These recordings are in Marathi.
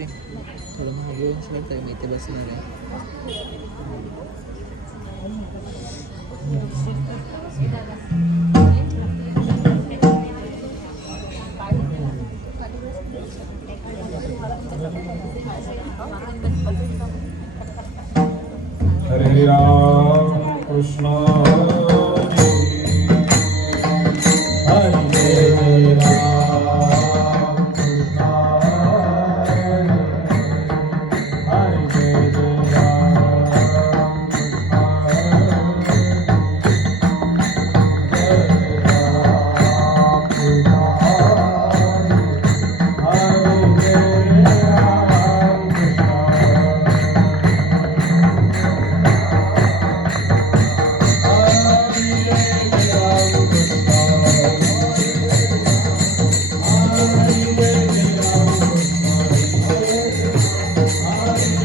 थोडं मागे येऊन सांगताय मी इथे बसणार आहे. हरे राम कृष्ण हरे राम कृष्ण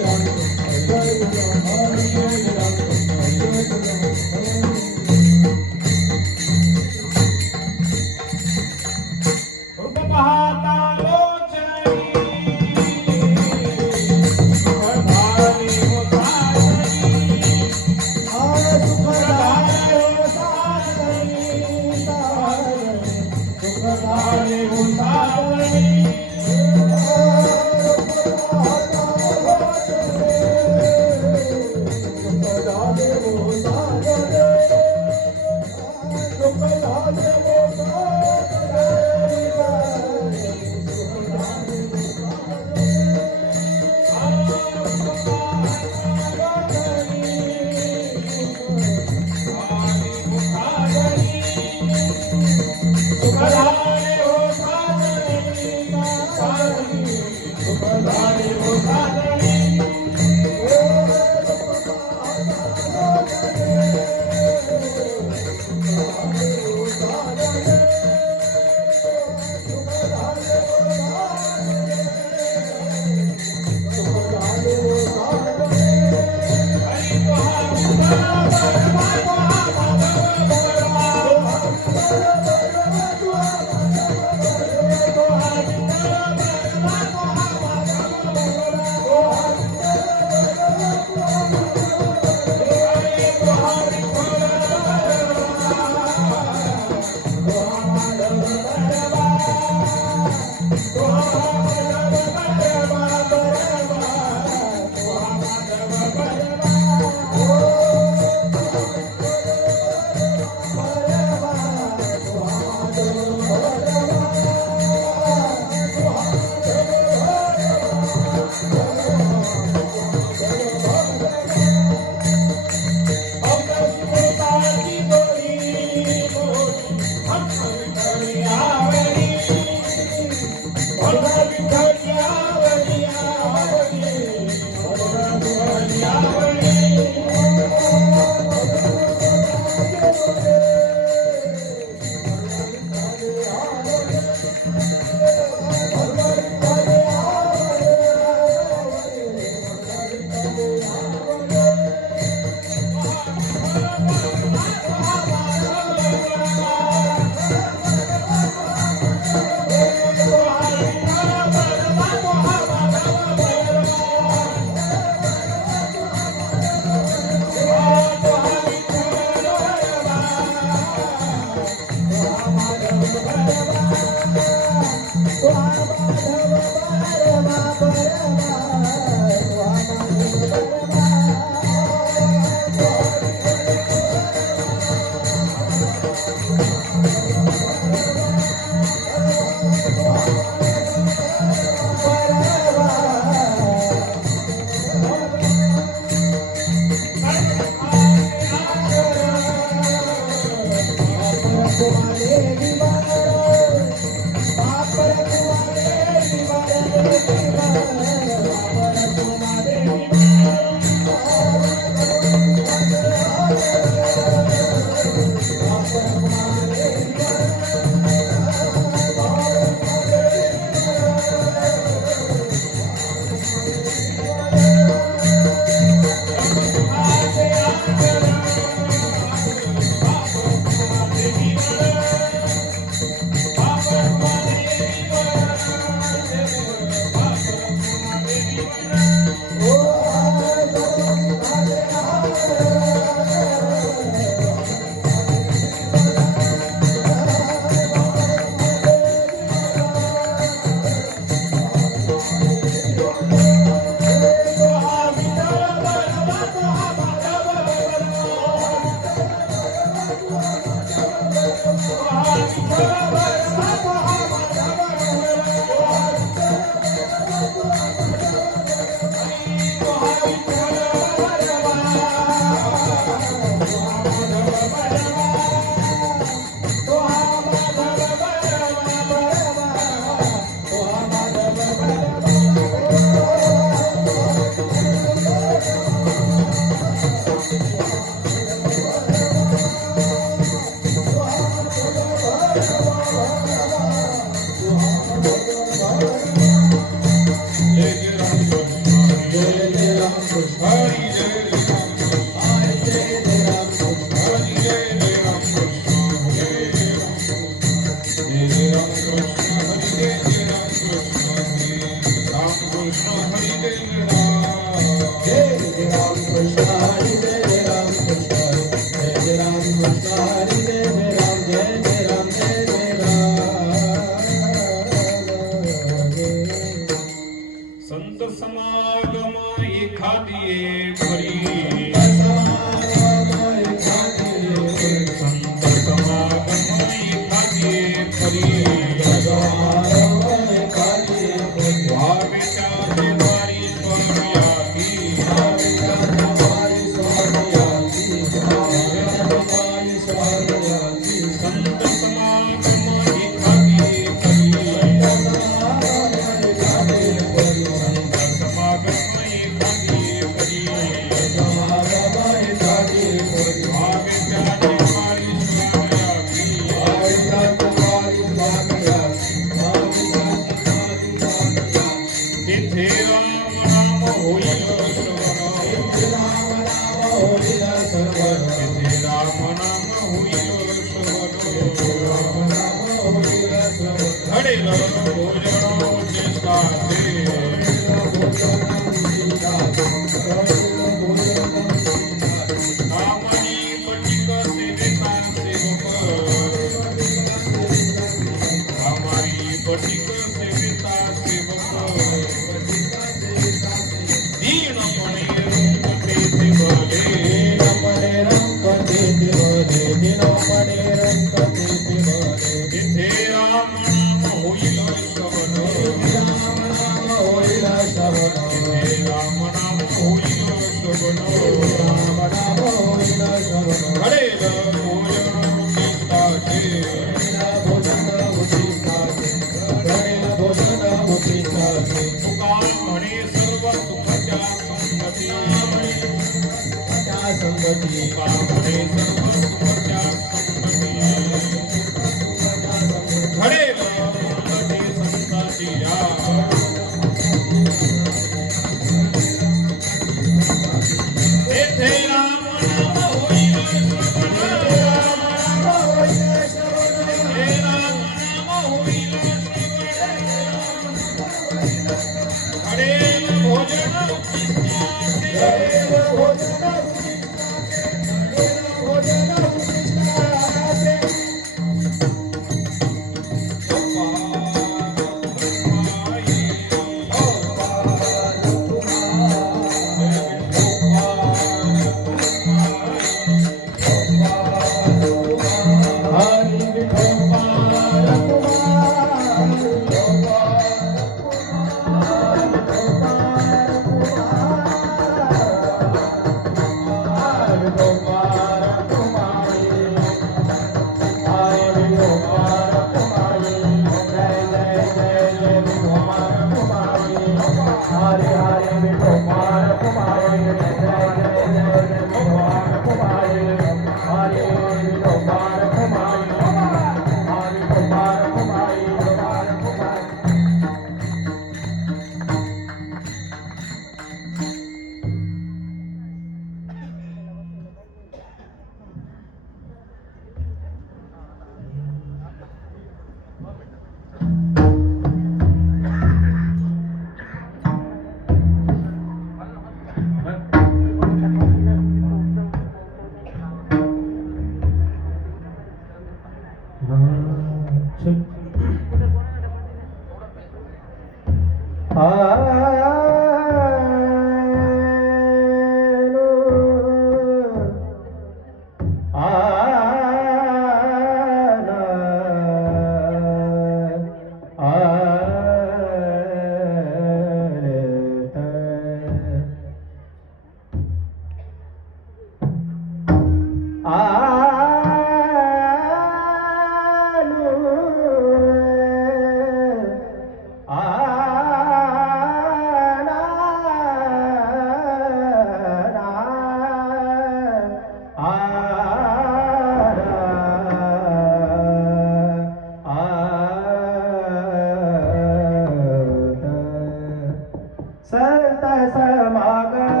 समागम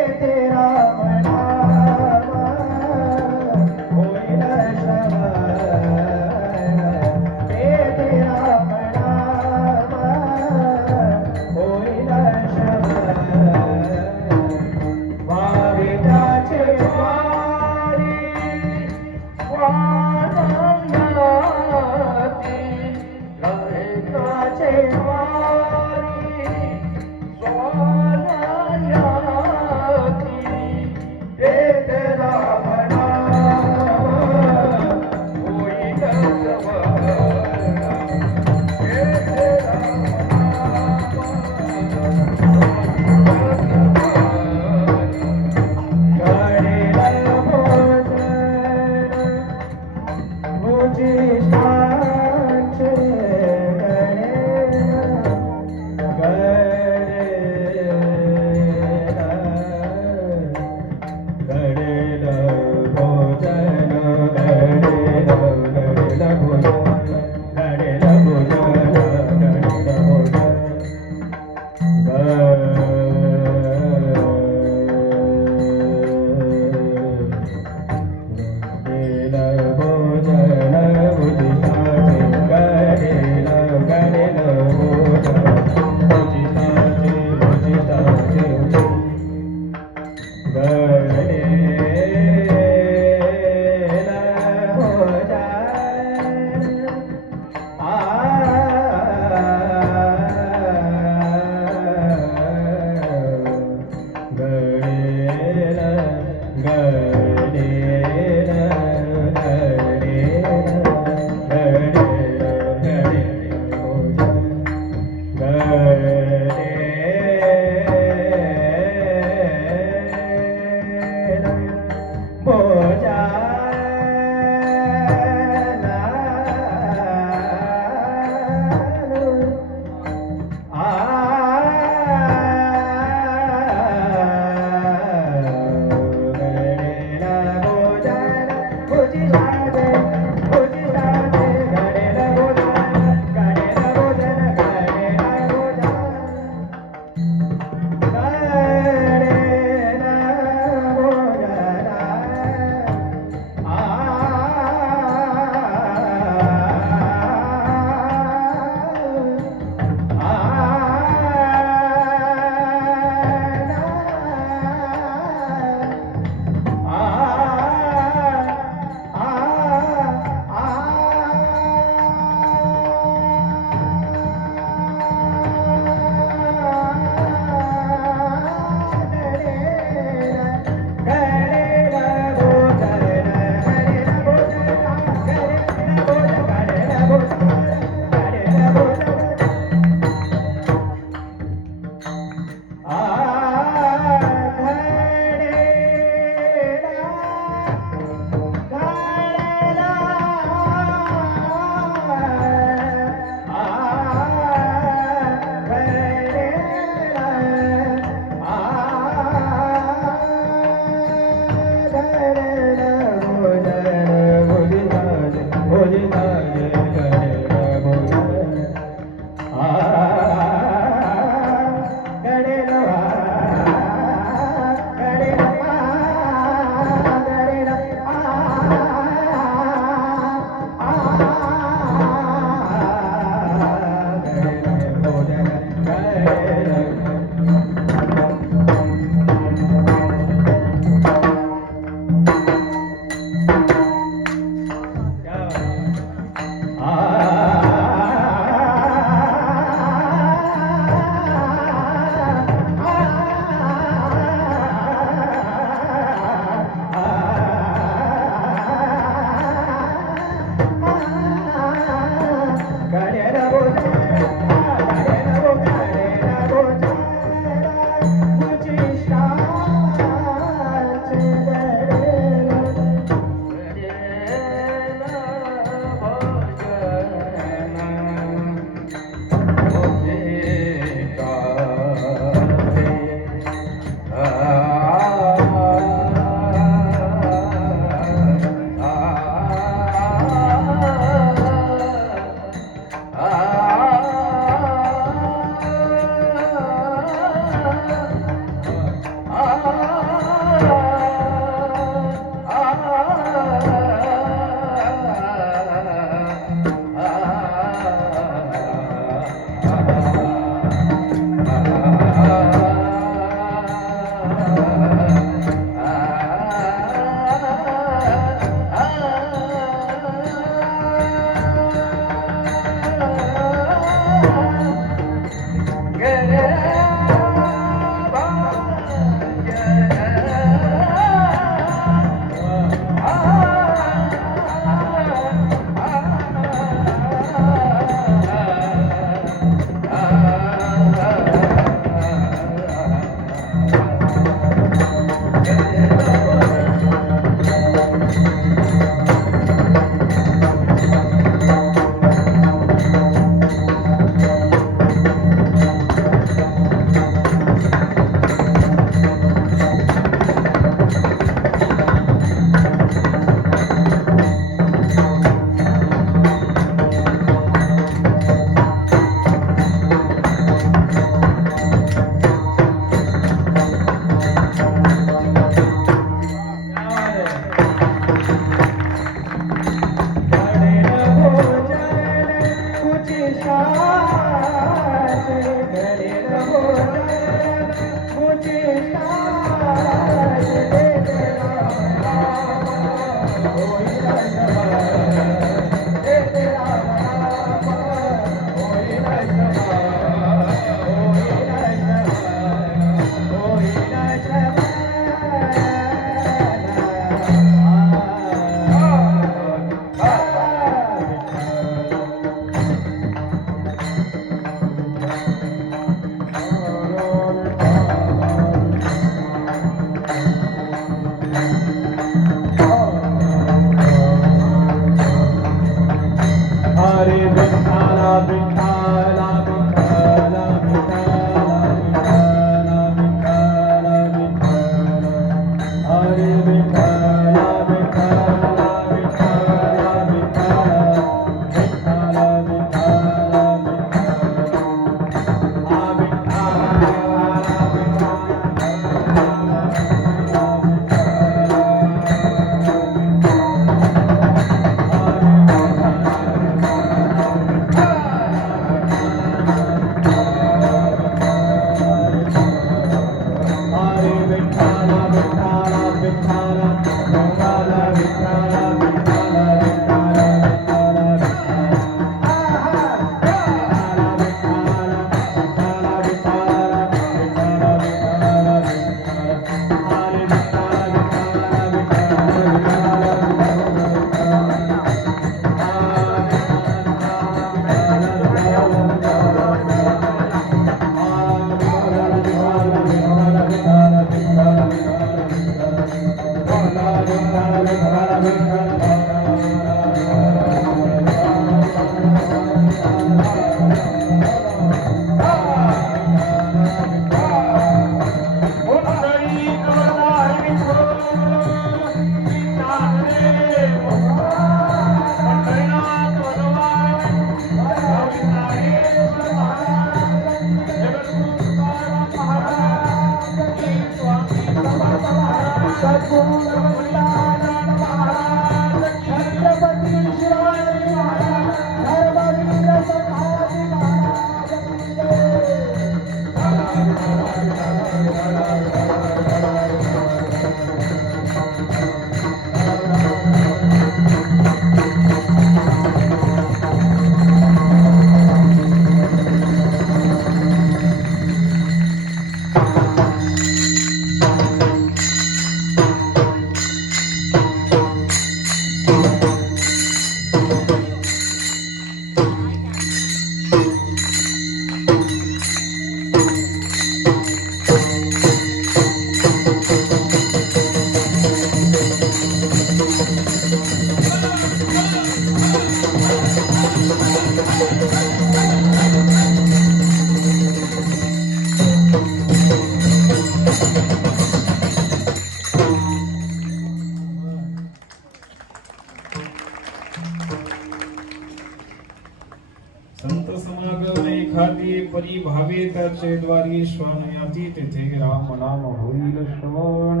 संत समागम एखादी परी भावे त्याचे द्वारी श्वान याती तेथे राम नाम होईल श्रवण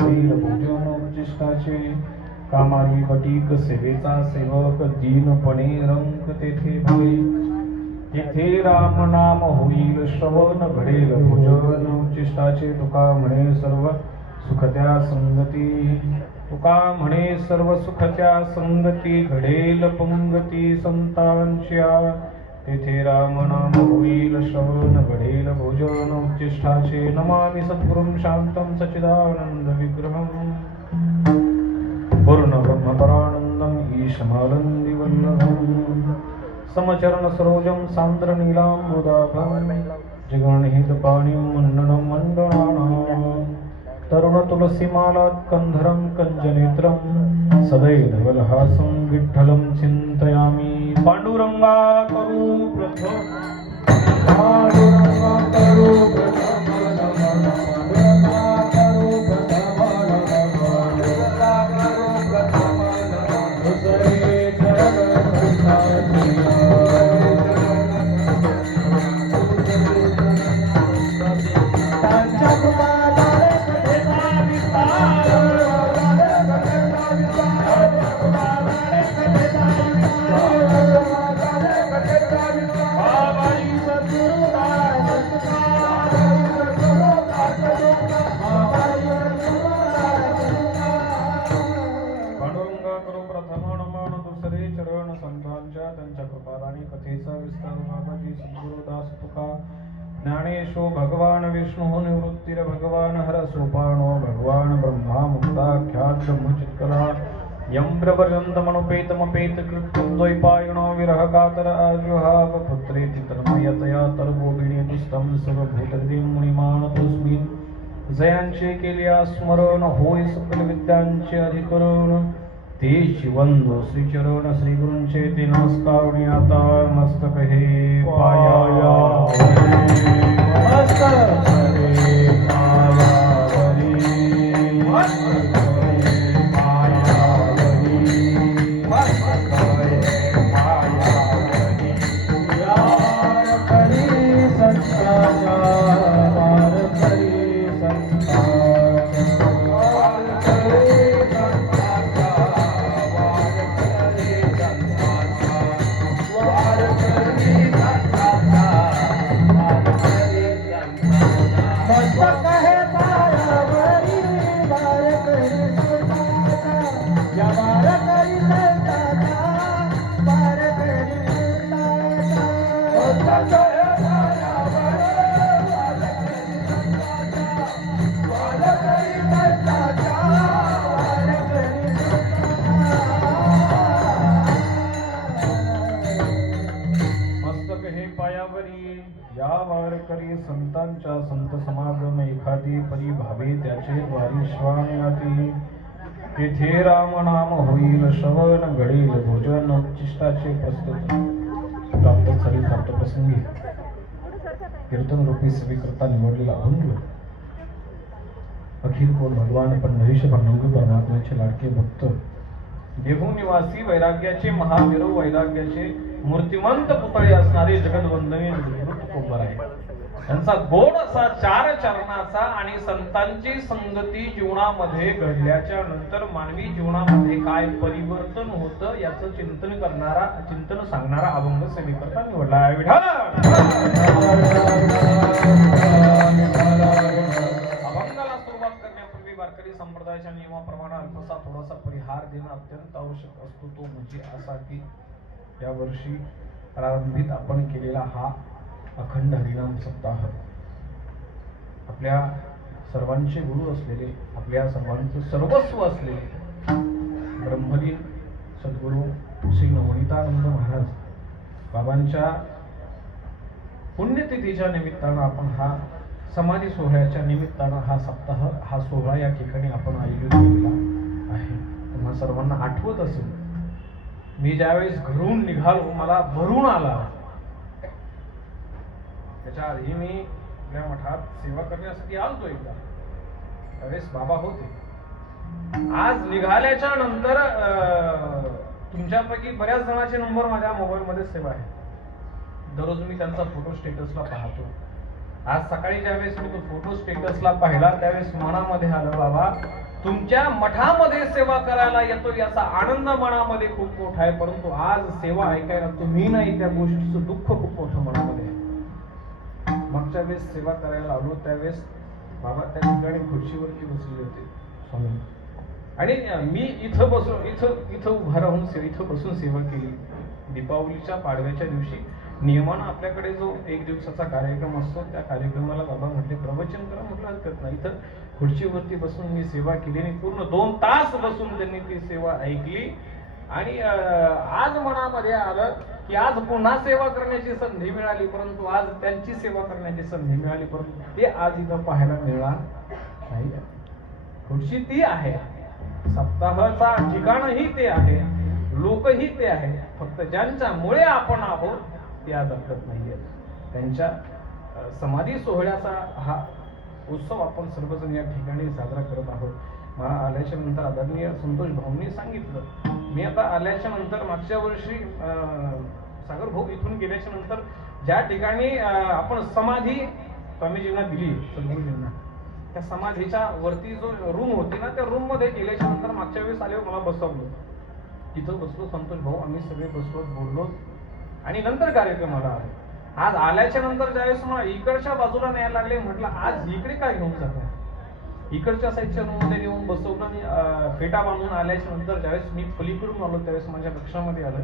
होईल पूजन उच्चिष्टाचे कामारी बटीक सेवेचा सेवक दीनपणे रंग तेथे भावे तेथे राम नाम होईल श्रवण घडेल भोजन उच्चिष्टाचे तुका म्हणे सर्व सुख त्या संगती तुका म्हणे सर्व सुख त्या संगती घडेल पंगती संतांच्या तेथे राम नाम होईल श्रवण घडेल भोजन उच्चिष्टाचे नमामि सद्गुरुं शांतं सच्चिदानंद विग्रहं पूर्ण ब्रह्मपरानंदं ईशमानंदी वल्लभं समचरण सरोजं सान्द्र नीलाम्बुदाभं जगन्हित पाणिं मण्डनं मण्डनानां तरुण तुलसीमालात् कंधरं कंजनेत्रं सदैवलहासं विठ्ठलं चिन्तयामि पांडुरंगा करू प्रथम पांडुरंगा करू प्रथम पांडुरंगा करू प्रथम पांडुरंगा करू प्रथम दुसरे चरण त्यांच्या कथेचा विस्तार बाबाजी सद्गुरुदास तुका ज्ञानेशो भगवान विष्णु निवृत्तिर भगवान हर सोपानो भगवान ब्रह्मा मुक्ताख्यात ब्रह्मचित्कला यम प्रपर्यंतमनुपेतमपेत कृत्यं द्वैपायनो विरह कातर आजुहाव पुत्रेति तन्मयतया तरगोपिणी दुष्टं सर्वभूतहृदयं मुनिमानतोऽस्मि जयांचे केल्या स्मरण होय सकल विद्यांचे अधिकरण ते शिवंदो श्रीचरण श्री गुरूंचे ते नमस्कार आता मस्तक हे पाया संतांच्या संत समागम एखादी परी भावे त्याचे द्वारी श्वानयाती तेथे राम नाम होईल श्रवण घडेल भोजन उच्चिष्टाचे प्रस्तुत प्राप्त झाली प्राप्त प्रसंगी कीर्तन रूपी स्वीकृता निवडलेला अभंग अखिल कोण भगवान पंढरीश पांडुरंग परमात्म्याचे लाडके भक्त देहू निवासी वैराग्याचे महावीर वैराग्याचे मूर्तिमंत पुतळे असणारे जगदवंदनीय कोपर आहे. त्यांचा गोड असा चार चरणाचा आणि संतांची संगती जीवनामध्ये घडल्याच्या नंतर मानवी जीवनामध्ये काय परिवर्तन होतं याचं चिंतन सांगणारा अभंग सेवेकरता निवडला आहे. विठ्ठल थोडासा परिहार देणं अत्यंत आवश्यक असतो. तो म्हणजे असा की या वर्षी प्रारंभीत आपण केलेला हा अखंड हरिनाम सप्ताह आपल्या सर्वांचे गुरु असलेले, आपल्या सर्वांचं सर्वस्व असलेले ब्रह्मलीन सद्गुरू श्री नवनीतानंद महाराज बाबांच्या पुण्यतिथीच्या निमित्तानं आपण हा समाधी सोहळ्याच्या निमित्तानं हा सप्ताह, हा सोहळा या ठिकाणी आपण आयोजित केलेला आहे. तुम्हा सर्वांना आठवत असेल, मी ज्यावेळेस घरून निघालो मला भरून आला. त्याच्या आधी मी आपल्या मठात सेवा करण्यासाठी आलतो एकदा, त्यावेळेस बाबा होते. आज निघाल्याच्या नंतर तुमच्यापैकी बऱ्याच जणांचे नंबर माझ्या मोबाईल मध्ये सेव्ह आहे. दररोज मी त्यांचा फोटो स्टेटसला पाहतो. आज सकाळी ज्यावेळेस मी तो फोटो स्टेटसला पाहिला त्यावेळेस मनामध्ये आलं, बाबा तुमच्या मठामध्ये सेवा करायला येतो याचा आनंद मनामध्ये खूप मोठा आहे, परंतु आज सेवा ऐकायला तुम्ही नाही त्या गोष्टीचं दुःख खूप मोठं मनामध्ये आहे. मागच्या वेळेस सेवा करायला आलो त्यावेळेस बाबा त्या ठिकाणी खुर्चीवरती बसले होते स्वामी, आणि मी इथं बसून इथं उभा राहून इथं बसून सेवा केली. दीपावलीच्या पाडव्याच्या दिवशी नियमानं आपल्याकडे जो एक दिवसाचा कार्यक्रम असतो त्या कार्यक्रमाला बाबा म्हटले प्रवचन करा. म्हटलं हरकत नाही. इथं खुर्चीवरती बसून मी सेवा केली आणि पूर्ण 2 तास बसून त्यांनी ती सेवा ऐकली. आणि आज मनामध्ये आलं की आज पुन्हा सेवा करण्याची संधी मिळाली, परंतु आज त्यांची सेवा करण्याची संधी मिळाली, परंतु ते आज इथं पाहायला मिळणार नाही. खुर्ची ती आहे, सप्ताहाचा ठिकाणही ते आहे, लोकही ते आहे, फक्त ज्यांच्यामुळे आपण आहोत ते आज हरकत नाहीये. त्यांच्या समाधी सोहळ्याचा हा उत्सव आपण सर्वजण या ठिकाणी साजरा करत आहोत. मला आल्याच्या नंतर आदरणीय संतोष भाऊंनी सांगितलं, मी आता आल्याच्या नंतर मागच्या वर्षी सागर भाऊ इथून गेल्याच्या नंतर ज्या ठिकाणी आपण समाधी स्वामीजींना दिली सद्गुरूजींना, त्या समाधीच्या वरती जो रूम होती ना, त्या रूम मध्ये गेल्याच्या नंतर मागच्या वेळेस आल्यावर मला बसवलं. तिथं बसलो, संतोष भाऊ आम्ही सगळे बसलो, बोललो आणि नंतर कार्यक्रमाला आलो. आज आल्याच्या नंतर ज्यावेळेस मला इकडच्या बाजूला न्यायला लागले, म्हटलं आज इकडे काय घेऊन जाताय? इकडच्या साईडच्या रूम मध्ये येऊन बसवलं आणि फेटा बांधून आल्याच्या नंतर ज्यावेळेस मी पलीकडून आलो त्यावेळेस माझ्या लक्षामध्ये आलं,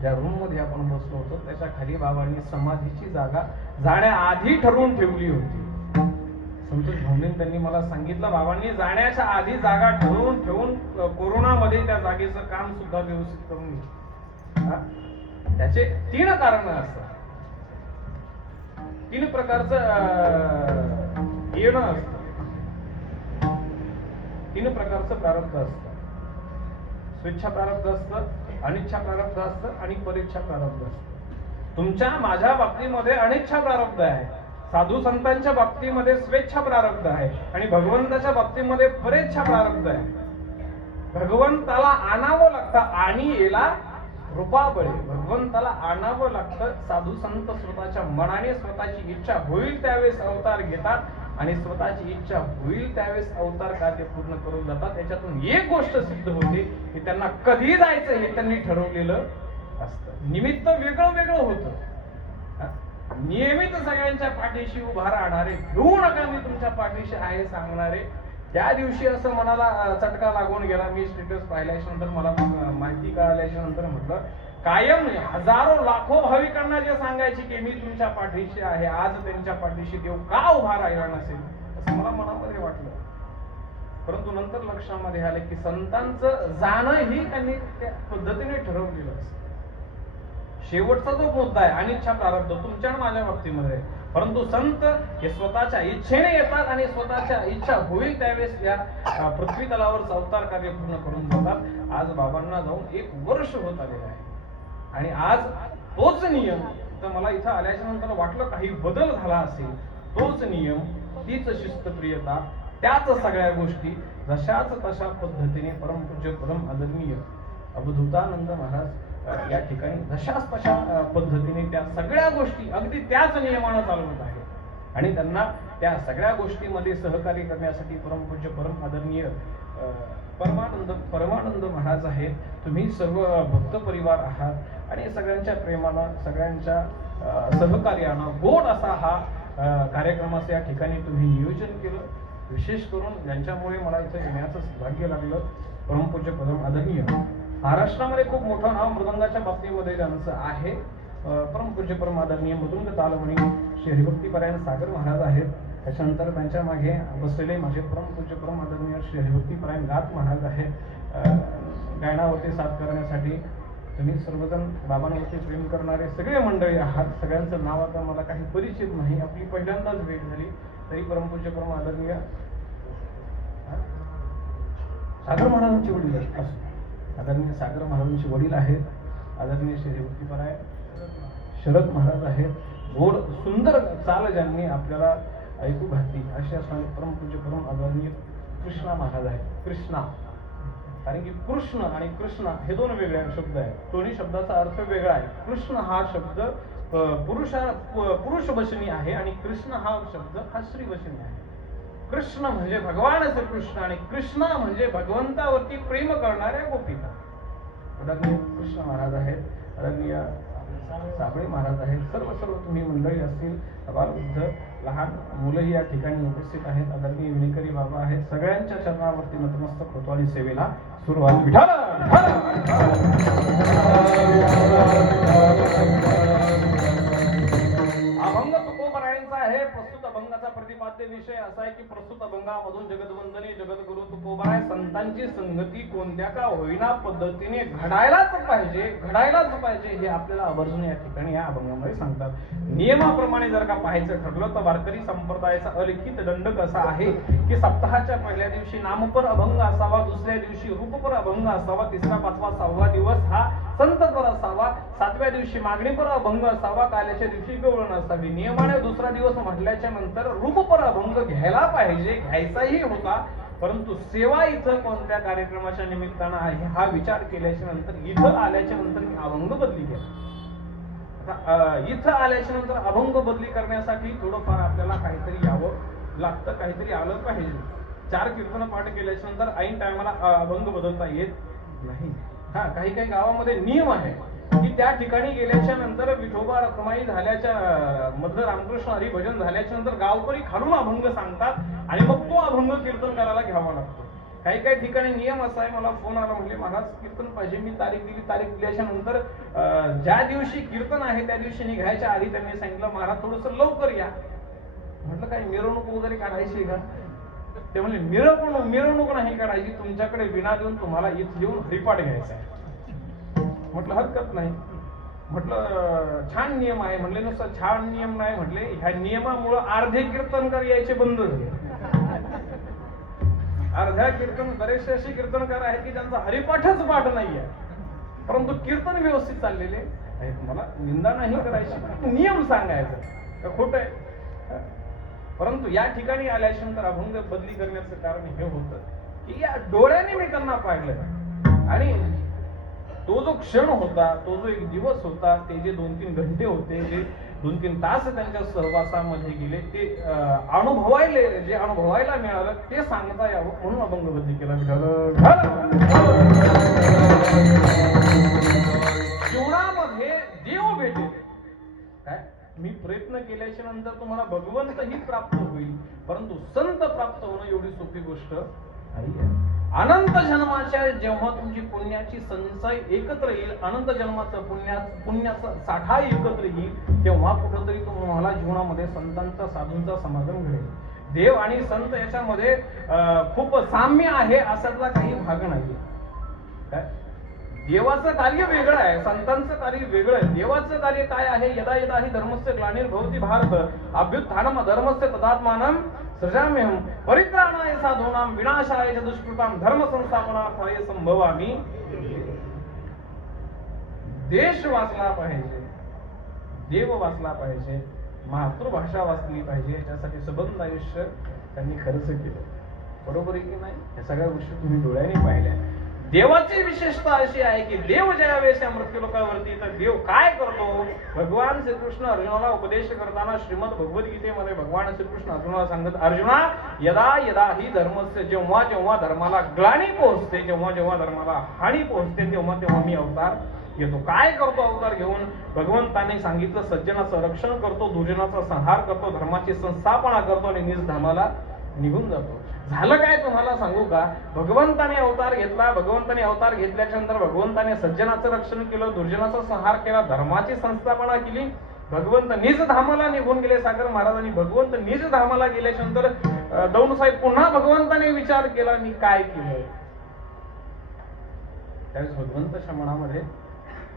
ज्या रूम मध्ये आपण बसलो होतो त्याच्या खाली बाबांनी समाधीची जागा जाण्याआधी ठरवून ठेवली होती. संतोष भाऊंनी त्यांनी मला सांगितलं, बाबांनी जाण्याच्या आधी जागा ठरवून ठेवून कोरोनामध्ये त्या जागेचं काम सुद्धा व्यवस्थित करून घेतलं. त्याचे 3 कारण असतात, 3 प्रकारचं येणं असतं, 3 प्रकारचं प्रारब्ध असतं. स्वेच्छा प्रारब्ध असतं, अनिच्छा प्रारब्ध असतं आणि परेच्छा प्रारब्ध असतं. तुमच्या माझ्या बाबतीमध्ये अनिच्छा प्रारब्ध आहे, साधू संतांच्या बाबतीमध्ये स्वेच्छा प्रारब्ध आहे आणि भगवंताच्या बाबतीमध्ये परेच्छा प्रारब्ध आहे. भगवंताला आणावं लागतं आणि याला रूपाबळे, भगवंताला आणावं लागतं. साधू संत स्वतःच्या मनाने स्वतःची इच्छा होईल त्यावेळेस अवतार घेतात आणि स्वतःची इच्छा होईल त्यावेळेस अवतार कार्य पूर्ण करून जातात. त्याच्यातून एक गोष्ट सिद्ध होते की त्यांना कधी जायचं हे त्यांनी ठरवलेलं असतं. निमित्त वेगळं वेगळं होतं. नियमित सगळ्यांच्या पाठीशी उभा राहणारे, घेऊ नका मी तुमच्या पाठीशी आहे सांगणारे, त्या दिवशी असं मनाला चटका लागून गेला. मी स्टेटस पाहिल्याच्या नंतर मला माहिती कळाल्याच्या नंतर म्हटलं, कायम हजारो लाखो भाविकांना जे सांगायचे की मी तुमच्या पाठीशी आहे, आज त्यांच्या पाठीशी देव का उभा राहिला नसेल असं मला मनामध्ये वाटलं. परंतु नंतर लक्षामध्ये आले की संतांचं जाणं ही त्यांनी त्या पद्धतीने ठरवलेलं असतं. शेवटचा जो मुद्दा आहे अनिच्छा प्रारब्ध तुमच्या माझ्या बाबतीमध्ये आहे, परंतु संत हे स्वतःच्या इच्छेने येतात आणि स्वतःच्या इच्छा होईल त्यावेळेस या पृथ्वी तलावर अवतार कार्य पूर्ण करून जातात. आज बाबांना जाऊन 1 वर्ष होत आलेलं आहे आणि आज तोच नियम, तर मला इथं आल्याच्या नंतर वाटलं काही बदल झाला असेल, तोच नियम, तीच शिस्तप्रियता, त्याच सगळ्या गोष्टी जशाच तशा पद्धतीने परमपूज्य परम आदरणीय अवधूतानंद महाराज या ठिकाणी जशाच तशा पद्धतीने त्या सगळ्या गोष्टी अगदी त्याच नियमानं चालवत आहेत आणि त्यांना त्या सगळ्या गोष्टीमध्ये सहकार्य करण्यासाठी परमपूज्य परम आदरणीय परमानंद महाराज आहेत. तुम्ही सर्व भक्त परिवार आहात आणि सगळ्यांच्या प्रेमानं, सगळ्यांच्या सहकार्यानं गोड असा हा कार्यक्रमाचं या ठिकाणी तुम्ही नियोजन केलं. विशेष करून ज्यांच्यामुळे मला इथं येण्याचं सौभाग्य लागलं परमपूज्य पदम आदरणीय महाराष्ट्रामध्ये खूप मोठं नाव मृदंगाच्या बाबतीमध्ये त्यांचं आहे. परमपूज्य परम आदरणीय मृदुंग तालमणी श्री हरिभक्तीपरायण सागर महाराज आहेत. त्याच्यानंतर त्यांच्या मागे बसलेले माझे परमपूज्य परम आदरणीय श्री हरिभक्तीपरायण गात महाराज आहेत. गायनावरती साथ करण्यासाठी तुम्ही सर्वजण बाबांवरती प्रेम करणारे सगळे मंडळी आहात. सगळ्यांचं नाव आता मला काही परिचित नाही, आपली पहिल्यांदाच भेट झाली. तरी परमपूज्य परम आदरणीय सागर महाराजांचे वडील आहेत. आदरणीय सागर महाराजांचे वडील आहेत. आदरणीय श्री हरिभक्तीपरायण शरद महाराज आहेत. गोड सुंदर चाल ज्यांनी आपल्याला ऐकू घातली अशा परमपूज्य परम आदरणीय कृष्णा महाराज आहेत. कृष्णा, कारण की कृष्ण आणि कृष्णा हे दोन वेगळे शब्द आहेत. दोन्ही शब्दाचा अर्थ वेगळा आहे. कृष्ण हा शब्द पुरुष वचनी आहे आणि कृष्ण हा शब्द हा स्त्री वचनी आहे. कृष्ण म्हणजे भगवान श्रीकृष्ण आणि कृष्णा म्हणजे भगवंतावरती प्रेम करणाऱ्या गोपिका. आदरणीय कृष्ण महाराज आहेत. आदरणीय साबळे महाराज आहेत. सर्व तुम्ही मंडळी असतील, बालवृद्ध लहान मुलंही या ठिकाणी उपस्थित आहेत. आदरणीय विणेकरी बाबा आहेत. सगळ्यांच्या चरणावरती नतमस्तक होतो आणि सेवेला सुरुवात. विठाल अभंग तुकोबरायांचा आहे. प्रस्तुत अभंगाचा प्रतिपाद्य विषय असा आहे की प्रस्तुत अभंगामधून जगद्वंदने जगद्गुरु तुकोबराय संतांची संगती कोणत्या का होईना पद्धतीने घडायलाच पाहिजे हे आपल्याला आवर्जून या ठिकाणी या अभंगामध्ये सांगतात. नियमाप्रमाणे जर का पाहायचं ठरलं तर वारकरी संप्रदायाचा अलिखित दंडक असा आहे की सप्ताहाच्या पहिल्या दिवशी नामपर अभंग असावा, दुसऱ्या दिवशी रूपपर अभंग असावा, तिसरा, पाचवा, 6वा दिवस हा संतपर असावा, 7व्या दिवशी मागणीपर अभंग असावा, काल्याच्या दिवशी गवळण असावी. नियमाने दुसरा दिवस म्हटल्याच्या नंतर रूपपर अभंग घ्यायचाही होता, परंतु सेवा इथं कोणत्या कार्यक्रमाच्या निमित्तानं आहे हा विचार केल्याच्या नंतर इथं आल्याच्या नंतर मी अभंग बदली केला. इथं आल्याच्या नंतर अभंग बदली करण्यासाठी थोडंफार आपल्याला काहीतरी यावं लागतं, काहीतरी आलं पाहिजे. 4 कीर्तन पाठ केल्याच्या नंतर ऐन टायमाला अभंग बदलता येत नाही. काही गावामध्ये नियम आहे की त्या ठिकाणी गेल्याच्या नंतर विठोबा रखमाई झाल्याच्या मधलं रामकृष्ण हरी भजन झाल्याच्या नंतर गावकरी खालून अभंग सांगतात आणि मग तो अभंग कीर्तन करायला घ्यावा लागतो. काही ठिकाणी नियम असा आहे. मला फोन आला, म्हणजे महाराज कीर्तन पाहिजे. मी तारीख दिल्याच्या नंतर ज्या दिवशी कीर्तन आहे त्या दिवशी निघायच्या आधी त्यांनी सांगितलं महाराज थोडस लवकर या. म्हटलं काय मिरवणूक वगैरे काढायची का? ते म्हणजे मिरवणूक नाही काढायची, तुमच्याकडे विना देऊन तुम्हाला इथे येऊन हरिपाठ घ्यायचा आहे. म्हटलं हरकत नाही. म्हटलं छान नियम आहे. म्हणले नुसतं छान नियम नाही, म्हटले ह्या नियमामुळे अर्धे कीर्तनकार यायचे बंद झाले. अर्ध्या बरेचसे असे कीर्तनकार आहेत की त्यांचा हरिपाठच पाठ नाहीये, परंतु कीर्तन व्यवस्थित चाललेले आहेत. मला निंदा नाही करायची, नियम सांगायचं खोट आहे. परंतु या ठिकाणी आल्याच्या नंतर अभंग बदली करण्याचं कारण हे होतं की या डोळ्याने मी त्यांना पाहिलं आणि तो जो क्षण होता, तो जो एक दिवस होता, ते जे 2-3 घंटे होते, जे 2-3 तास त्यांच्या सहवासामध्ये गेले, ते अनुभवायला मिळालं ते सांगता यावं म्हणून अभंग बदली केला. जीवनामध्ये देव भेटेल काय, मी प्रयत्न केल्याच्या नंतर तुम्हाला भगवंतही प्राप्त होईल, परंतु संत प्राप्त होणं एवढी सोपी गोष्ट नाही. अनंत जन्माच्या जेव्हा तुमची पुण्याची संचय एकत्र येईल, अनंत जन्माचं पुण्याचा साठा एकत्र येईल, तेव्हा कुठंतरी तुम्हाला जीवनामध्ये संतांचा साधूंचा समागम घडेल. देव आणि संत याच्यामध्ये खूप साम्य आहे असातला काही भाग नाही. काय देवाचं कार्य वेगळं आहे, संतांचं कार्य वेगळं आहे. देवाचं कार्य काय आहे? यदा यदा हि धर्मस्य ग्लानिर्भवति भारत अभ्युत्थानम धर्मस्य तदात्मानं सृजाम्यहं परित्राणाय साधूनां विनाशाय च दुष्कृतां धर्म संस्थापनार्थाय संभवामि. देश वाचला पाहिजे, देव वाचला पाहिजे, मातृभाषा वाचली पाहिजे, याच्यासाठी सबंध आयुष्य त्यांनी खर्च केलं. बरोबर आहे की नाही? या सगळ्या गोष्टी तुम्ही डोळ्याने पाहिल्या. देवाची विशेषता अशी आहे की देव ज्यावेळेस या मृत्यूलोकावरती तर देव काय करतो? भगवान श्रीकृष्ण अर्जुनाला उपदेश करताना श्रीमद भगवद्गीतेमध्ये भगवान श्रीकृष्ण अर्जुनाला सांगत, अर्जुना यदा यदा ही धर्मस्य, जेव्हा जेव्हा धर्माला ग्लानी पोहोचते, जेव्हा जेव्हा धर्माला हानी पोहोचते, तेव्हा तेव्हा मी अवतार येतो. काय करतो अवतार घेऊन? भगवंताने सांगितलं सज्जनाचं रक्षण करतो, दुर्जनाचा संहार करतो, धर्माची संस्थापना करतो आणि निज धामाला निघून जातो. झालं काय तुम्हाला सांगू का, भगवंताने अवतार घेतला. भगवंताने अवतार घेतल्याच्या नंतर भगवंताने सज्जनाचं रक्षण केलं, दुर्जनाचा संहार केला, धर्माची संस्थापना केली. भगवंत निज धामाला निघून गेले. सागर महाराजांनी भगवंत निज धामाला गेल्याच्या नंतर दौंड साहेब पुन्हा भगवंताने विचार केला, मी काय केलं. त्यावेळेस भगवंताच्या मनामध्ये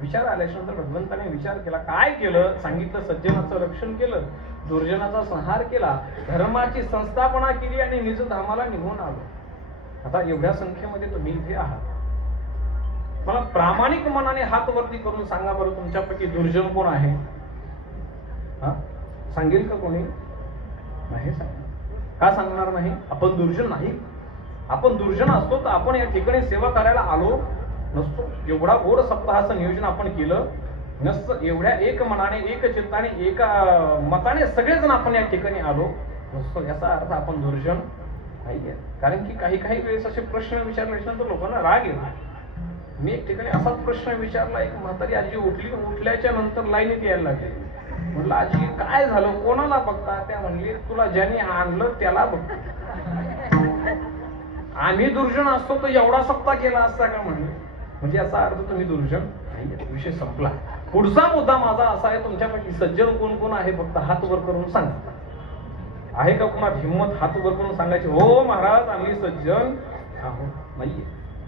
विचार आल्याच्या नंतर भगवंताने विचार केला, काय केलं. सांगितलं, सज्जनाचं रक्षण केलं, दुर्जनाचा संहार केला, धर्माची संस्थापना केली आणि निज धामाला निघून आलो. आता एवढ्या संख्येमध्ये तुम्ही इथे आहात. मला प्रामाणिक मनाने हात वरती करून सांगा बरं, तुमच्यापैकी दुर्जन कोण आहे? हा, सांगेल का कोणी? नाही सांगणार. का सांगणार नाही? आपण दुर्जन नाही. आपण दुर्जन असतो तर आपण या ठिकाणी सेवा करायला आलो नसतो. एवढा गोड सप्ताहाचं नियोजन आपण केलं नसतं. एवढ्या एक मनाने, एक चित्ताने, एका मताने सगळेजण आपण या ठिकाणी आलो नसतो. याचा अर्थ आपण दुर्जन नाहीये. कारण की काही वेळेस असे प्रश्न विचारल्यानंतर लोकांना राग येतो. मी एक ठिकाणी असाच प्रश्न विचारला. एक म्हातारी आजी उठल्याच्या नंतर लाईनीत यायला लागली. म्हटलं, आजी काय झालं, कोणाला बघता? त्या म्हणली, तुला ज्याने आणलं त्याला बघता. आम्ही दुर्जन असतो तर एवढा सप्ताह केला असता का? म्हणजे याचा अर्थ तुम्ही दुर्जन नाही. विषय संपला. पुढचा मुद्दा माझा असा आहे, तुमच्यापैकी सज्जन कोण कोण आहे? फक्त हात वर करून सांगा. आहे का कुणा हिंमत हात वर करून सांगायची, हो महाराज आम्ही सज्जन आहोत? नाहीये.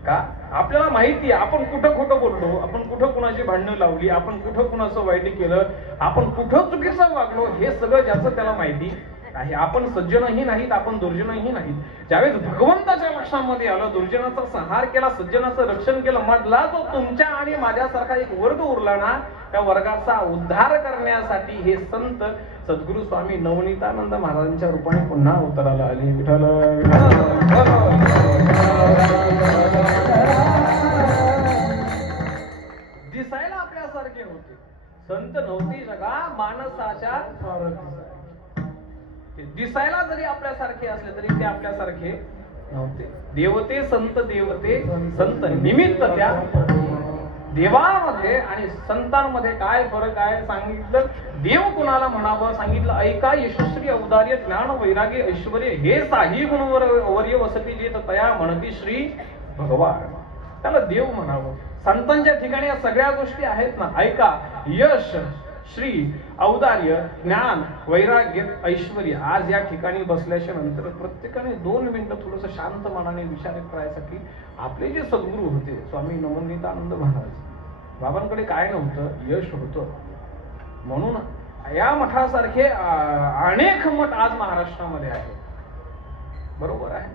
का? आपल्याला माहिती आहे आपण कुठं खोटं बोललो, आपण कुठं कुणाची भांडणं लावली, आपण कुठं कुणाचं वाईट केलं, आपण कुठं चुकीचं वागलो, हे सगळं ज्याचं त्याला माहिती आहे. आपण सज्जनही नाहीत, आपण दुर्जनही नाहीत. ज्यावेळेस भगवंताच्या लक्षामध्ये आलं, दुर्जनाचा संहार केला, सज्जनाचं रक्षण केलं, मधला जो तुमच्या आणि माझ्यासारखा एक वर्ग उरला ना, त्या वर्गाचा उद्धार करण्यासाठी हे संत सद्गुरु स्वामी नवनीतानंद महाराजांच्या रूपाने पुन्हा अवताराला आले. विठ्ठल दिसायला आपल्यासारखे होते, संत नव्हते जगा माणसाच्या दिसायला जरी आपल्यासारखे असले तरी ते आपल्यासारखे नव्हते. देवते संत, देवते संत निमित्त. त्या देवामध्ये आणि संतांमध्ये काय फरक आहे सांगितलं. देव कुणाला म्हणावं सांगितलं, ऐका यशस्वी औदार्य ज्ञान वैराग्य ऐश्वर हे साही गुणवर्य वसती जेत तया म्हणती श्री भगवान. त्याला देव म्हणावं. संतांच्या ठिकाणी या सगळ्या गोष्टी आहेत ना. ऐका, यश, श्री, औदार्य, ज्ञान, वैराग्य, ऐश्वर. आज या ठिकाणी बसल्याच्या नंतर प्रत्येकाने 2 मिनिटं थोडस शांत मनाने विचार करायचा की आपले जे सद्गुरू होते स्वामी नवनीतानंद महाराज, बाबांकडे काय नव्हतं? यश होतं. म्हणून या मठासारखे अनेक मठ आज महाराष्ट्रामध्ये आहेत. बरोबर आहे.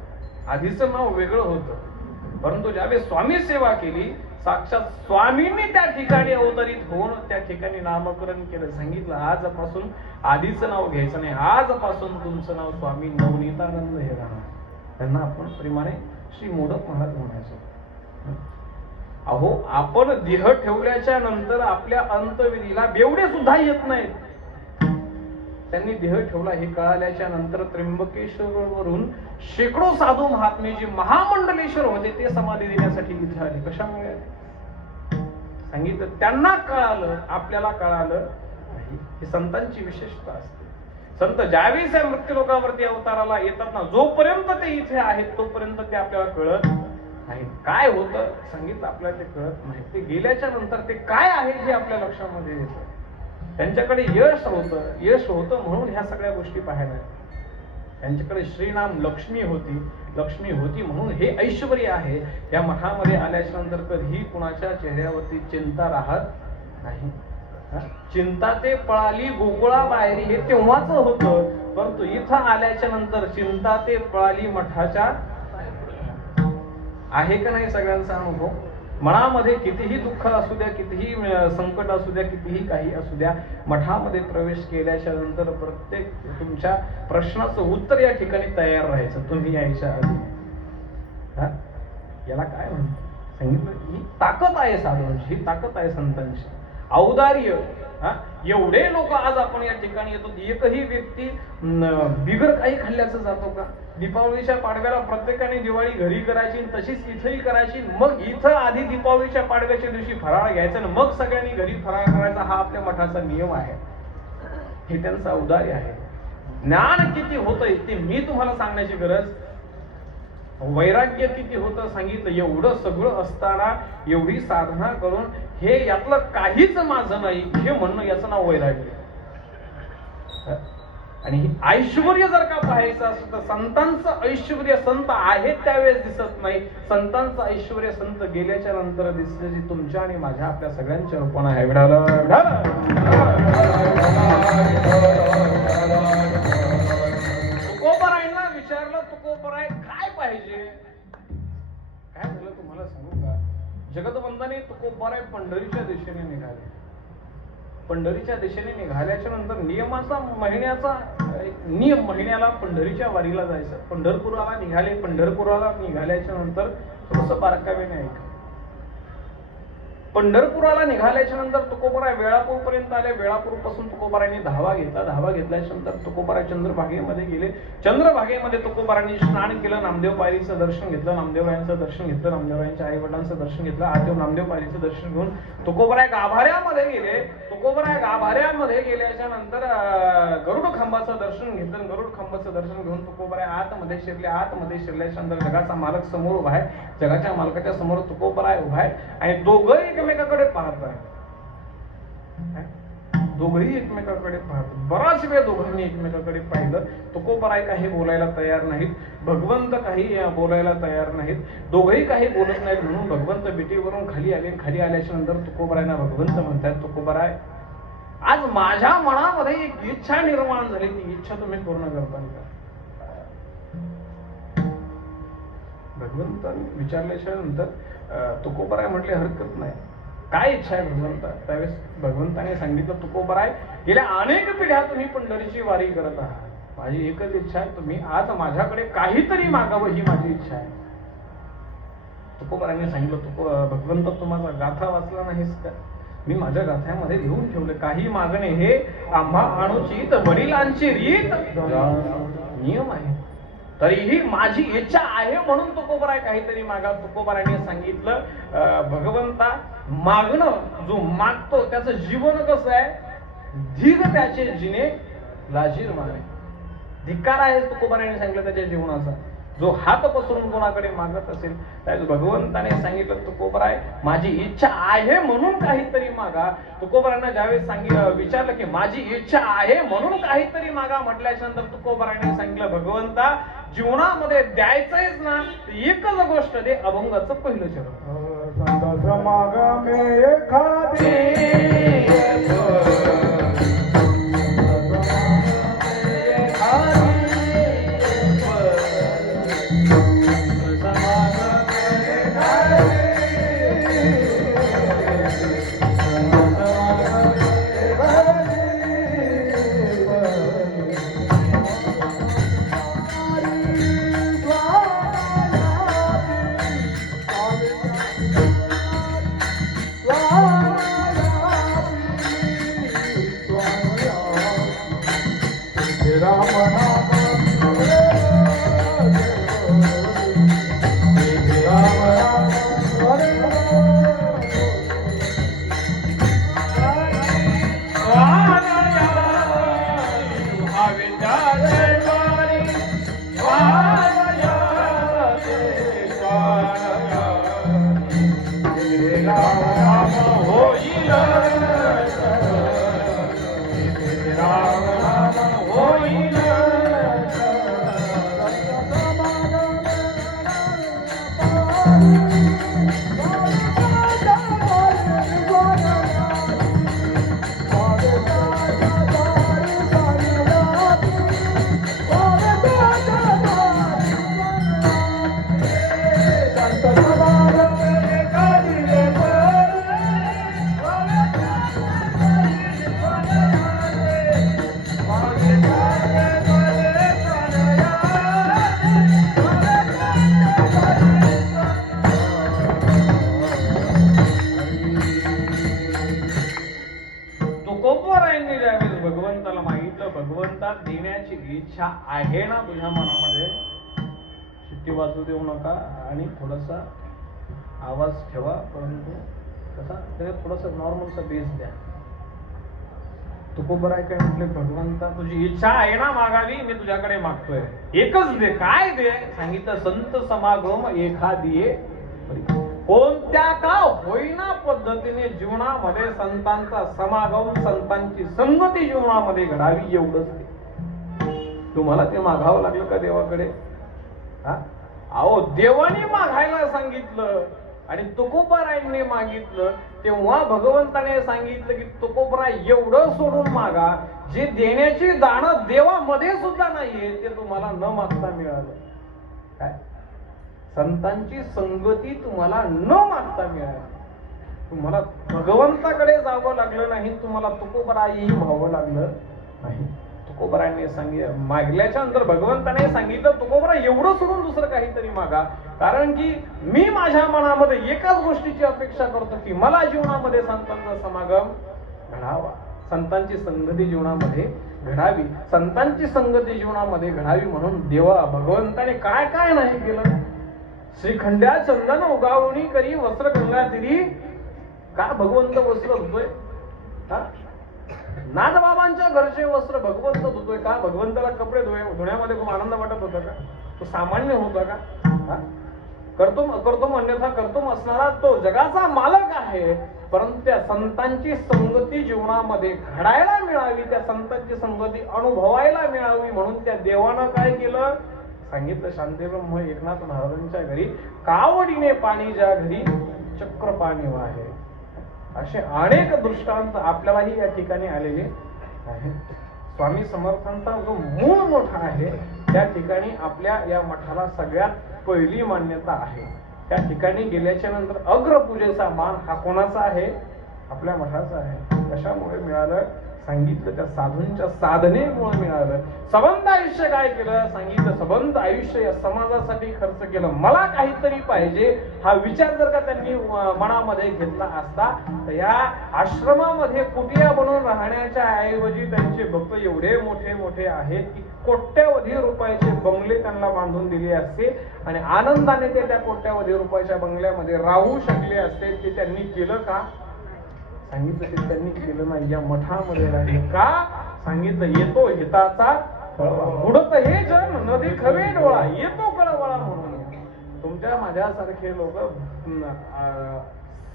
आधीचं नाव वेगळं होतं, परंतु ज्यावेळेस स्वामी सेवा केली, साक्षात स्वामींनी त्या ठिकाणी अवतरित होऊन त्या ठिकाणी नामकरण केलं. सांगितलं, आजपासून आधीचं नाव घ्यायचं नाही, आजपासून तुमचं नाव स्वामी नवनीतानंद हे राहणार. त्यांना आपण प्रेमाने श्री मोडक महाराज म्हणायचो. अहो, आपण देह ठेवल्याच्या नंतर आपल्या अंतविधीला बेवडे सुद्धा येत नाहीत. त्यांनी देह ठेवला हे कळाल्याच्या नंतर त्र्यंबकेश्वरवरून शेकडो साधू महात्मे जे महामंडलेश्वर होते ते समाधी देण्यासाठी इथे आले. कशामुळे सांगितलं, त्यांना कळालं, आपल्याला कळालं नाही. ही संतांची विशेषता असते. संत ज्यावेळेस या मृत्यू लोकावरती अवताराला येतात ना, जोपर्यंत ते इथे आहेत तोपर्यंत ते आपल्याला कळत नाही. काय होतं सांगितलं, आपल्याला ते कळत नाही. ते गेल्याच्या नंतर ते काय आहे हे आपल्या लक्षामध्ये येतं. त्यांच्याकडे यश होतं म्हणून ह्या सगळ्या गोष्टी पाहायला. त्यांच्याकडे श्रीनाम लक्ष्मी होती म्हणून हे ऐश्वर आहे. या मठामध्ये आल्याच्या नंतर कधी कुणाच्या चेहऱ्यावरती चिंता राहत नाही. चिंता ते पळाली गोकुळा बाहेरी हे तेव्हाच होतं, परंतु इथं आल्याच्या नंतर चिंता ते पळाली मठाच्या आहे का नाही? सगळ्यांचा अनुभव. मनामध्ये कितीही दुःख असू द्या, कितीही संकट असू द्या, कितीही काही असू द्या, मठामध्ये प्रवेश केल्याच्या नंतर प्रत्येक तुमच्या प्रश्नाचं उत्तर या ठिकाणी तयार राहायचं तुम्ही यायच्या आधी. याला काय म्हणतात सांगितलं, ही ताकद आहे साधूंची, ही ताकद आहे संतांची. औदार्य. एवढे लोक आज आपण या ठिकाणी येतो, एकही व्यक्ती बिगर काही खाल्ल्याचं जातो का? दीपावलीच्या पाडव्याला प्रत्येकाने दिवाळी घरी करायची, तशीच इथंही करायची. मग इथं आधी दीपावलीच्या पाडव्याच्या दिवशी फराळ घ्यायचा आणि मग सगळ्यांनी घरी फराळ करायचा. हा आपल्या मठाचा नियम आहे. हे त्यांचं औदार्य आहे. ज्ञान किती होतंय ते मी तुम्हाला सांगण्याची गरज, वैराग्य किती होतं सांगितलं. एवढं सगळं असताना एवढी साधना करून हे यातलं काहीच माझं नाही हे म्हणणं, याचं नाव वैराग्य. आणि ऐश्वर्य जर का पाहायचं असेल तर संतांचं ऐश्वर्य संत आहेत त्यावेळेस दिसत नाही, संतांचं ऐश्वर्य संत गेल्याच्या नंतर दिसलं. जी तुमच्या आणि माझ्या आपल्या सगळ्यांच्या रूपानं आहे. तुकोबारायांना विचारलं, तुकोबाराय काय पाहिजे? काय झालं तुम्हाला सांगू का? जगतवंताने तुकोबाराय पंढरीच्या दिशेने निघाले. पंढरीच्या दिशेने निघाल्याच्या नंतर नियमाचा महिन्याचा नियम, महिन्याला पंढरीच्या वारीला जायचं. पंढरपुराला निघाले. पंढरपुराला निघाल्याच्या नंतर थोडंसं बारकावेने ऐका. पंढरपुराला निघाल्याच्या नंतर तुकोबाराय वेळापूर पर्यंत आले. वेळापूर पासून तुकोबारायांनी धावा घेतला. धावा घेतल्याच्या नंतर तुकोबाराय चंद्रभागेमध्ये गेले. चंद्रभागेमध्ये तुकोबारायांनी स्नान केलं. नामदेव पायरीचं दर्शन घेतलं. नामदेवरायांचं दर्शन घेतलं. नामदेवरायांच्या आई वडिलांचं दर्शन घेतलं. आदेव नामदेव पायरीचं दर्शन घेऊन तुकोबाराय गाभाऱ्यामध्ये गेले. तुकोबाराय गाभाऱ्यामध्ये गेल्याच्या नंतर गरुड खांबाचं दर्शन घेतलं. गरुड खांबाचं दर्शन घेऊन तुकोबाराय आतमध्ये शिरले. आतमध्ये शिरल्याच्या नंतर जगाचा मालक समोर उभा आहे. जगाच्या मालकाच्या समोर तुकोबाराय उभा आहे आणि दोघंही एकमेकाकडे पाहत आहे. दोघंही एकमेकाकडे पाहत. बराच वेळ दोघांनी एकमेकाकडे पाहिलं. तुकोबाराय काही बोलायला तयार नाहीत. भगवंत काही बोलायला तयार नाहीत. दोघंही काही बोलत नाहीत. म्हणून भगवंत बिटीवरून खाली आले. खाली आल्याच्या नंतर तुकोबारायांना भगवंत म्हणतात, तुकोबाराय आज माझ्या मनामध्ये एक इच्छा निर्माण झाली. ती इच्छा तुम्ही पूर्ण करता का? भगवंतांनी विचारल्याच्या नंतर तुकोबाराय म्हटले, हरकत नाही. काय इच्छा आहे भगवंता? त्यावेळेस भगवंताने सांगितलं, तुकोबाराय गेल्या अनेक पिढ्या तुम्ही पंढरीची वारी करत आहात. माझी एकच इच्छा आहे, तुम्ही आज माझ्याकडे काहीतरी मागावं, ही माझी इच्छा आहे. तुकोबारायांनी सांगितलं, भगवंत तू माझा गाथा वाचला नाहीस का? मी माझ्या गाथ्यामध्ये लिहून ठेवले, काही मागणे हे आम्हा अनुचित वडिलांची रीत नियम आहे. तरीही माझी इच्छा आहे म्हणून तुकोबाराय काहीतरी मागा. तुकोबारायांनी सांगितलं, भगवंता मागणं जो मागतो त्याचं जीवन कसं आहे? धीर त्याचे जिने लाजीर माने. धिक्कार आहे तुकोबारायांनी सांगितलं त्याच्या जीवनाचा. जो हात पसरून कोणाकडे मागत असेल त्यावेळेस भगवंताने सांगितलं, तुकोबाराय माझी इच्छा आहे म्हणून काहीतरी मागा. तुकोबारायांना ज्यावेळेस विचारलं की माझी इच्छा आहे म्हणून काहीतरी मागा म्हटल्याच्या नंतर तुकोबारायांनी सांगितलं, भगवंता जीवनामध्ये द्यायचंच ना एकच गोष्ट दे, अभंगाचं पहिलं चरण. भगवंता देण्याची इच्छा आहे ना तुझ्या मनामध्ये? शिट्टी वाजू देऊ नका आणि थोडासा आवाज ठेवा, परंतु कसा त्याला थोडासा नॉर्मलचा बेस द्या. तुकोबराय काय म्हटले, भगवंता तुझी इच्छा आहे ना मागावी, मी तुझ्याकडे मागतोय, एकच दे. काय दे? सांगितलं संत समागम एखादी कोणत्या का होईना पद्धतीने जीवनामध्ये संतांचा समागम, संतांची संगती जीवनामध्ये घडावी, एवढंच ते. तुम्हाला ते मागावं लागलं का देवाकडे? अहो देवाने मागायला सांगितलं आणि तुकोबरायांनी मागितलं, तेव्हा भगवंताने सांगितलं की तुकोबराय एवढं सोडून मागा, जे देण्याची दाणं देवामध्ये सुद्धा नाहीये ते तुम्हाला न मागता मिळालं. काय? संतांची संगती तुम्हाला न मागता मिळाली. तुम्हाला भगवंताकडे जावं लागलं नाही, तुम्हाला तुकोबरायही व्हावं लागलं नाही. तुकोबरायांनी सांगितलं, मागल्याच्या नंतर भगवंताने सांगितलं तुकोबराय एवढं सोडून दुसरं काहीतरी मागा, कारण की मी माझ्या मनामध्ये एकाच गोष्टीची अपेक्षा करतो की मला जीवनामध्ये संतांचा समागम घडावा, संतांची संगती जीवनामध्ये घडावी, संतांची संगती जीवनामध्ये घडावी. म्हणून देवा भगवंताने काय काय नाही केलं. श्रीखंड्या चंदन उगावणी करी वस्त्र गंगा तिरी. का भगवंत वस्त्र धुतोय? नाथबाबांच्या घरचे वस्त्र भगवंत धुतोय का? भगवंताला कपडे धुण्यामध्ये खूप आनंद वाटत होता का? तो सामान्य होता का? कर्तुम अन्यथा कर्तुम असणारा तो जगाचा मालक आहे. परंतु त्या संतांची संगती जीवनामध्ये घडायला मिळावी, त्या संतांची संगती अनुभवायला मिळावी, म्हणून त्या देवानं काय केलं? सांगितलं शांतीब्रह्म एकनाथ महाराजांच्या घरी कावडीने पाणी ज्या घरी चक्र पाणी वाहे. असे अनेक दृष्टांत आपल्यालाही या ठिकाणी आलेले आहेत. स्वामी समर्थांचा जो मूळ मोठा आहे त्या ठिकाणी आपल्या या मठाला सगळ्यात पहिली मान्यता आहे. त्या ठिकाणी गेल्याच्या नंतर अग्रपूजेचा मान हा कोणाचा आहे? आपल्या मठाचा आहे. कशामुळे मिळालं? सांगितलं त्या साधूंच्या साधनेमुळे मिळालं. सबंध आयुष्य काय केलं? सांगितलं सबंध आयुष्य या समाजासाठी खर्च केलं. मला काहीतरी पाहिजे हा विचार जर का त्यांनी मनामध्ये घेतला असता तर या आश्रमामध्ये कुटिया बनवून राहण्याच्या ऐवजी त्यांचे भक्त एवढे मोठे मोठे आहेत की कोट्यवधी रुपयाचे बंगले त्यांना बांधून दिले असते आणि आनंदाने ते त्या कोट्यवधी रुपयाच्या बंगल्यामध्ये राहू शकले असते. ते त्यांनी केलं का? सांगितलं ते त्यांनी केलं नाही. या मठामध्ये राहिले का? सांगितलं येतो हिताचा बुडत हे जन नदी खवे डोळा येतो कळवळा. म्हणून तुमच्या माझ्यासारखे लोक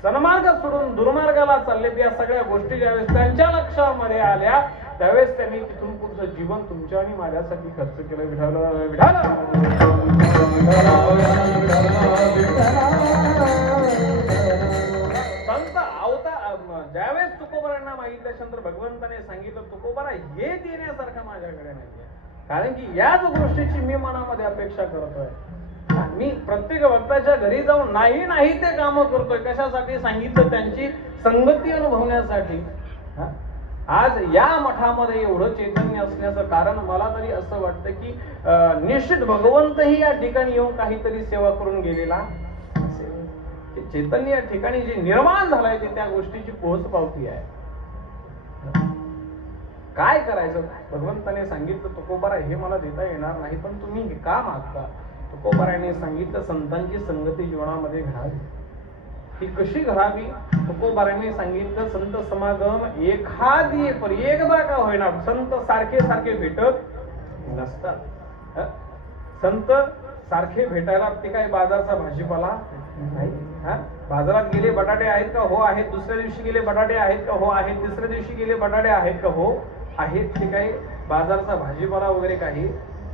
सन्मार्ग सोडून दुर्मार्गाला चालले. या सगळ्या गोष्टी ज्यावेळेस त्यांच्या लक्षामध्ये आल्या त्यावेळेस त्यांनी तिथून पुढचं जीवन तुमच्या आणि माझ्यासाठी खर्च केलं. विठाला विठाला ज्यावेळेस तुकोबरांना मागितल्यानंतर भगवंताने सांगितलं तुकोबरा हे देण्यासारखं माझ्याकडे नाहीये, कारण की याच गोष्टीची मी मनामध्ये अपेक्षा करतोय. मी प्रत्येक भक्ताच्या घरी जाऊन नाही ते काम करतोय. कशासाठी? सांगितलं त्यांची संगती अनुभवण्यासाठी. आज या मठामध्ये एवढं चैतन्य असण्याचं कारण मला तरी असं वाटतं की निश्चित भगवंतही या ठिकाणी येऊन काहीतरी सेवा करून गेलेला. चैतन्य या ठिकाणी जे निर्माण झालंय ते त्या गोष्टीची पोहोचपावती आहे. काय करायचं? भगवंताने सांगितलं तुकोबारा हे मला देता येणार नाही, पण तुम्ही का मागता? तुकोबाराने सांगितलं संतांची संगती जीवनामध्ये घडावी. ही कशी घडावी? तुकोबाराने सांगितलं संत समागम एखादी एकदा का होईना. संत सारखे सारखे भेटत नसतात. संत सारखे भेटायला ते काय बाजारचा भाजीपाला नाही. बाजारात गेले बटाटे आहेत का? हो आहेत. दुसऱ्या दिवशी गेले बटाटे आहेत का? हो आहेत. तिसऱ्या दिवशी गेले बटाटे आहेत का? हो आहेत. ते काही बाजारचा भाजीपाला वगैरे काही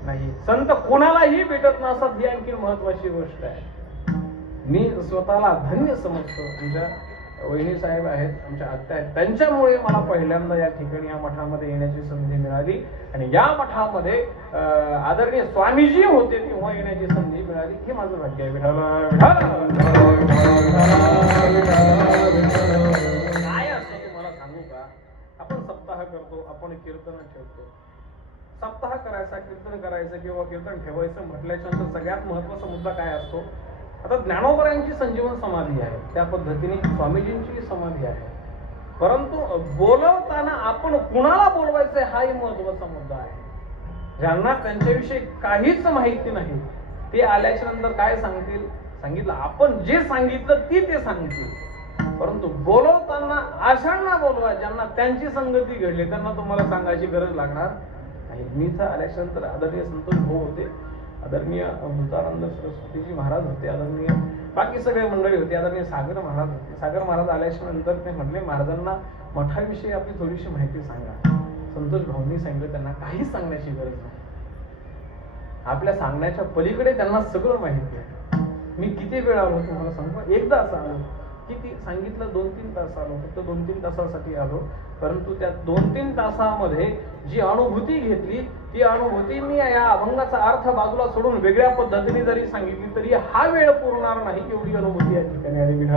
नाही. संत कोणालाही भेटत नसतात ही आणखी महत्वाची गोष्ट आहे. मी स्वतःला धन्य समजतो. आमच्या वहिनी साहेब आहेत, आमच्या आत्या आहेत, त्यांच्यामुळे मला पहिल्यांदा या ठिकाणी या मठामध्ये येण्याची संधी मिळाली आणि या मठामध्ये आदरणीय स्वामीजी होते तेव्हा येण्याची संधी मिळाली. हे माझं भाग्य आहे. काय असतं तुम्हाला सांगू का? आपण सप्ताह करतो, आपण कीर्तन ठेवतो. सप्ताह करायचा, कीर्तन करायचं किंवा कीर्तन ठेवायचं म्हटल्याच्या नंतर सगळ्यात महत्वाचा मुद्दा काय असतो? आता ज्ञानोबरांची संजीवन समाधी आहे, त्या पद्धतीने स्वामीजींची समाधी आहे. परंतु बोलवताना आपण कुणाला बोलवायचंय हाही महत्वाचा मुद्दा आहे. ज्यांना त्यांच्याविषयी काहीच माहिती नाही ते आल्याच्या नंतर काय सांगतील? सांगितलं आपण जे सांगितलं ते सांगतील. परंतु बोलवताना अशांना बोलवा ज्यांना त्यांची संगती घडली, त्यांना तुम्हाला सांगायची गरज लागणार नाही. मी इथं आल्याच्यानंतर आदरणीय संतोष भाऊ होते, आदरणीय भूतानंद सरस्वतीजी महाराज होते, आदरणीय बाकी सगळे मंडळी होते, आदरणीय सागर महाराज होते. सागर महाराज आल्याच्या नंतर ते म्हणले महाराजांना मठाविषयी आपली थोडीशी माहिती सांगा. संतोष भाऊंनी सांगितलं त्यांना काहीच सांगण्याची गरज नाही, आपल्या सांगण्याच्या पलीकडे त्यांना सगळं माहिती आहे. मी किती वेळ आलो तुम्हाला सांगू, एकदा असं आलो, किती सांगितलं 2-3 तास आलो, फक्त 2-3 तासासाठी आलो, परंतु त्या 2-3 तासामध्ये जी अनुभूती घेतली ती अनुभूती मी या अभंगाचा अर्थ बाजूला सोडून वेगळ्या पद्धतीने जरी सांगितली तरी हा वेळ पुरणार नाही, एवढी अनुभूती या ठिकाणी आली.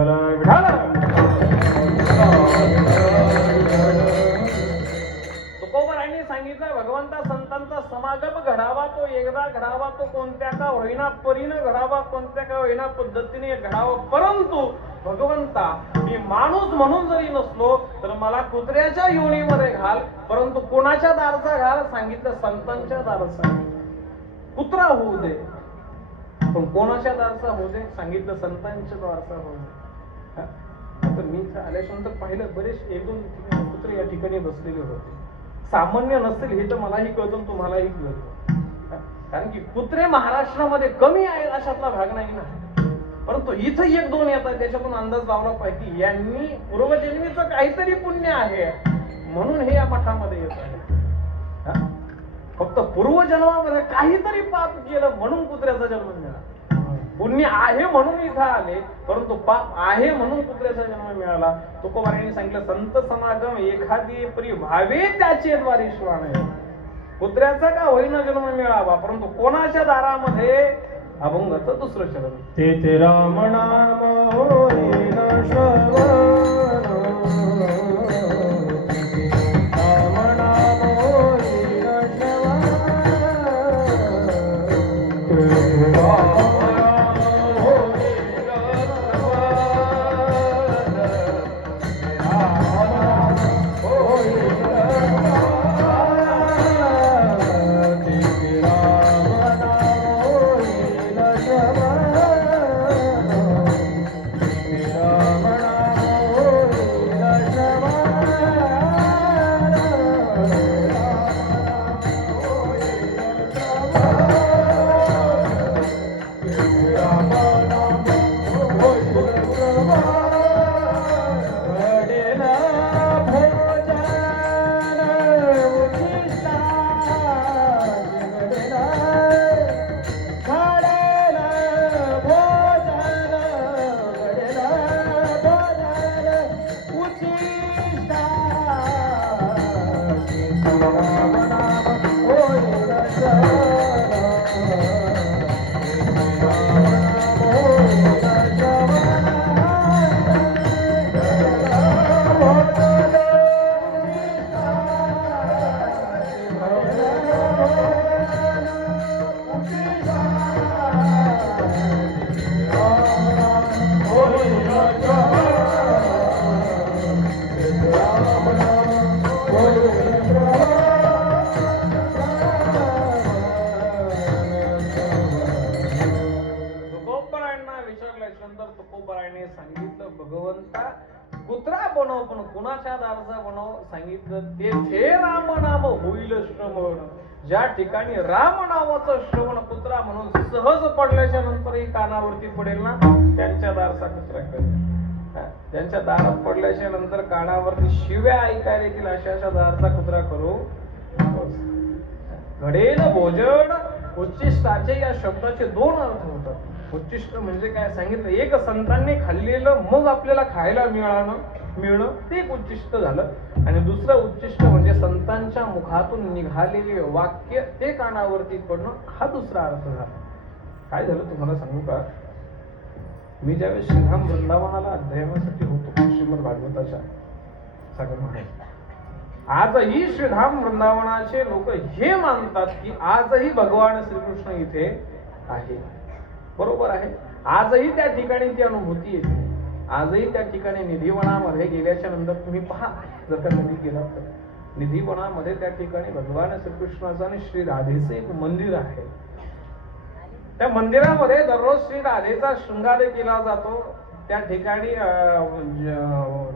तुकोबारायांनी सांगितलं भगवंता संतांचा समागम घडावा, तो एकदा घडावा, तो कोणत्या का होईना परीनं घडावा, कोणत्या का होईना पद्धतीने घडावा, परंतु भगवंता मी माणूस म्हणून जरी नसलो तर मला कुत्र्याच्या योनीमध्ये घाल, परंतु कोणाच्या दारचा घाल, सांगितलं संतांच्या दारचा. कुत्रा होऊ दे पण कोणाच्या दारचा होऊ दे, सांगितलं संतांच्या दारचा होऊ दे. तर मी आल्याच्यानंतर पाहिलं बरेच 1-2 कुत्रे या ठिकाणी बसलेले होते. सामान्य नसतील हे तर मलाही कळतं, तुम्हालाही कळतं, कारण की कुत्रे महाराष्ट्रामध्ये कमी आहेत अशातला भाग नाही ना. परंतु इथं 1-2 येतात, त्याच्यातून अंदाज लावला पाहिजे की यांनी पूर्वजन्मीचं काहीतरी पुण्य आहे म्हणून हे या मठामध्ये येत आहे. फक्त पूर्वजन्मामध्ये काहीतरी पाप केलं म्हणून कुत्र्याचा जन्म मिळाला. पुण्य आहे म्हणून इथं आले, परंतु पाप आहे म्हणून कुत्र्याचा जन्म मिळाला. तुकोबारायांनी सांगितलं संत समागम एखादी परी व्हावे त्याचे द्वारे श्वान. कुत्र्याचा का होईना जन्म मिळावा, परंतु कोणाच्या दारामध्ये, अभंगाचं 2रं चरण. ते राम नाम होईन श्रवण, राम नाम होईन श्रवण, भगवंता कुत्रा बनव पण कुणाच्या दारचा बनव, सांगितलं तेथे राम नाम होईल श्रवण. ज्या ठिकाणी राम नावाचं श्रवण कुत्रा म्हणून सहज पडल्याच्या नंतरही कानावरती पडेल ना, त्यांच्या दारचा कुत्रा करेल. त्यांच्या दारात पडल्याच्या नंतर कानावरती शिव्या ऐकायला येतील अशा दारचा कुत्रा करू. घडेल भोजन उच्चिष्टाचे या शब्दाचे 2 अर्थ होतात. उच्चिष्ट म्हणजे काय सांगितलं, एक संतांनी खाल्लेलं मग आपल्याला खायला मिळणं ते एक उच्चिष्ट झालं, आणि दुसरं उच्चिष्ट म्हणजे संतांच्या मुखातून निघालेले वाक्य ते कानावरती पडणं, हा दुसरा अर्थ झाला. काय झालं तुम्हाला सांगू का, मी ज्यावेळेस श्रीधाम वृंदावनाला अध्ययनासाठी होतो श्रीमद भागवताच्या सागर महाराज, आजही श्रीधाम वृंदावनाचे लोक हे मानतात की आजही भगवान श्रीकृष्ण इथे आहे. बरोबर आहे, आजही त्या ठिकाणी ती अनुभूती येते. आजही त्या ठिकाणी निधिवनामध्ये गेल्याच्या नंतर तुम्ही पहा, जर का नदी गेलात तर निधिवनामध्ये त्या ठिकाणी भगवान श्रीकृष्णाचं आणि श्री राधेचं एक मंदिर आहे. त्या मंदिरामध्ये दररोज श्री राधेचा शृंगार केला जातो. त्या ठिकाणी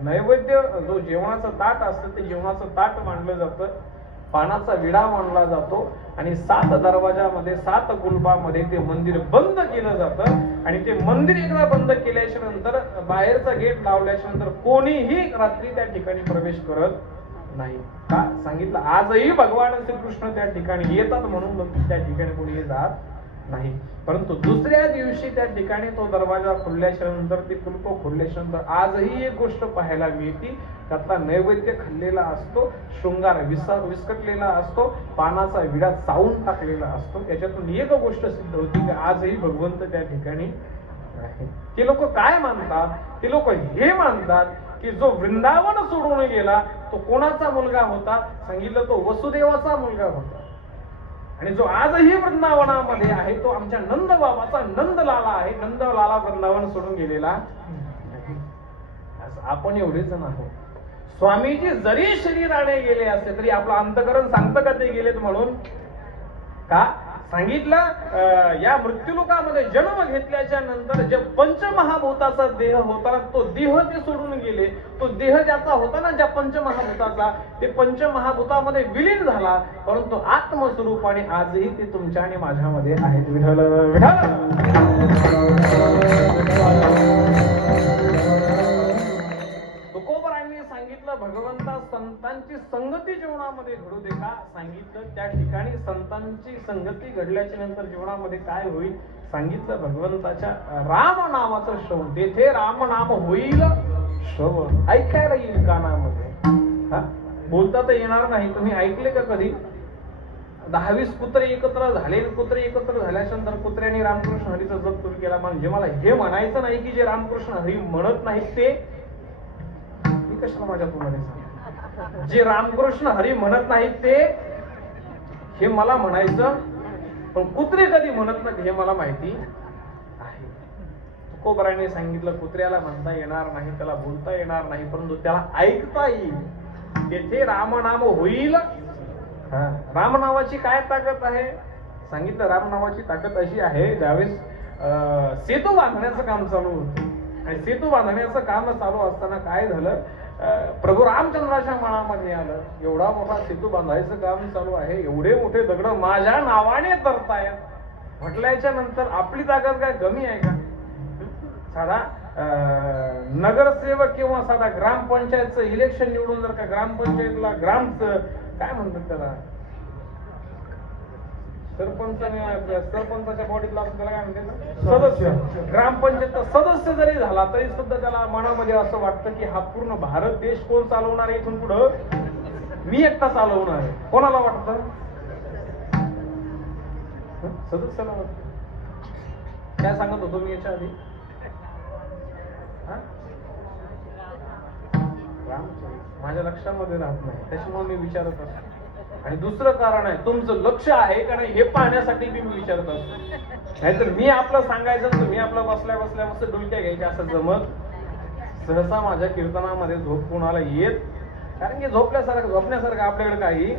नैवेद्य जो जेवणाचं ताट असतं ते जेवणाचं ताट मांडलं जातं, पानाचा विडा मांडला जातो आणि 7 दरवाजामध्ये 7 कुलपामध्ये ते मंदिर बंद केलं जातं आणि ते मंदिर एकदा बंद केल्याच्या नंतर बाहेरचा गेट लावल्याच्या नंतर कोणीही रात्री त्या ठिकाणी प्रवेश करत नाही. का सांगितलं? आजही भगवान श्रीकृष्ण त्या ठिकाणी येतात म्हणून त्या ठिकाणी कोणी जात नाही. परंतु दुसऱ्या दिवशी त्या ठिकाणी तो दरवाजा खोलल्याच्या नंतर ते कुलप खोलल्याच्या नंतर आजही एक गोष्ट पाहायला मिळते, त्यातला नैवेद्य खाल्लेला असतो, शृंगार विस्कटलेला असतो, पानाचा विडा चावून टाकलेला असतो. त्याच्यातून एक गोष्ट सिद्ध होती की आजही भगवंत त्या ठिकाणी आहे. ते लोक काय मानतात? ते लोक हे मानतात की जो वृंदावन सोडून गेला तो कोणाचा मुलगा होता? सांगितलं तो वसुदेवाचा मुलगा होता. आणि जो आजही वृंदावनामध्ये आहे तो आमच्या नंद बाबाचा नंदलाला आहे. नंदलाला वृंदावन सोडून गेलेला नाही. आपण एवढे जण आहोत. स्वामीजी जरी शरीराने गेले असते तरी आपलं अंतकरण सांगतं का ते गेलेत म्हणून? का सांगितलं? या मृत्यूलोकामध्ये जन्म घेतल्याच्या नंतर जे पंचमहाभूताचा देह होता तो देह ते सोडून गेले. तो देह ज्याचा होता ना, ज्या पंचमहाभूताचा, ते पंचमहाभूतामध्ये विलीन झाला, परंतु आत्मस्वरूपाने आजही ते तुमच्या आणि माझ्यामध्ये आहेत. विठ्ठल तुकोबरांनी सांगितलं भगवंता संतांची संगती जीवनामध्ये घडू दे का? सांगितलं त्या ठिकाणी संतांची संगती घडल्याच्या नंतर जीवनामध्ये काय होईल? सांगितलं भगवंताच्या राम नामाचं श्रवण. तेथे राम नाम होईल श्रवण, ऐकायला येईल कानामध्ये. बोलता तर येणार नाही. तुम्ही ऐकले का कधी 10-20 कुत्रे एकत्र झाले, कुत्रे एकत्र झाल्याच्या नंतर कुत्र्यांनी रामकृष्ण हरीचा जप सुरू केला? म्हणजे मला हे म्हणायचं नाही की जे रामकृष्ण हरी म्हणत नाहीत ते कशाला माझ्या तुम्हाला सांग. जे रामकृष्ण हरी म्हणत नाहीत ते हे मला म्हणायचं, पण कुत्रे कधी म्हणत नाहीत हे मला माहिती आहे. तुकोबराने सांगितलं कुत्र्याला म्हणता येणार नाही, त्याला बोलता येणार नाही, परंतु त्याला ऐकता येईल. तेथे रामनाम होईल. रामनावाची काय ताकद आहे? सांगितलं रामनावाची ताकद अशी आहे, ज्यावेळेस सेतू बांधण्याचं काम चालू होतं आणि सेतू बांधण्याचं काम चालू असताना काय झालं, प्रभू रामचंद्राच्या मनामध्ये आलं एवढा मोठा सेतू बांधायचं काम चालू आहे, एवढे मोठे दगड माझ्या नावाने तरतायत म्हटल्याच्या नंतर आपली ताकद काय कमी आहे का? साधा नगरसेवक किंवा साधा ग्रामपंचायतचं इलेक्शन निवडून जर का ग्रामपंचायतला ग्रामचं काय म्हणतात त्याला, सरपंचाच्या बॉडीतला त्याला काय म्हणतात सदस्य, ग्रामपंचायतचा सदस्य जरी झाला तरी सुद्धा त्याला मनामध्ये असं वाटतं की हा पूर्ण भारत देश कोण चालवणार आहे इथून पुढं? मी एकटा चालवणार आहे. कोणाला वाटतं? सदस्याला वाटतं. काय सांगत होतो मी याच्या आधी? माझ्या लक्षामध्ये राहत नाही, त्याच्यामुळे मी विचारत असतो. आणि दुसरं कारण आहे, तुमचं लक्ष आहे का नाही हे पाहण्यासाठी मी विचारत असतो. नाहीतर मी आपलं सांगायचं, तुम्ही आपलं बसल्या बसल्या मस्त डुलक्या घ्यायच्या असं जमत. सहसा माझ्या कीर्तनामध्ये झोप कोणाला येत, कारण की झोपण्यासारखं आपल्याकडे काही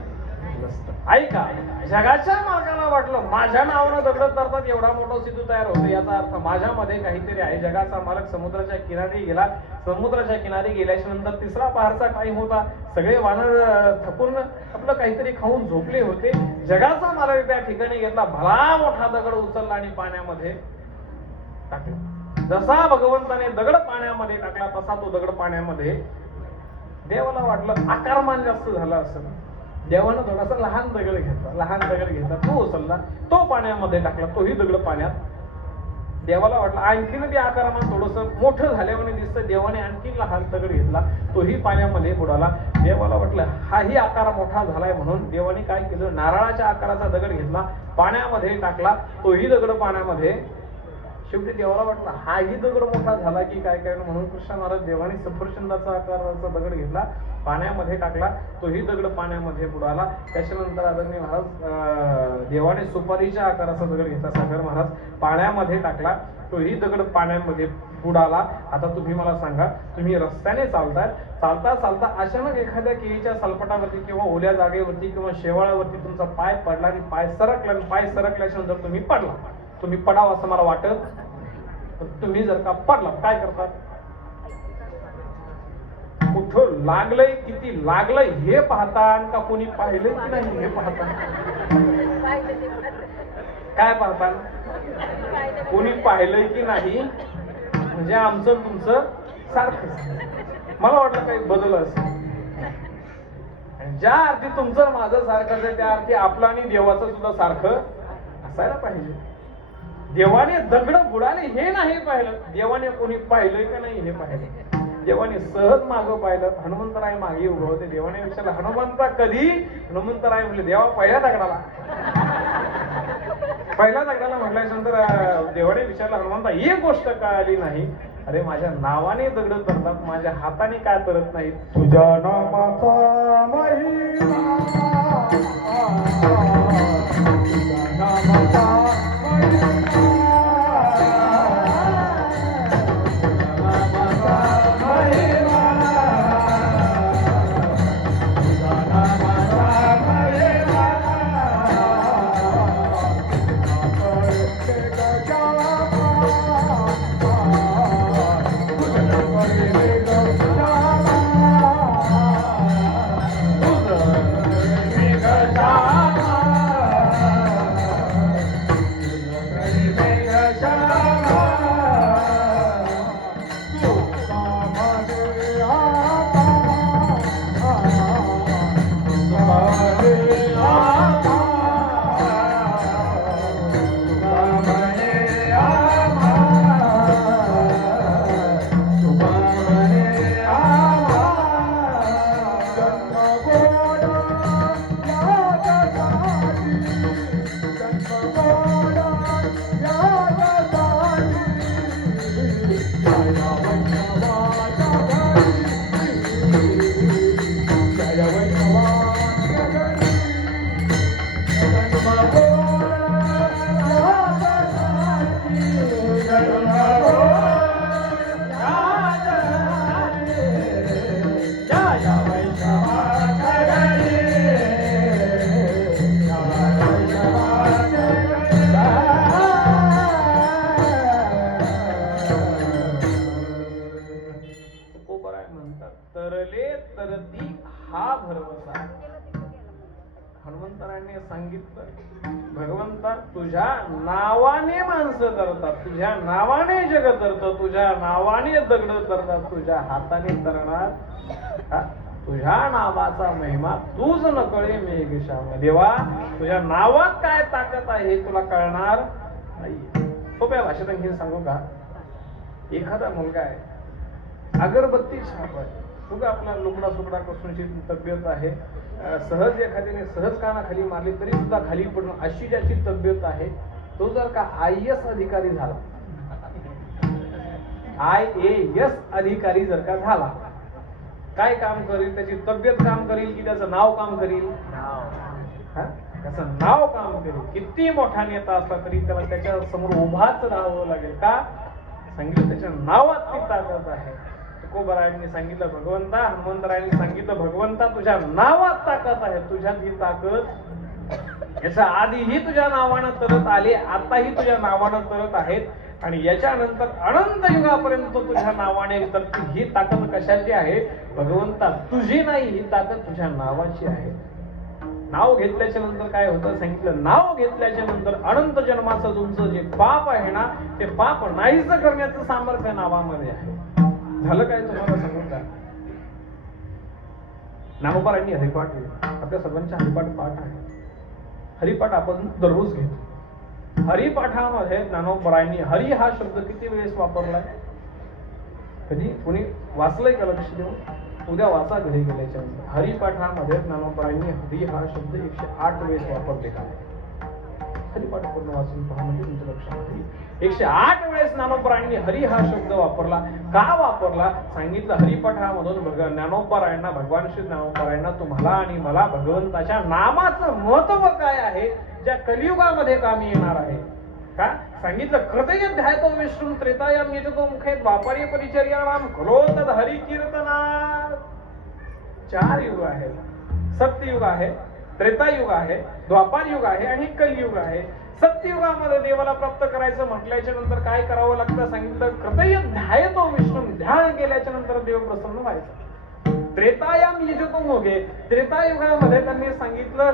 नसतं. ऐका, जगाच्या मार्गाला वाटलं माझ्या नावानं दगड तरतात एवढा मोठा सेतू तयार होतो, याचा अर्थ माझ्यामध्ये काहीतरी आहे. जगाचा मालक समुद्राच्या किनारी गेला, समुद्राच्या किनारी गेल्याच्या नंतर तिसरा पहारचा टाइम होता, सगळे वानर थकून आपलं काहीतरी खाऊन झोपले होते. जगाचा मालक त्या ठिकाणी घेतला, भला मोठा दगड उचलला आणि पाण्यामध्ये टाकला. जसा भगवंताने दगड पाण्यामध्ये टाकला तसा तो दगड पाण्यामध्ये, देवाला वाटलं आकारमान जास्त झाला असं, देवानं थोडासा लहान दगड घेतला, तो उचलला, तो पाण्यामध्ये टाकला, तोही दगड पाण्यात. देवाला वाटलं आणखीन ते आकारमान थोडस मोठं झाल्यामुळे दिसतं, देवाने आणखी लहान दगड घेतला, तोही पाण्यामध्ये बुडाला. देवाला वाटलं हाही आकार मोठा झालाय म्हणून देवाने काय केलं, नारळाच्या आकाराचा दगड घेतला, पाण्यामध्ये टाकला, तोही दगड पाण्यामध्ये. शेवटी देवाला वाटलं हाही दगड मोठा झाला की काय काय म्हणून कृष्ण महाराज देवाने सफरचंदाचा आकाराचा दगड घेतला, पाण्यामध्ये टाकला, तोही दगड पाण्यामध्ये बुडाला. त्याच्यानंतर आदरणीय महाराज देवाने सुपारीच्या आकाराचा दगड घेतला, सागर महाराज पाण्यामध्ये टाकला, तोही दगड पाण्यामध्ये बुडाला. आता तुम्ही मला सांगा, तुम्ही रस्त्याने चालताय, चालता चालता अचानक एखाद्या केळीच्या सलपटावरती किंवा ओल्या जागेवरती किंवा शेवाळावरती तुमचा पाय पडला आणि पाय सरकल्याच्या नंतर तुम्ही पडला. तुम्ही पडावं असं मला वाटत पण तुम्ही जर का पडला काय करतात? कुठं लागलंय, किती लागलंय हे पाहता का कोणी पाहिलंय की नाही हे पाहता? काय पाहता? कोणी पाहिलंय की नाही म्हणजे आमचं तुमचं सारखं. मला वाटलं काही बदल असेल. ज्या अर्थी तुमचं माझं सारखं आहे त्या अर्थी आपलं आणि देवाचं सुद्धा सारखं असायला पाहिजे. देवाने दगड बुडाले हे नाही पाहिलं, देवाने कोणी पाहिलंय का नाही हे पाहिलं. देवाने सहज मागं पाहिलं. हनुमंतराय मागे उभं होते. देवाने विचारलं हनुमंता कधी? हनुमंतराय म्हणले देवा पहिल्या दगडाला. पहिल्या दगडाला म्हटल्यानंतर देवाने विचारलं हनुमंता एक गोष्ट का आली नाही? अरे माझ्या नावाने दगड तरतात, माझ्या हाताने काय तरत नाही? तुझ्या नामाचा महिमा, तुझ्या नामाचा तरले तरती हा भरवसा. हनुमंतराने सांगितलं भगवंता तुझ्या नावाने माणसं तरतात, तुझ्या नावाने जग तरतं, तुझ्या नावाने दगड तरतात, तुझ्या हाताने तरणार. तुझ्या नावाचा महिमा तूच नकळे मेघश्याम. देवा तुझ्या नावात काय ताकद आहे हे तुला कळणार नाही. सोप्या भाषेत आणखी सांगू का? एखादा मुलगा आहे, अगरबत्ती छाप आहे, तुझा आपला लुकडा सुकडा कसूनची तब्येत आहे, सहज एखाद्याने सहज कानाखाली मारली तरी सुद्धा खाली पडणं अशी ज्याची तब्येत आहे, तो जर का IAS अधिकारी झाला, IAS अधिकारी जर का झाला, काय काम करील? त्याची तब्येत काम करील की त्याचं नाव काम करील? त्याचं नाव काम करील. किती मोठा नेता असला तरी त्याला त्याच्या समोर उभाच राहावं लागेल. का? सांगितलं त्याच्या नावात ती ताकद आहे. तुकोबरायांनी सांगितलं भगवंता, हनुमंतरायांनी सांगितलं भगवंता तुझ्या नावात ताकद आहे. तुझ्यात ही ताकद याच्या आधीही तुझ्या नावानं तरत आले, आताही तुझ्या नावानं तरत आहेत आणि याच्यानंतर अनंत युगापर्यंत तुझ्या नावाने तर ही ताकद कशाची आहे? भगवंता तुझी नाही, ही ताकद तुझ्या नावाची आहे. नाव घेतल्याच्या नंतर काय होतं सांगितलं? नाव घेतल्याच्या नंतर अनंत जन्माचं तुमचं जे पाप आहे ना, ते पाप नाहीच करण्याचं सामर्थ्य नावामध्ये आहे. झालं काय तुम्हाला सांगू का? नामोपारांनी हरिपाठ आपल्या सर्वांच्या हरिपाठ पाठ आहे. हरिपाठ आपण दररोज घेतो. हरिपाठामध्ये ज्ञानोबरायांनी हरी हा शब्द किती वेळेस वापरलाय? कधी कोणी वाचलंय का? लक्ष देऊन उद्या वाचा घरी गेल्याच्या नंतर. हरिपाठामध्ये ज्ञानोबरायांनी हरी हा शब्द 108 वेळेस वापरले का? हरिपाठ पूर्ण वाचून पहा म्हणजे तुमच्या लक्षात येईल. 108 वेळेस ज्ञानोबरायांनी हरी हा शब्द वापरला. का वापरला? सांगितलं हरिपाठामधून ज्ञानोबरायांना, भगवान श्री ज्ञानोबरायांना तुम्हाला आणि मला भगवंताच्या नामाचं महत्व काय आहे, ज्या कलियुगामध्ये कामी येणार आहे. का सांगितलं? कृतय ध्यायतो विष्णू त्रेतायाम येतो मुखे द्वापारी परिचर्याणाम खलोतद हरि कीर्तनात. 4 युग आहेत. सत्ययुग आहे, त्रेतायुग आहे, द्वापार युग आहे आणि कलियुग आहे. सत्ययुगामध्ये देवाला प्राप्त करायचं म्हटल्याच्या नंतर काय करावं लागतं सांगितलं, कृतय ध्यायतो विष्णू, ध्यान केल्याच्या नंतर देव प्रसन्न व्हायचा. त्रेतायाम यजतो मोगे, त्रेतायुगामध्ये त्यांनी सांगितलं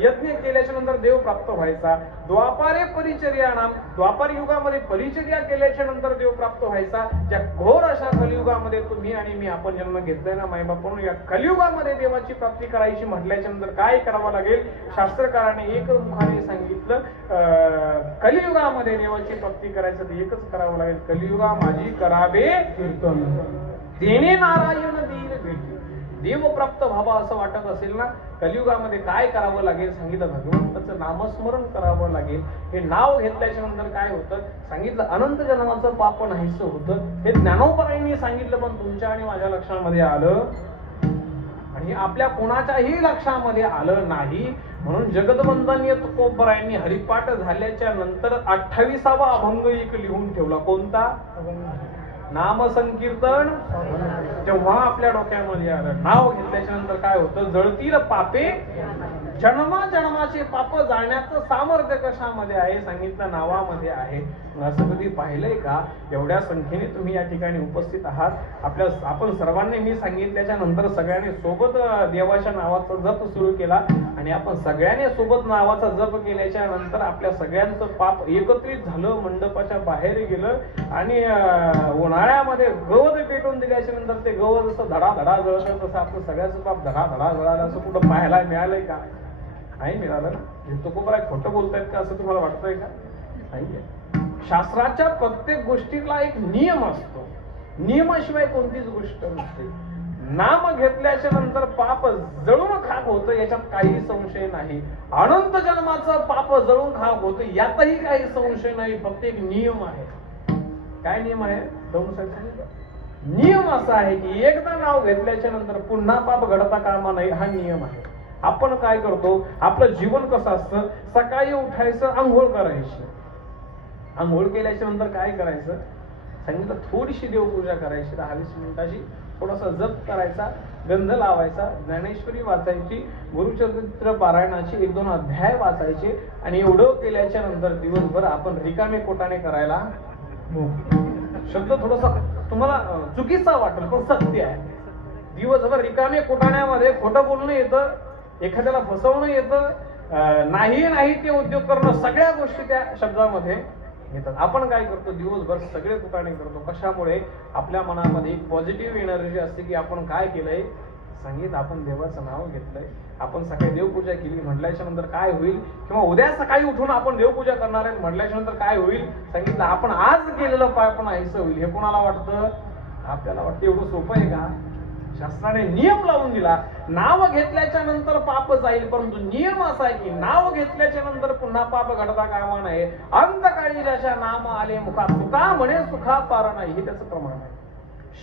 यज्ञ केल्याच्या नंतर देव प्राप्त व्हायचा. द्वापारे परिचर्याणाम, द्वापार युगामध्ये परिचर्या केल्याच्या नंतर देव प्राप्त व्हायचा. ज्या घोर अशा कलियुगामध्ये तुम्ही आणि मी आपण जन्म घेतलाय ना मायबापांना, या कलियुगामध्ये देवाची प्राप्ती करायची म्हटल्याच्या नंतर काय करावं लागेल, शास्त्रकाराने एकमुखाने सांगितलं कलियुगामध्ये देवाची प्राप्ती करायचं तर एकच करावं लागेल, कलियुगा माझी करावे कीर्तन, देणे नारायण देईल भेटी. देव प्राप्त व्हावा असं वाटत असेल ना, कलियुगामध्ये काय करावं लागेल सांगितलं, भगवंताचं नामस्मरण करावं लागेल. हे नाव घेतल्याच्या नंतर काय होतं सांगितलं, अनंत जन्माचं पाप नाहीसं होतं. हे ज्ञानोबरायांनी सांगितलं, पण तुमच्या आणि माझ्या लक्षामध्ये आलं आणि आपल्या कोणाच्याही लक्षामध्ये आलं नाही. म्हणून जगदवंदनीय तुकोबरायांनी हरिपाठ झाल्याच्या नंतर 28वा अभंग एक लिहून ठेवला. कोणता? नाम संकीर्तन. तेव्हा आपल्या डोक्यामध्ये आलं, नाव घेतल्याच्या नंतर काय होतं, जळतील पापे, जन्माचे पाप जाळण्याचं सामर्थ्य कशामध्ये आहे सांगितलं, नावामध्ये आहे. असं कधी पाहिलंय का, एवढ्या संख्येने तुम्ही या ठिकाणी उपस्थित आहात, आपण सर्वांनी मी सांगितल्याच्या नंतर सगळ्यांनी सोबत देवाच्या नावाचा जप सुरू केला आणि आपण सगळ्यांनी सोबत नावाचा जप केल्याच्या नंतर आपल्या सगळ्यांचं पाप एकत्रित झालं, मंडपाच्या बाहेर गेलं आणि उन्हाळ्यामध्ये गवत पेटून दिल्याच्या नंतर ते गवत जसं धडा धडा जळतं तसं आपलं सगळ्याचं पाप धडा धडा जळालं. असं कुठं पाहायला मिळालंय का? नाही मिळालं ना. तुकोबराय खोटं बोलतायत का असं तुम्हाला वाटतंय का? नाहीये. शास्त्राच्या प्रत्येक गोष्टीला एक नियम असतो, नियमाशिवाय कोणतीच गोष्ट नसते. नाम घेतल्याच्या नंतर पाप जळून खाक होतं याच्यात काही संशय नाही. अनंत जन्माचं पाप जळून खाक होतं यातही काही संशय नाही. फक्त एक नियम आहे. काय नियम आहे? नियम असा आहे की एकदा नाव घेतल्याच्या नंतर पुन्हा पाप घडता कामा नाही, हा नियम आहे. आपण काय करतो, आपलं जीवन कसं असतं, सकाळी उठायचं, आंघोळ करायची, आंघोळ केल्याच्या नंतर काय करायचं सांगितलं, थोडीशी देवपूजा करायची 10-20 मिनिटाची, थोडासा जप करायचा, गंध लावायचा, ज्ञानेश्वरी वाचायची, गुरुचरित्र पारायणाची 1-2 अध्याय वाचायचे आणि एवढं केल्याच्या नंतर दिवसभर आपण रिकामे पोटाने करायला. शब्द थोडासा तुम्हाला चुकीचा वाटेल पण सत्य आहे. दिवसभर रिकामे पोटाण्यामध्ये खोटं बोलणं येतं, एखाद्याला फसवणं येतं, नाही ते उद्योग करणं, सगळ्या गोष्टी त्या शब्दामध्ये येतात. आपण काय करतो, दिवसभर सगळे कुटाणे करतो. कशामुळे? आपल्या मनामध्ये एक पॉझिटिव्ह एनर्जी असते की आपण काय केलंय सांगितलं, आपण देवाचं नाव घेतलंय, आपण सकाळी देवपूजा केली म्हटल्याच्या नंतर काय होईल, किंवा उद्या सकाळी उठून आपण देवपूजा करणार आहे म्हटल्याच्या नंतर काय होईल सांगितलं, आपण आज केलेलं पाप नाहीसं होईल. हे कोणाला वाटतं? आपल्याला वाटतं. एवढं सोपं आहे का? शास्त्राने नियम लावून दिला, नाव घेतल्याच्या नंतर पाप जाईल, परंतु नियम असा आहे की नाव घेतल्याच्या नंतर पुन्हा पाप घडता कामा नये. अंतकाळी ज्याच्या नाम आले मुखा, तुका म्हणे सुखा पार नाही, हे त्याचं प्रमाण आहे.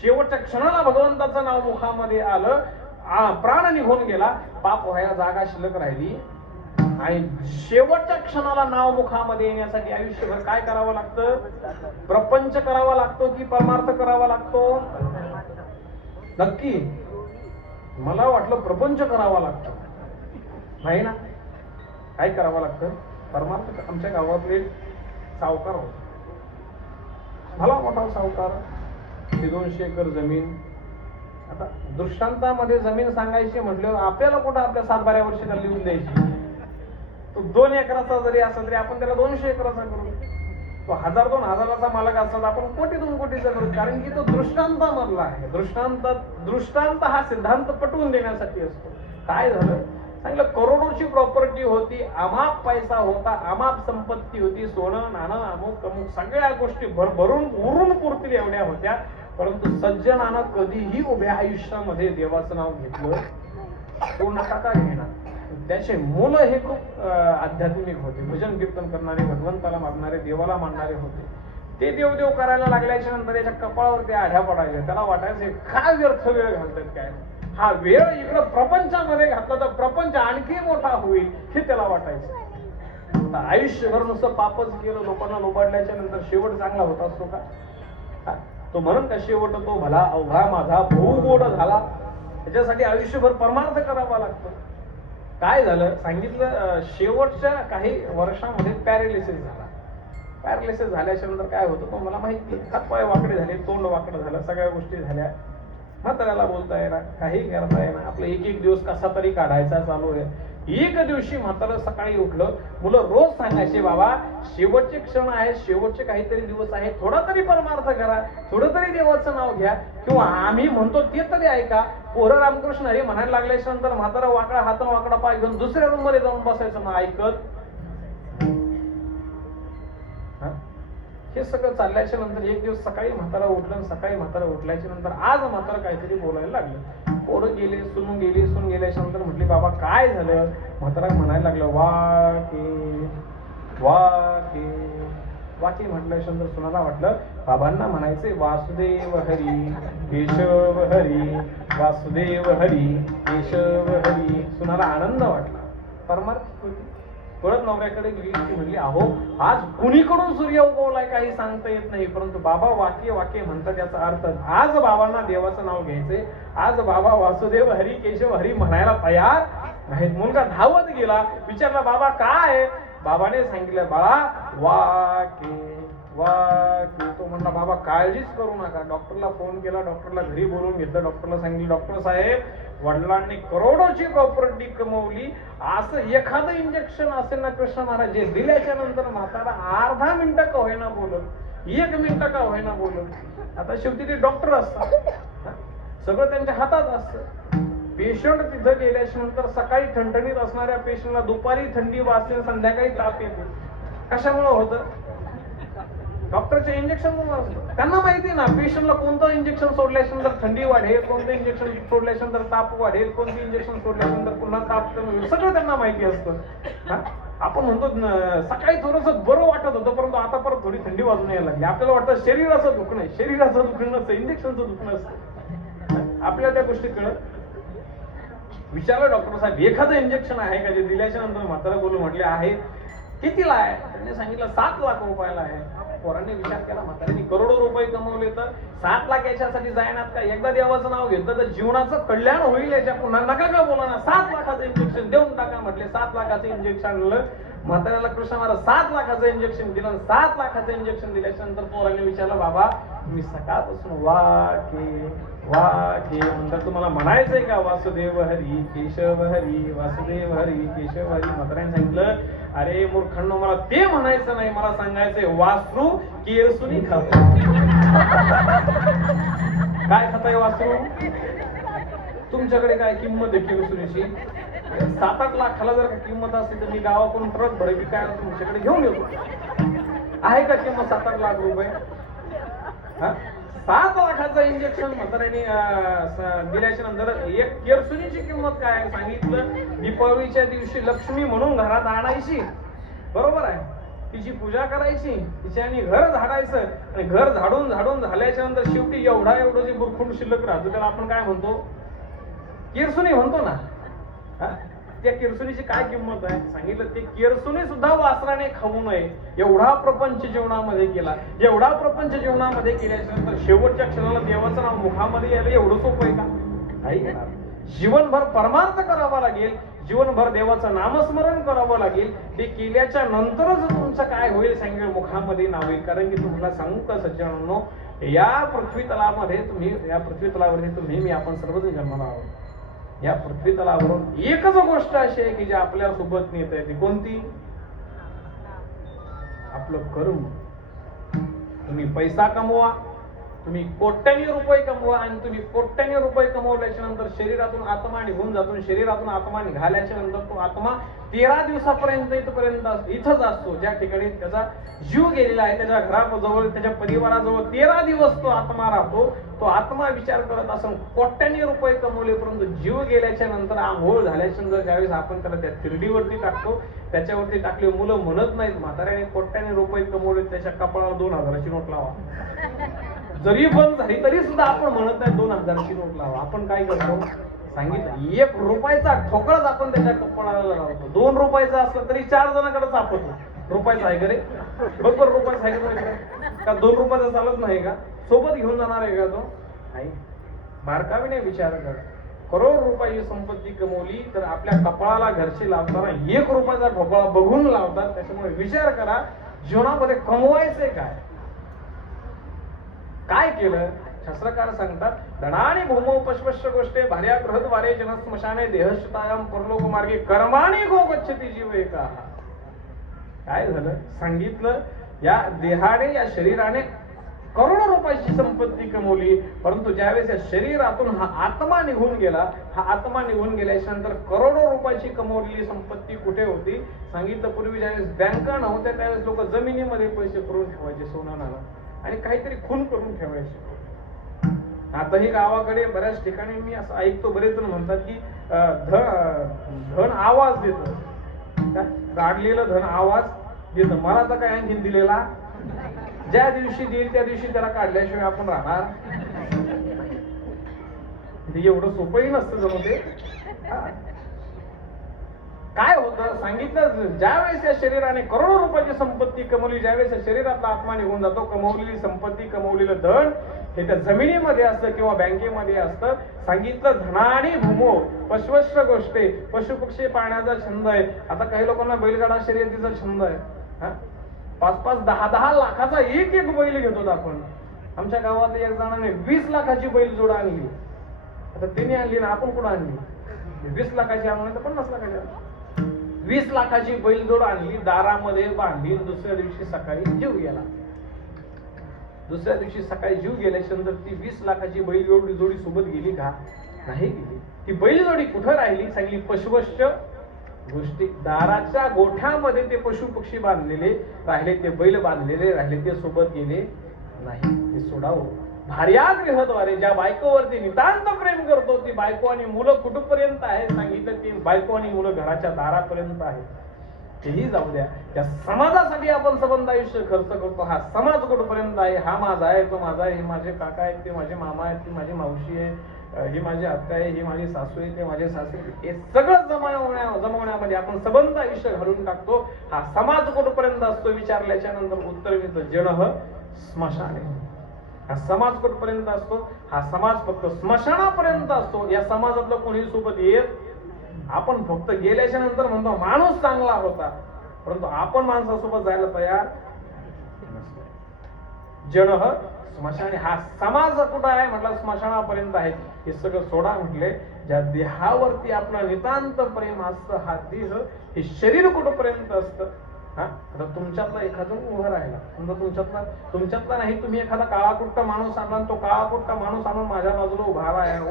शेवटच्या क्षणाला भगवंताचं नाव मुखामध्ये आलं, प्राण निघून गेला, पाप व्हायला जागा शिल्लक राहिली. आणि शेवटच्या क्षणाला नाव मुखामध्ये येण्यासाठी आयुष्यभर काय करावं लागतं? प्रपंच करावा लागतो की परमार्थ करावा लागतो? नक्की मला वाटलं प्रपंच करावा लागतो. नाही ना, काय करावं लागतं? परमार्थ. आमच्या गावातले सावकार होते, भला मोठा सावकार, 200 एकर जमीन. आता दृष्टांतामध्ये जमीन सांगायची म्हटल्यावर आपल्याला कुठं आपल्या 7-12 वर्षाला लिहून द्यायची. तो 2 एकराचा जरी असला तरी आपण त्याला 200 एकराचा करू. तो 1000-2000चा मालक असला आपण 1-2 कोटीचा करू, कारण की तो दृष्टांतामधला आहे. दृष्टांत हा सिद्धांत पटवून देण्यासाठी असतो. काय झालं सांगितलं, करोडोची प्रॉपर्टी होती, अमाप पैसा होता, अमाप संपत्ती होती, सोनं नाणं अमुक अमुक सगळ्या गोष्टी भरभरून उरून पुरतील एवढ्या होत्या. परंतु सज्जनानं कधीही उभ्या आयुष्यामध्ये देवाचं नाव घेतलं तो नका का घेणार. त्याचे मूल हे खूप आध्यात्मिक होते, भजन कीर्तन करणारे, भगवंताला मानणारे, देवाला मानणारे होते. ते देवदेव करायला लागल्याच्या नंतर याच्या कपाळावर ते आढ्या पडायचे. त्याला वाटायचे काय व्यर्थ वेळ घालतात, काय हा वेळ इकडं प्रपंचामध्ये घातला तर प्रपंच आणखी मोठा होईल हे त्याला वाटायचं. आयुष्यभर नुसतं पापच केलं, लोकांना लोबाडल्याच्या नंतर शेवट चांगला होत असतो का? तो म्हणून का शेवट तो भला अवघा माझा भाऊ गोड झाला. त्याच्यासाठी आयुष्यभर परमार्थ करावा लागतो. काय झालं सांगितलं, शेवटच्या काही वर्षामध्ये पॅरालिसिस झाला. पॅरालिसिस झाल्याच्या नंतर काय होतं तो मला माहिती, हातपाय वाकडे झाले, तोंड वाकडं झालं, सगळ्या गोष्टी झाल्या. म्हाताऱ्याला बोलता येणार, काही करता येणार, आपलं एक एक दिवस कसा तरी काढायचा चालू आहे. एक दिवशी म्हातारं सकाळी उठलं, मुलं रोज सांगायचे, बाबा शेवटचे क्षण आहे, शेवटचे काहीतरी दिवस आहे, थोडा तरी परमार्थ करा, थोडं तरी देवाचं नाव घ्या, किंवा आम्ही म्हणतो ते तरी ऐका. पोरं रामकृष्ण हरी म्हणायला लागल्याच्या नंतर म्हातारा वाकडा हात वाकडा पाय घेऊन दुसऱ्या रूम मध्ये जाऊन बसायचं ना ऐकत. हे सगळं चालल्याच्या नंतर एक दिवस सकाळी म्हातारा उठलं, सकाळी म्हातारा उठल्याच्या नंतर आज म्हातारा काहीतरी बोलायला लागलं. पोरं गेले, सून गेल्याच्या नंतर म्हटली, बाबा काय झालं? म्हातारा म्हणायला लागलं, वाके म्हटल्याच्या नंतर सुनाला वाटलं बाबांना म्हणायचे वासुदेव हरी केशव हरी, वासुदेव हरी केशव हरी. सुनाला आनंद वाटला, परमार्थ होती. परत नवऱ्याकडे गेली, ती म्हणली, अहो आज कुणीकडून सूर्य उगवलाय काही सांगता येत नाही, परंतु बाबा वाक्य म्हणतात याचा अर्थ आज बाबांना देवाचं नाव घ्यायचंय, आज बाबा वासुदेव हरी केशव हरी म्हणायला तयार नाहीत. मुलगा धावत गेला, विचारला, बाबा काय? बाबाने सांगितलं, बाळा वाके. तो म्हणला, बाबा काळजीच करू नका. डॉक्टरला फोन केला, डॉक्टरला घरी बोलवून घेतलं, डॉक्टरला सांगितलं, डॉक्टर साहेब वडिलांनी करोडोची प्रॉपर्टी कमवली, असं एखादं इंजेक्शन असेल ना कृष्ण महाराज जे दिल्याच्या नंतर म्हातारा अर्धा मिनिटं का होईना बोलत, 1 मिनिटं का होईना बोलत. आता शेवटी ते डॉक्टर असतात, सगळं त्यांच्या हातात असतं. पेशंट तिथं गेल्याच्या नंतर सकाळी ठणठणीत असणाऱ्या पेशंटला दुपारी थंडी वाजते, संध्याकाळी ताप येते. कशामुळे होतं? डॉक्टरचे इंजेक्शन असतं. त्यांना माहिती ना पेशंटला कोणतं इंजेक्शन सोडल्याच्या नंतर थंडी वाढेल, कोणतं इंजेक्शन सोडल्याच्या नंतर ताप वाढेल, कोणतं इंजेक्शन सोडल्याच्या नंतर पुन्हा ताप कमी होईल, सगळं त्यांना माहिती असतं. आपण म्हणतो सकाळी थोडंसं बरं वाटत होतं, परंतु आता परत थोडी थंडी वाजून यायला लागली. आपल्याला वाटतं शरीराचं दुखणं आहे, शरीराचं दुखणं नसतं, इंजेक्शनचं दुखणं असतं. आपल्याला त्या गोष्टी कळत. विचारलं डॉक्टर साहेब एखादं इंजेक्शन आहे का जे दिल्याच्या नंतर म्हातारा बोलून म्हटले आहे. कितीला आहे? त्यांनी सांगितलं 7 लाख रुपयाला आहे. पोरांनी विचार केला, म्हाताऱ्यांनी करोडो रुपये कमवले तर 7 लाख याच्यासाठी जायनात का? एकदा देवाचं नाव घेतलं तर जीवनाचं कल्याण होईल याच्या पुन्हा नका का बोला ना. 7 लाखाचं इंजेक्शन देऊन टाका म्हटले. 7 लाखाचं इंजेक्शन आणलं म्हाताऱ्याला. कृष्ण महाराज 7 लाखाचं इंजेक्शन दिलं. 7 लाखाचं इंजेक्शन दिल्याच्या नंतर पोरांनी विचारलं, बाबा मी सकाळपासून वाके नंतर तुम्हाला म्हणायचंय का वासुदेव हरी केशव हरी, वासुदेव हरी केशव हरी? म्हाताऱ्याने सांगितलं, अरे मूर्खांनो मला ते म्हणायचं नाही, मला सांगायचंय वासरू केरसुनी खात. काय खाताय वासरू? तुमच्याकडे काय किंमत आहे केरसुनीची? 7-8 लाखाला जर किंमत असते तर मी गावाकडून ट्रक भरली काय तुमच्याकडे घेऊन येतो. आहे का किंमत 7-8 लाख रुपये? 7 लाखाचं इंजेक्शन म्हाताऱ्याने दिल्याच्या नंतर एक केरसुनीची किंमत काय सांगितलं. दीपावलीच्या दिवशी लक्ष्मी म्हणून घरात आणायची, बरोबर आहे, तिची पूजा करायची, तिच्याने घर झाडायचं आणि घर झाडून झाल्याच्या नंतर शेवटी एवढं जे बुरखुंड शिल्लक राहतो त्याला आपण काय म्हणतो? केरसुनी म्हणतो ना. त्या केरसुनीची काय किंमत आहे सांगितलं. ते केरसुनी सुद्धा वासराने खाऊ नये एवढा प्रपंच जीवनामध्ये केला. एवढा प्रपंच जीवनामध्ये केल्याच्या नंतर शेवटच्या क्षणाला देवाचं नाव मुखामध्ये यायला एवढं सोपं आहे का? नाही. जीवनभर परमार्थ करावा लागेल, जीवनभर देवाचं नामस्मरण करावं लागेल. ते केल्याच्या नंतरच तुमचं काय होईल सांगितलं मुखामध्ये नाव येईल. कारण की तुम्हाला सांगू का सज्जनांनो, या पृथ्वी तलावरती तुम्ही आपण सर्वजण जन्माला आहोत. या पृथ्वी तलावरून एकच गोष्ट अशी आहे की जी आपल्या सोबत नेत आहे. ती कोणती? आपलं कर्म. तुम्ही पैसा कमवा, तुम्ही कोट्यानी रुपये कमवा आणि तुम्ही कोट्यानी रुपये कमवल्याच्या नंतर शरीरातून आत्मा निघून जातो. शरीरातून आत्मा निघाल्याच्या नंतर तो आत्मा 13 दिवसापर्यंत इथंच असतो. ज्या ठिकाणी त्याचा जीव गेलेला आहे त्याच्या घराजवळ त्याच्या परिवाराजवळ 13 दिवस तो आत्मा राहतो. तो आत्मा विचार करत असं कोट्यानी रुपये कमवले, परंतु जीव गेल्याच्या नंतर आंघोळ झाल्याच्या नंतर ज्यावेळेस आपण त्याला त्या थिरडीवरती टाकतो त्याच्यावरती टाकले मुलं म्हणत नाहीत म्हाताऱ्याने कोट्यानी रुपये कमवले त्याच्या कपाळाला 2000ची नोट लावा. जरी बंद झाली तरी सुद्धा आपण म्हणत नाही 2000ची नोट लावा. आपण काय करतो सांगितलं 1 रुपयाचा ठोकळाच आपण त्याच्या कपाळाला लावतो. 2 रुपयाचा असलं तरी 4 जणांकडे चापतो. रुपयाचा आहे का रे? बरोबर रुपयाचा आहे का? 2 रुपयाचा चालत नाही का? सोबत घेऊन जाणार आहे का तो? नाही. बारकावीने विचार कर. करोड रुपयाची संपत्ती कमवली तर आपल्या कपाळाला घरचे लावताना 1 रुपयाचा ठोकळा बघून लावतात. त्याच्यामुळे विचार करा जीवनामध्ये कमवायचंय काय, काय केलं. शास्त्रकार सांगतात धनानी भूमो पश्वश्य गोष्टे भार्या गृहद्वारे जन स्मशाने देहश्रुतायाम परलोक मार्गे कर्माणी गो गच्छति जीव एका. काय झालं सांगितलं, या देहाने या शरीराने करोडो रुपयाची संपत्ती कमवली, परंतु ज्यावेळेस या शरीरातून हा आत्मा निघून गेला, हा आत्मा निघून गेल्याच्या नंतर करोडो रुपयाची कमवलेली संपत्ती कुठे होती. सांगितलं पूर्वी ज्यावेळेस बँका नव्हत्या त्यावेळेस लोक जमिनीमध्ये पैसे करून ठेवायचे सोनं नाणं आणि काहीतरी खून करून ठेवायचे. आताही गावाकडे बऱ्याच ठिकाणी मी असं ऐकतो, बरेच जण म्हणतात की धन आवाज देतं, काढलेलं धन आवाज देतं. मला तर काय आणखीन दिलेला, ज्या दिवशी देईल त्या दिवशी त्याला काढल्याशिवाय आपण राहणार. एवढं सोपंही नसतं जमू ते. काय होतं सांगितलं, ज्यावेळेस या शरीराने करोडो रुपयाची संपत्ती कमवली, ज्यावेळेस या शरीरातला आत्मा निघून जातो, कमवलेली संपत्ती कमवलेलं धन हे त्या जमिनीमध्ये असतं किंवा बँकेमध्ये असतं. सांगितलं धनानी भूमो पश्वश्य गोष्टे, पशु पक्षी पाळण्याचा छंद आहे. आता काही लोकांना बैलगाडा शर्यतीचा छंद आहे. 5-5, 10-10 लाखाचा एक बैल घेतो आपण. आमच्या गावात एक जणाने 20 लाखाची बैल जोड आणली. आता त्यांनी आणली ना आपण कुठं आणली. 20 लाखाची आणून तर 50 लाखाची, 20 लाखाची बैलजोड आणली, दारामध्ये बांधली. दुसऱ्या दिवशी सकाळी जीव गेला. दुसऱ्या दिवशी सकाळी जीव गेल्याच्या नंतर ती 20 लाखाची बैलजोडी जोडी सोबत गेली का, नाही गेली. ती बैलजोडी कुठं राहिली सांगली, पशुवश्य गोष्टी. दाराच्या गोठ्यामध्ये ते पशु पक्षी बांधलेले राहिले, ते बैल बांधलेले राहिले, ते सोबत गेले नाही. ते सोडावं. भार्या गृहद्वारे, ज्या बायकोवरती नितांत प्रेम करतो ती बायको आणि मुलं कुठपर्यंत आहे सांगितलं, ती बायको आणि मुलं घराच्या दारापर्यंत आहे. तेही जाऊ द्या, त्या समाजासाठी आपण संबंध आयुष्य खर्च करतो. हा समाज कुठपर्यंत आहे, हा माझा आहे, तो माझा आहे, हे माझे काका आहेत, ते माझे मामा आहेत, ती माझी मावशी आहे, ही माझी आत्या आहे, ही माझी सासू आहे, ते माझे सासरे. हे सगळं जमवण्यामध्ये आपण संबंध आयुष्य घालून टाकतो. हा समाज कुठपर्यंत असतो विचारल्याच्या नंतर उत्तर मिळतं जनह स्मशाने. हा समाज कुठपर्यंत असतो, हा समाज फक्त स्मशानापर्यंत असतो. या समाजातलं कोणी सोबत येत, आपण फक्त गेल्याच्या नंतर म्हणतो माणूस चांगला होता, परंतु आपण माणसासोबत जायला तयार नसतो. जनह स्मशाने, हा समाज कुठं आहे म्हटलं स्मशानापर्यंत आहे. हे सगळं सोडा म्हटले, ज्या देहावरती आपलं नितांत प्रेम असतं, हा देह हे शरीर कुठपर्यंत असतं. आता तुमच्यातला एखादं उभं राहिला, समजा तुमच्यातला नाही, तुम्ही एखादा काळाकुट्टा माणूस आणला, तो काळाकुट्टा माणूस आणून माझ्या बाजूला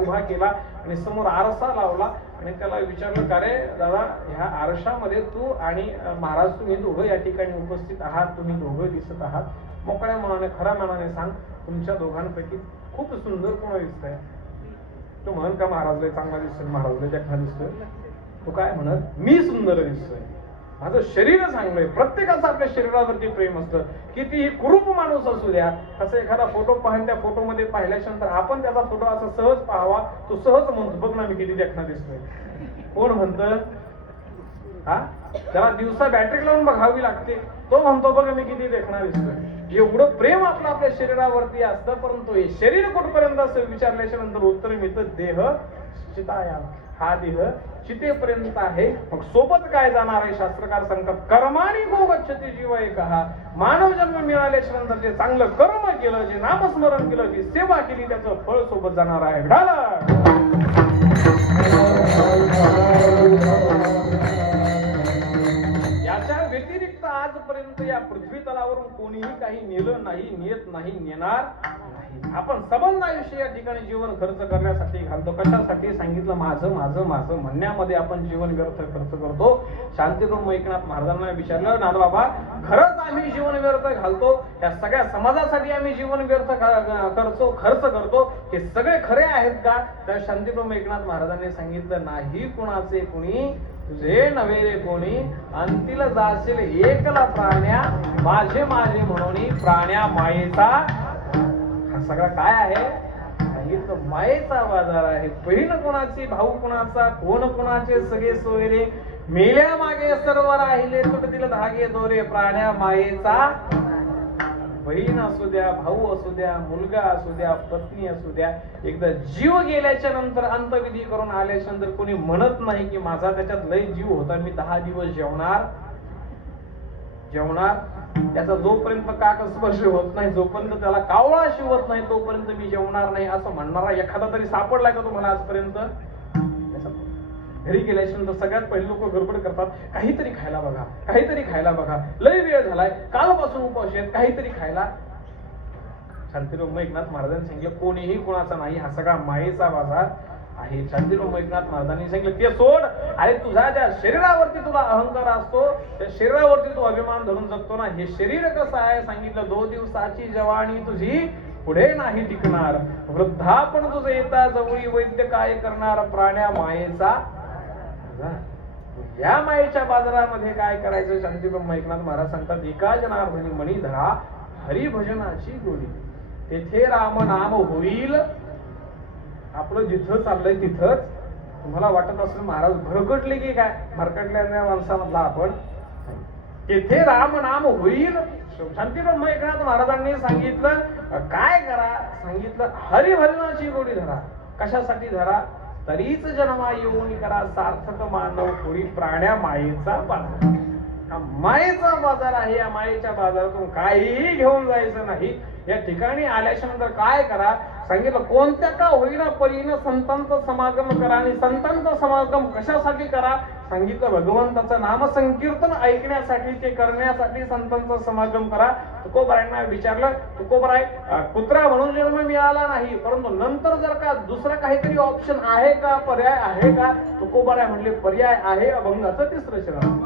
उभा केला आणि समोर आरसा लावला आणि त्याला विचारलं का रे दादा, ह्या आरशामध्ये तू आणि महाराज तुम्ही दोघं या ठिकाणी उपस्थित आहात, तुम्ही दोघं दिसत आहात, मोकळ्या मनाने खऱ्या मनाने सांग तुमच्या दोघांपैकी खूप सुंदर कोण दिसतंय. तो म्हण का महाराजला चांगला दिसतोय, महाराजला देखा दिसतोय. तो काय म्हणत, मी सुंदर दिसतोय, माझं शरीर चांगलंय. प्रत्येकाचं आपल्या शरीरावरती प्रेम असतं, कितीही कुरूप माणूस असू द्या. असं एखादा फोटो पाहून त्या फोटोमध्ये पाहिल्याच्या नंतर आपण त्याचा फोटो असा सहज पाहावा, तो सहज म्हणतो बघ ना मी किती देखणा दिसतोय. कोण म्हणतं, हा त्याला दिवसा बॅटरी लावून बघावी लागते, तो म्हणतो बघ मी किती देखणा दिसतोय. एवढं प्रेम आपलं आपल्या शरीरावरती असतं, परंतु हे शरीर कुठपर्यंत असं विचारल्याच्या नंतर उत्तर मिळतं देह चिताया. हा देह चितेपर्यंत आहे. मग सोबत काय जाणार आहे शास्त्रकार सांगतात, कर्मानी गो गच्छति जीव एकहा. मानव जन्म मिळाल्याच्या नंतर जे चांगलं कर्म केलं, जे नामस्मरण केलं, जी सेवा केली, त्याचं फळ सोबत जाणार आहे. याच्या व्यतिरिक्त आजपर्यंत या पृथ्वी तलावरून कोणीही काही नेलं नाही, नेत नाही, नेणार नाही. आपण संबंध आयुष्य या ठिकाणी जीवन खर्च करण्यासाठी घालतो. कशासाठी सांगितलं, माझं माझं माझं म्हणण्यामध्ये आपण जीवन व्यर्थ खर्च करतो. शांतीप्रभू एकनाथ महाराजांना विचारलं, नाथबाबा खरंच आम्ही जीवन व्यर्थ घालतो, या सगळ्या समाजासाठी आम्ही जीवन व्यर्थ खर्च करतो, हे सगळे खरे आहेत का? तर शांतीप्रभू एकनाथ महाराजांनी सांगितलं, नाही कुणाचे कुणी तुझे नव्हे रे कोणी, अंतिल जाशील एकला प्राण्या माझे माझे म्हणून प्राण्या मायेचा. हा सगळा काय आहे सांगितलं, मायेचा बाजार आहे. बहीण कोणाची, भाऊ कोणाचा, कोण कोणाचे सगळे सोयरे, मेल्या मागे सर्व राहिले तुटतील धागे दोरे, प्राण्या मायेचा बहीण असू द्या, भाऊ असू द्या, मुलगा असू द्या, पत्नी असू द्या, एकदा जीव गेल्याच्या नंतर अंतविधी करून आल्याच्या नंतर कोणी म्हणत नाही की माझा त्याच्यात लय जीव होता, मी 10 दिवस जेवणार त्याचा जोपर्यंत काक स्पर्श होत नाही, जोपर्यंत त्याला कावळा शिवत नाही, तोपर्यंत मी जेवणार नाही असं म्हणणारा एखादा तरी सापडलाय का तुम्हाला आजपर्यंत? घरी गेल्याच्या नंतर सगळ्यात पहिले लोक गडबड करतात, काहीतरी खायला बघा, लय वेळ झालाय, कालपासून उपाशी आहेत, काहीतरी खायला. शांतीराम एकनाथ महाराजांनी सांगितलं कोणीही कोणाचा नाही, हा सगळा मायेचा बाजार आहे. शांतीराम एकनाथ महाराजांनी सांगितलं ते सोड, अरे तुझ्या ज्या शरीरावरती तुला अहंकार असतो, त्या शरीरावरती तू अभिमान धरून जगतो ना, हे शरीर कसं आहे सांगितलं, 2 दिवसाची जवानी तुझी पुढे नाही टिकणार, वृद्धापण तुझं येता जवळी वैद्य काय करणार, प्राण्या मायेचा. या मायेच्या बाजारामध्ये काय करायचं? शांतीराम एकनाथ महाराज सांगतात, एका जनार्दनी मणी धरा हरिभजनाची गोडी, तेथे राम नाम होईल. आपलं जिथं चाललंय तिथंच. तुम्हाला वाटत असेल महाराज भरकटले की काय? भरकटल्या माणसामधला आपण. तेथे राम नाम होईल. शांतीराम एकनाथ महाराजांनी सांगितलं काय करा? सांगितलं हरिभजनाची गोडी धरा. कशासाठी धरा? तरीच जन्मा येऊन करा सार्थक मानव होई, प्राण्या मायेचा बाजार. हा मायेचा बाजार आहे. या मायेच्या बाजारातून काहीही घेऊन जायचं नाही. या ठिकाणी आल्याच्या नंतर काय करा? सांगितलं कोणत्या का होईना परीनं संतांचा समागम करा. आणि संतांचा समागम कशासाठी करा? सांगितलं भगवंताचं नाम संकीर्तन ऐकण्यासाठी, ते करण्यासाठी संतांचा समागम करा. तुकोबारायांना विचारलं, तुकोबाराय कुत्रा म्हणून जन्म मिळाला नाही, परंतु नंतर जर का दुसरा काहीतरी ऑप्शन आहे का, पर्याय आहे का? तुकोबाराय म्हणले पर्याय आहे, अभंगाचं 3रं शरण.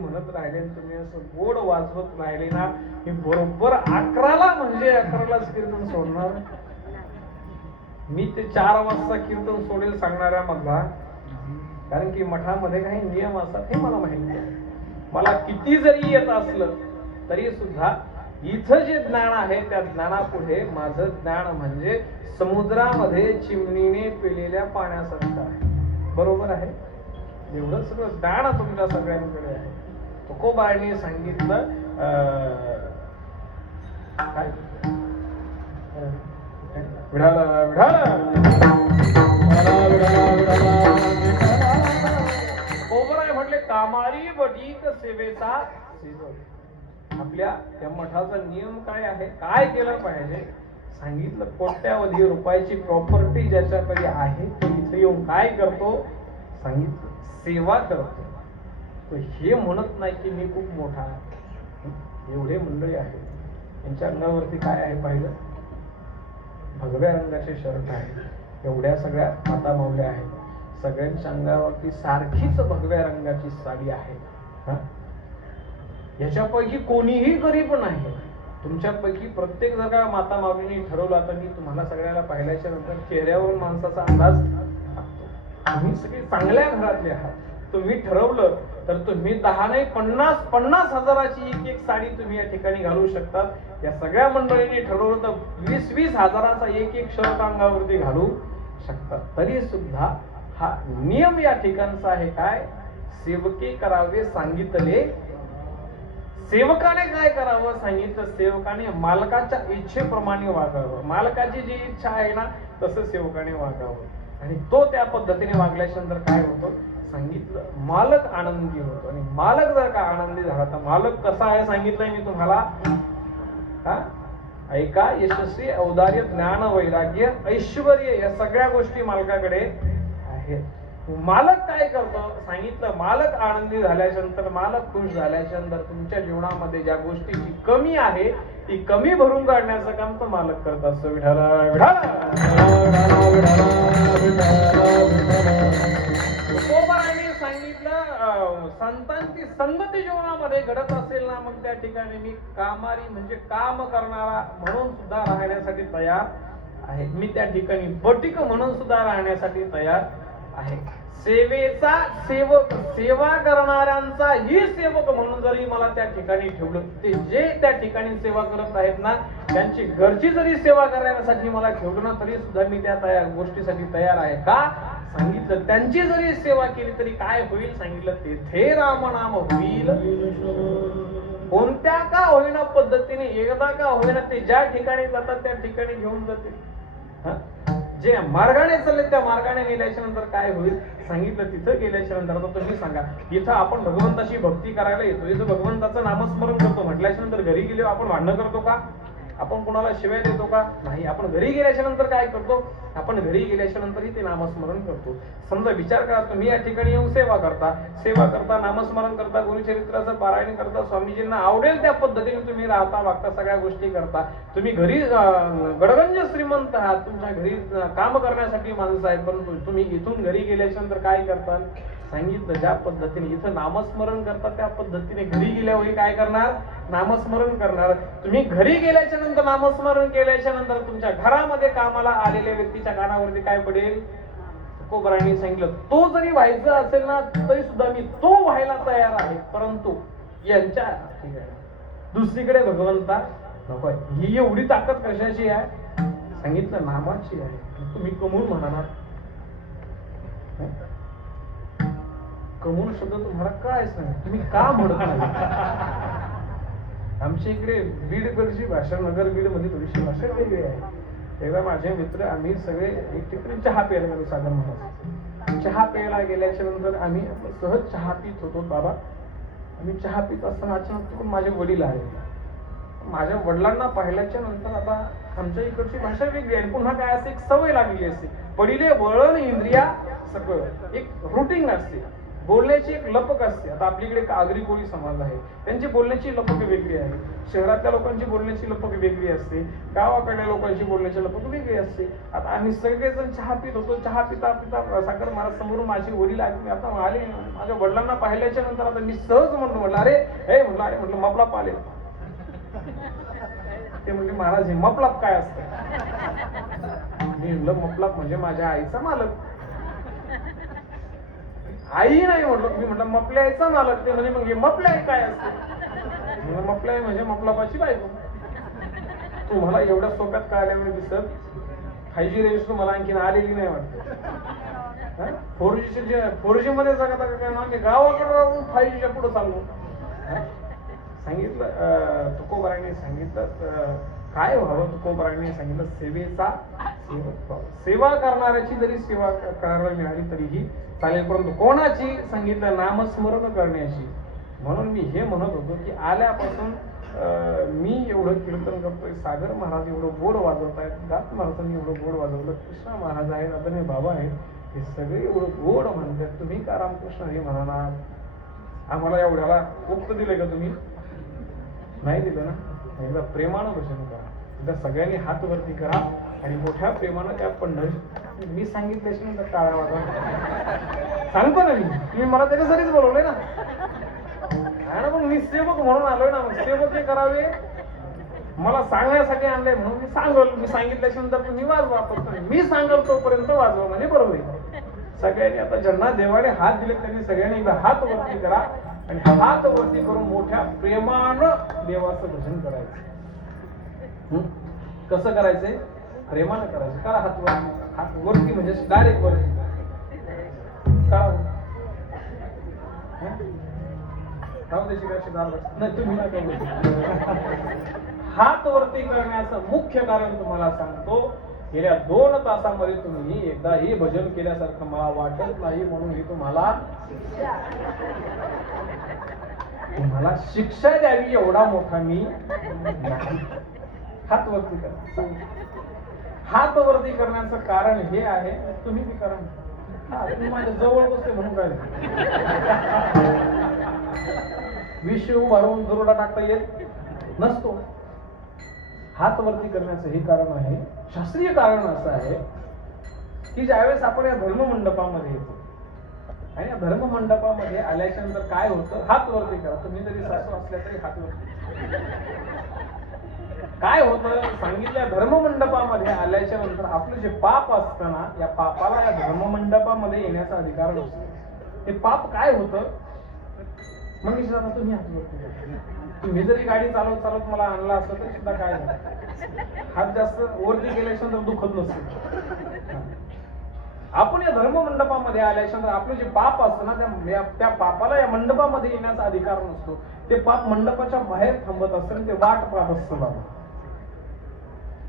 म्हणत राहिले, तुम्ही असं गोड वाजवत राहिले ना, हे बरोबर 11ला म्हणजे 11लाच कीर्तन सोडणार. मी ते 4 वाजता कीर्तन सोडेल सांगणाऱ्या मधला, कारण की मठामध्ये काही नियम असतात हे मला माहिती आहे. मला किती जरी येत असलं तरी सुद्धा इथं जे ज्ञान आहे त्या ज्ञानापुढे माझं ज्ञान म्हणजे समुद्रामध्ये चिमणीने पिलेल्या पाण्यासारखं आहे. बरोबर आहे? एवढं सगळं ज्ञान तुमच्या सगळ्यांकडे आहे. तुकोबारायांनी सांगितलं काय विढाला विढाला कोबराय म्हटले कामारी बटीक सेवेचा सेवक. आपल्या या मठाचा नियम काय आहे, काय केलं पाहिजे सांगितलं. कोट्यावधी रुपयाची प्रॉपर्टी ज्याच्याकडे आहे तो इथे येऊन काय करतो सांगितलं, सेवा करतो. तो हे म्हणत नाही की मी खूप मोठा आहे. एवढे मंडळी आहेत, यांच्या अंगावरती काय आहे पाहिलं, भगव्या रंगाचे शर्ट आहे. एवढ्या सगळ्या माता माऊल्या आहेत, सगळ्यांच्या अंगावरती सारखीच भगव्या रंगाची साडी आहे. याच्यापैकी कोणीही गरीब नाही. तुमच्यापैकी प्रत्येक जर का माता माऊलींनी ठरवलं, आता मी तुम्हाला सगळ्याला पाहिल्याच्या नंतर चेहऱ्यावरून माणसाचा अंदाज लागतो. तुम्ही सगळे चांगल्या घरातले आहात. तुम्ही ठरवलं तर तुम्ही 10 नाही 50 हजाराची एक साडी तुम्ही या ठिकाणी घालू शकतात. या सगळ्या मंडळींनी ठरवलं तर 20 हजाराचा एक शर्ट अंगावरती घालू शकतात. तरी सुद्धा हा नियम या ठिकाणचा आहे, काय सेवके करावे सांगितले. सेवकाने काय करावं सांगितलं, सेवकाने मालकाच्या इच्छेप्रमाणे वागावं. मालकाची जी इच्छा आहे ना तसं सेवकाने वागावं. आणि तो त्या पद्धतीने वागल्याच्या नंतर काय होतं सांगितलं, मालक आनंदी होतो. आणि मालक जर का आनंदी झाला तर मालक कसा आहे सांगितलंय मी तुम्हाला. ऐका, यशस्वी, औदार्य, ज्ञान, वैराग्य, ऐश्वर या सगळ्या गोष्टी मालकाकडे आहेत. मालक काय करतो सांगितलं, मालक आनंदी झाल्याच्या नंतर, मालक खुश झाल्याच्या नंतर तुमच्या जीवनामध्ये ज्या गोष्टीची कमी आहे ती कमी भरून काढण्याचं काम तो मालक करत असतो. विठाला विठाला तुकोबाराने सांगितलं, संतांची संगती जीवनामध्ये घडत असेल ना मग त्या ठिकाणी मी कामारी म्हणजे काम करणारा म्हणून सुद्धा राहण्यासाठी तयार आहे. मी त्या ठिकाणी बटीक म्हणून सुद्धा राहण्यासाठी तयार आहे. सेवेचा सेवक, सेवा करणाऱ्यांचा ही सेवक म्हणून जरी मला त्या ठिकाणी ठेवलं, ते जे त्या ठिकाणी सेवा करत आहेत ना त्यांची घरची जरी सेवा करण्यासाठी मला ठेवलं ना तरी सुद्धा मी त्या गोष्टीसाठी तयार आहे. का सांगितलं, त्यांची जरी सेवा केली तरी काय होईल सांगितलं, तेथे रामनाम होईल. कोणत्या का होईना पद्धतीने, एकदा का होईना ते ज्या ठिकाणी जातात त्या ठिकाणी घेऊन जाते. जे मार्गाने चालले त्या मार्गाने गेल्याच्या नंतर काय होईल सांगितलं, तिथं गेल्याच्या नंतर आता तुम्ही सांगा, इथं आपण भगवंताची भक्ती करायला येतो, इथं भगवंताचं नामस्मरण करतो म्हटल्याच्या नंतर घरी गेले आपण भांडणं करतो का, आपण कोणाला शिव्या देतो का नाही. आपण घरी गेल्याच्या नंतर काय करतो, आपण घरी गेल्याच्या नंतरही ते नामस्मरण करतो. समजा विचार करा, तुम्ही या ठिकाणी येऊन सेवा करता, नामस्मरण करता, गुरुचरित्राचं पारायण करता, स्वामीजींना आवडेल त्या पद्धतीने तुम्ही राहता, वागता, सगळ्या गोष्टी करता. तुम्ही घरी गडगंज श्रीमंत आहात, तुमच्या घरी काम करण्यासाठी माणसं आहेत, परंतु तुम्ही इथून घरी गेल्याच्या नंतर काय करता सांगितलं, ज्या पद्धतीने इथं नामस्मरण करतात त्या पद्धतीने घरी गेल्यावर काय करणार, नामस्मरण करणार. तुम्ही घरी गेल्याच्या नंतर नामस्मरण केल्याच्या नंतर तुमच्या घरामध्ये कामाला आलेल्या व्यक्तीच्या कानावरती काय पडेल, तुकोबारायांनी सांगितलं, तो जरी व्हायचं असेल ना तरी सुद्धा मी तो व्हायला तयार आहे, परंतु यांच्या दुसरीकडे भगवंता नको. ही एवढी ताकद कशाची आहे सांगितलं, नामाची आहे. तुम्ही कमून म्हणाला, कमून शब्द तुम्हाला काय सांग, तुम्ही का म्हणत नाही. आमच्या इकडे बीडकडची भाषा, नगर बीड मध्ये थोडीशी भाषा वेगळी आहे. तेव्हा माझे मित्र आम्ही सगळे एक ठिकाणी चहा प्यायला गेलो. साधन म्हणून चहा प्यायला गेल्याच्या नंतर आम्ही सहज चहा पित होतो. बाबा आम्ही चहा पित असताना अचानक माझे वडील आले. माझ्या वडिलांना पाहिल्याच्या नंतर आता आमच्या इकडची भाषा वेगळी आहे, पुन्हा काय असते, एक सवय लागली असते, पडिले वळण इंद्रिया सगळं एक रुटीन असते, बोलण्याची एक लपक असते. आता आपल्याकडे आगरी कोळी समाज आहे, त्यांची बोलण्याची लपक वेगळी आहे. शहरातल्या लोकांची बोलण्याची लपक वेगळी असते, गावाकडल्या लोकांची बोलण्याची लपक वेगळी असते. आता आम्ही सगळेजण चहा पित होतो. चहा पिता पिता साखर महाराज समोर माझी वडील आले. आता आले, माझ्या वडिलांना पाहिल्याच्या नंतर आता मी सहज म्हटलं अरे हे म्हटलं मपलाप आले. ते म्हणजे महाराज हे मपलाप काय असतं. मी म्हटलं मपलाप म्हणजे माझ्या आईचा मालक. आई नाही म्हटलं, मी म्हटलं मपल्या आईचा मालक. ते म्हणजे मग हे मपल्या आई काय असते. मपल्या म्हणजे मपलापाची बायको. तुम्हाला एवढ्या सोप्यात कळल्यामुळे दिसत 5G रेंज मला आणखीन आलेली नाही वाटत. 4G मध्ये जगता काय, आम्ही गावाकडे 5Gच्या पुढे चाललो. सांगितलं तुकोबाराने सांगितलं काय व्हावं, तुकोबाराने सांगितलं सेवेचा सेवक व्हावं. सेवा करणाऱ्याची जरी सेवा करायला मिळाली तरीही चालेल, परंतु कोणाची सांगितलं नामस्मरण करण्याची. म्हणून मी हे म्हणत होतो की आल्यापासून मी एवढं कीर्तन करतोय, सागर महाराज एवढं गोड वाजवत आहेत, दास महाराजांनी एवढं गोड वाजवलं, कृष्णा महाराज आहेत, आता बाबा आहेत, हे सगळे एवढं गोड म्हणतात. तुम्ही का रामकृष्ण हे म्हणणार? आम्हाला एवढ्याला उक्त दिलंय का तुम्ही? नाही दिलं ना. एकदा प्रेमानं भजन करा, एकदा सगळ्यांनी हात वरती करा आणि मोठ्या प्रेमानं त्या पंढरी मी सांगितल्याशी नंतर टाळ्या वाजवा सांगतो ना. मी तुम्ही मला त्याच्यासाठीच बोलवले ना. पण मी सेवक म्हणून आलोय ना. मग सेवक हे करावे मला सांगण्यासाठी आणलंय म्हणून मी सांगल. मी सांगितल्याच्या नंतर तुम्ही वाजवा, फक्त मी सांगल तोपर्यंत वाजवा म्हणजे बरोबर आहे. सगळ्यांनी आता ज्यांना देवाने हात दिले त्यांनी सगळ्यांनी एकदा हात वरती करा आणि हात वरती करून मोठ्या प्रेमानं देवाचं भजन करायचं. कसं करायचंय? प्रेमानं करायचं. करा हात वरती. हात वरती म्हणजे डायरेक्ट वरती का नाही तुम्ही हात वरती करण्याचं मुख्य कारण तुम्हाला सांगतो. गेल्या 2 तासामध्ये तुम्ही एकदाही भजन केल्यासारखं मला वाटत नाही, म्हणून ही तुम्हाला शिक्षा द्यावी एवढा मोठा मी नाही. हात वरती करा. हात वरती करण्याचं कारण हे आहे, तुम्ही बी करा. तुम्ही माझ्या जवळ बसते म्हणून काय विष उभारून दरोडा टाकता येत नसतो. हात वरती करण्याचं हे कारण आहे. शास्त्रीय कारण असं आहे की ज्यावेळेस आपण या धर्ममंडपामध्ये येतो आणि या धर्ममंडपामध्ये आल्याच्या नंतर काय होतं? हात वरती करा. तुम्ही जरी सासू असल्या तरी हात वरती. काय होतं सांगितलं? धर्ममंडपामध्ये आल्याच्या नंतर आपलं जे पाप असतं ना, या पापाला या धर्ममंडपामध्ये येण्याचा अधिकार नसतो. ते पाप काय होतं? मग तुम्ही हात वरती करा. तुम्ही जरी गाडी चालवत चालवत मला आणला असतं तरी सुद्धा काय झालं? हात जास्त वरती गेल्याच्या नंतर दुखत नसतो. आपण या धर्ममंडपामध्ये आल्याच्या नंतर आपलं जे पाप असतं ना, त्या पापाला या मंडपामध्ये येण्याचा अधिकार नसतो. ते पाप मंडपाच्या बाहेर थांबत असतं, ते वाट पाहत असतं बाबा.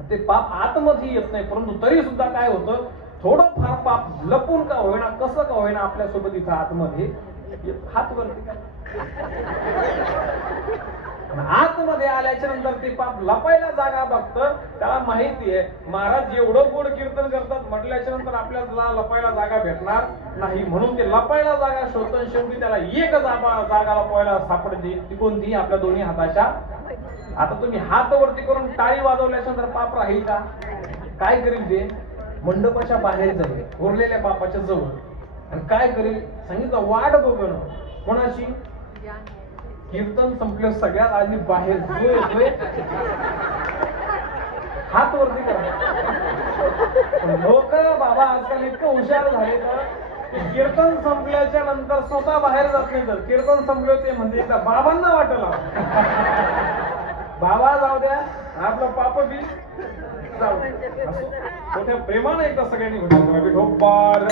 ते पाप आतमध्ये येत नाही, परंतु तरी सुद्धा काय होतं? थोडं फार पाप लपून का होईना, कसं का होईना आपल्यासोबत इथं आतमध्ये हात वरती का. आतमध्ये आल्याच्या नंतर ते पाप लपायला जागा बघतं. त्याला माहिती आहे महाराज एवढं गोड कीर्तन करतात म्हटल्याच्या नंतर आपल्याला लपायला जागा भेटणार नाही, म्हणून ते लपायला जागा शोधतं. शेवटी त्याला एक जागा लपायला सापडते, ती कोणती? आपल्या दोन्ही हाताच्या. आता तुम्ही हात वरती करून टाळी वाजवल्याच्या नंतर पाप राहील का? काय करील ते? मंडपाच्या बाहेर जाईल, उरलेल्या पापाच्या जवळ, आणि काय करेल सांगितलं? वाट बघणं. कोणाची? कीर्तन संपलं सगळ्यात आधी बाहेर जो येतोय हात वरती करा. लोक बाबा आजकाल इतकं हुशार झाले तर कीर्तन संपल्याच्या नंतर स्वतः बाहेर जात नाही. तर कीर्तन संपलं ते म्हणजे एकदा बाबांना वाटलं बाबा जाऊ द्या, आपलं पाप बी जाऊ द्या. त्या प्रेमानं एकदा सगळ्यांनी विठोबार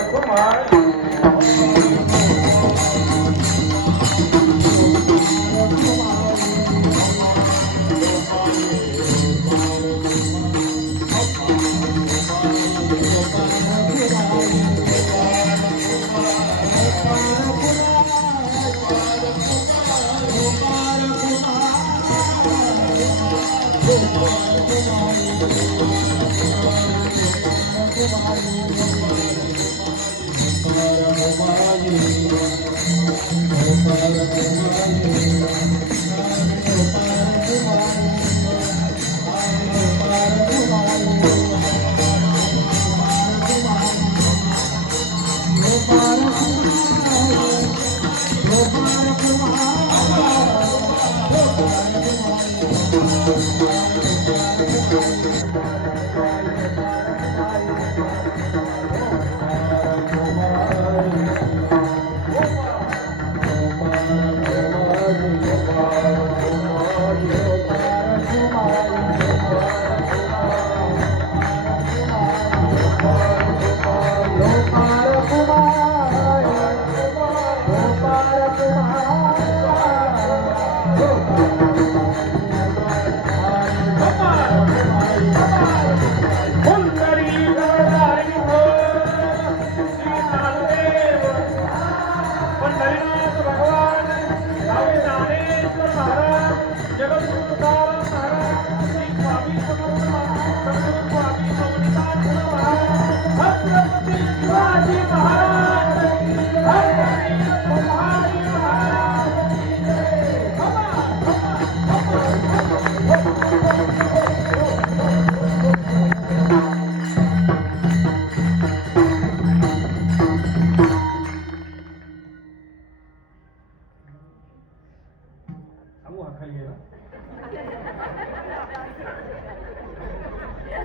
Oh सांगू हा खाली गेला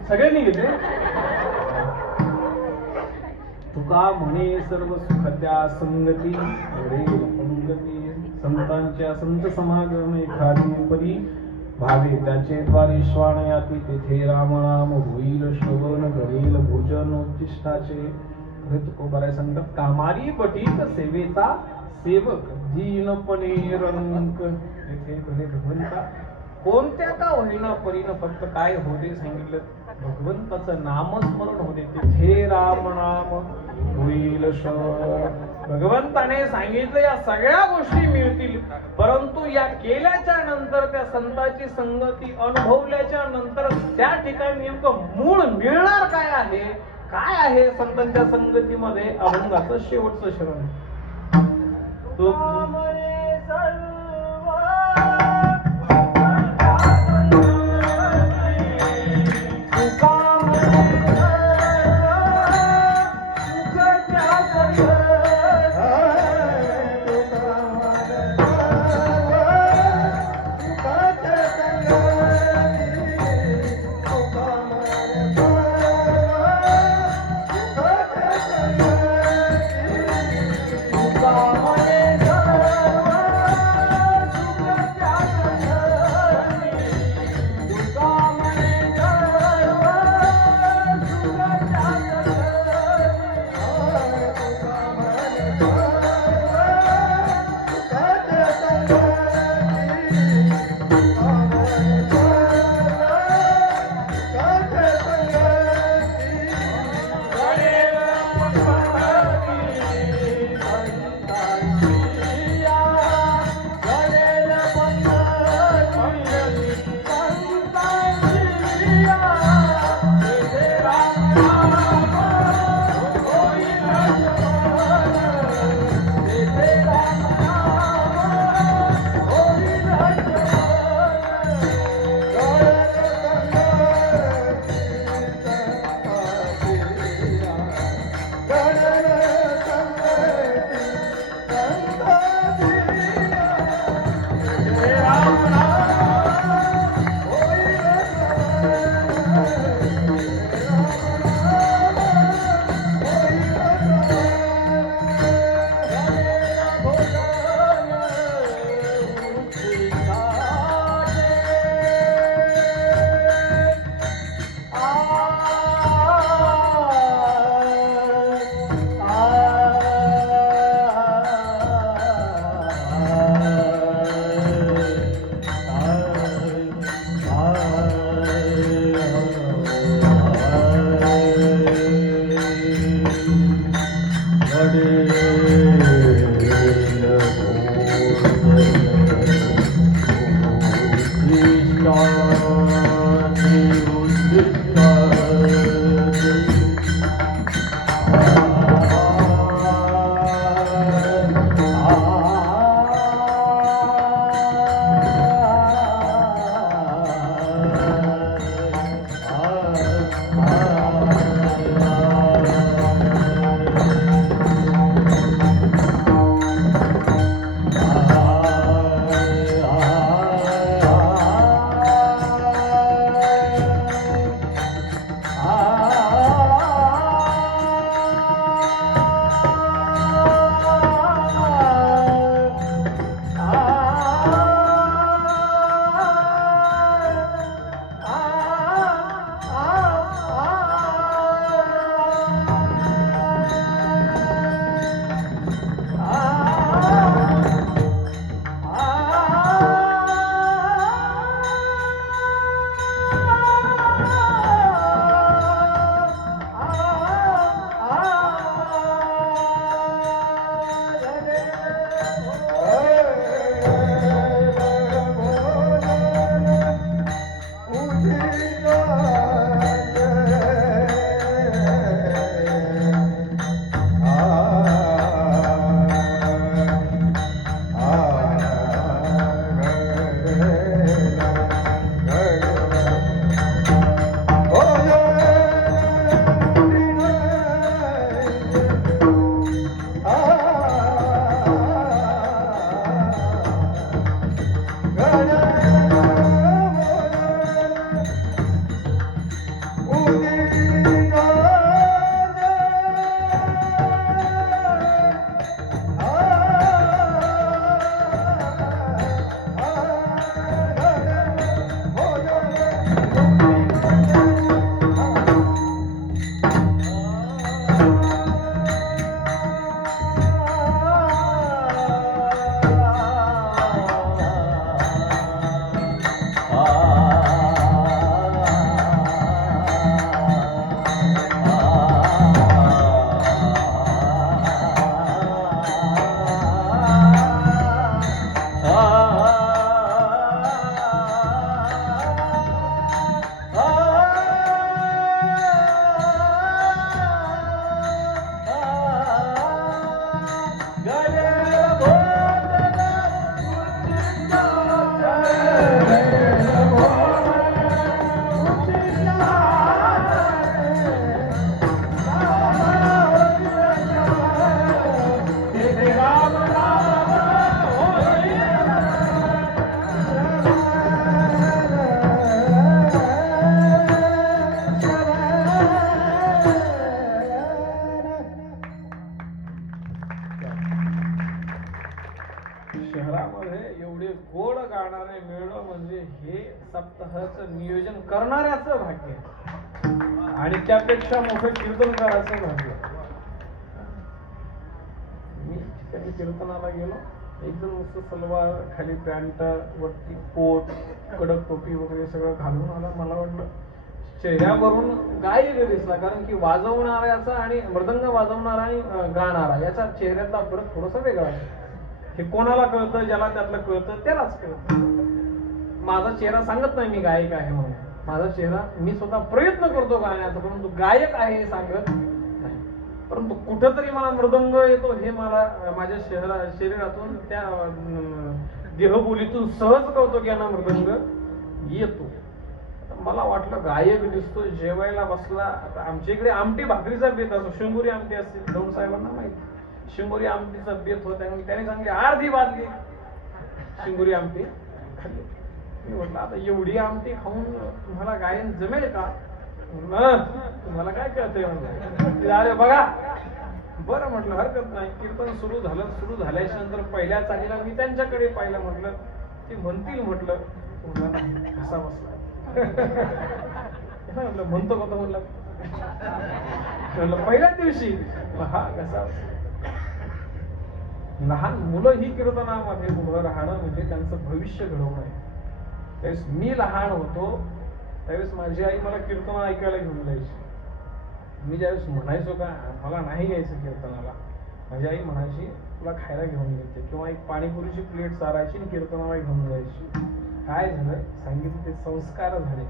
सगळ्यांनी घेतले तुका म्हणे सर्व सुखद्या संगती घडेल पंगती संतांच्या संत समागम एखादी परी भावे त्याचे द्वारे श्वान याती तेथे राम नाम होईल श्रवण घडेल भोजन उच्चिष्टाचे तुकोबाराय सांगतात कामारी पटीत सेवेचा सेवक दीनपणे रंक तेथे घडे भगवंता कोणत्या का होईना परीनं फक्त काय होते सांगितलं भगवंताचं नामस्मरण होते तिथे राम नाम होईल श्रवण भगवंताने सांगितलं या सगळ्या गोष्टी मिळतील परंतु या केल्याच्या नंतर त्या संताची संगती अनुभवल्याच्या नंतर त्या ठिकाणी नेमकं मूळ मिळणार काय आहे संतांच्या संगतीमध्ये अभंगाचं शेवटचं शरण तो सप्ताहाचं नियोजन करणाऱ्याचं भाग्य आणि त्यापेक्षा मोठं कीर्तनकाराचं भाग्य. मी ठिकाणी कीर्तनाला गेलो, एकदम मस्त सलवार, खाली पॅन्ट, वरती कोट, कडक टोपी वगैरे सगळं घालून आला. मला वाटलं चेहऱ्यावरून गायक दिसला, कारण की वाजवणाऱ्याचा आणि मृदंग वाजवणारा आणि गाणारा याचा चेहऱ्यातला फरक थोडासा वेगळा आहे. हे कोणाला कळतं, ज्याला त्यातलं कळतं त्यालाच कळतं. माझा चेहरा सांगत नाही मी गायक आहे म्हणून. माझा चेहरा, मी स्वतः प्रयत्न करतो गाण्याचा, परंतु गायक आहे हे सांगत नाही. परंतु कुठंतरी मला मृदंग येतो हे मला माझ्या शरीरातून, त्या देहबोलीतून सहज कळतो की यांना मृदंग येतो. मला वाटलं गायक दिसतो, जेवायला बसला. आमच्या इकडे आमटी भाकरीचा बेत असतो, शिंगोरी आमटी असते, दौंड साहेबांना माहिती. शिंगोरी आमटीचा बेत होता, त्याने सांगली अर्धी बादली शिंगोरी आमटी खाल्ली. मी म्हटलं आता एवढी आमटी खाऊन तुम्हाला गायन जमेल का? तुम्हाला काय कळतंय म्हणलं. अरे बघा, बरं म्हटलं हरकत नाही. कीर्तन सुरू झालं. सुरू झाल्याच्या नंतर पहिल्या चालीला मी त्यांच्याकडे पाहिलं. म्हटलं ते म्हणतील, म्हटलं तुम्हाला कसा बसला म्हटलं. म्हणतो का तो म्हणलं पहिल्याच दिवशी हा कसा. लहान मुलं ही कीर्तनामध्ये उभं राहणं म्हणजे त्यांचं भविष्य घडवणं आहे. त्यावेळेस मी लहान होतो, त्यावेळेस माझी आई मला कीर्तन ऐकायला घेऊन जायची. मी ज्यावेळेस म्हणायचो का मला नाही यायचं कीर्तनाला, माझी आई म्हणायची तुला खायला घेऊन येते, किंवा एक पाणीपुरीची प्लेट चारायची आणि कीर्तनाला घेऊन जायची. काय झालं, सांगितलं ते संस्कार झाले.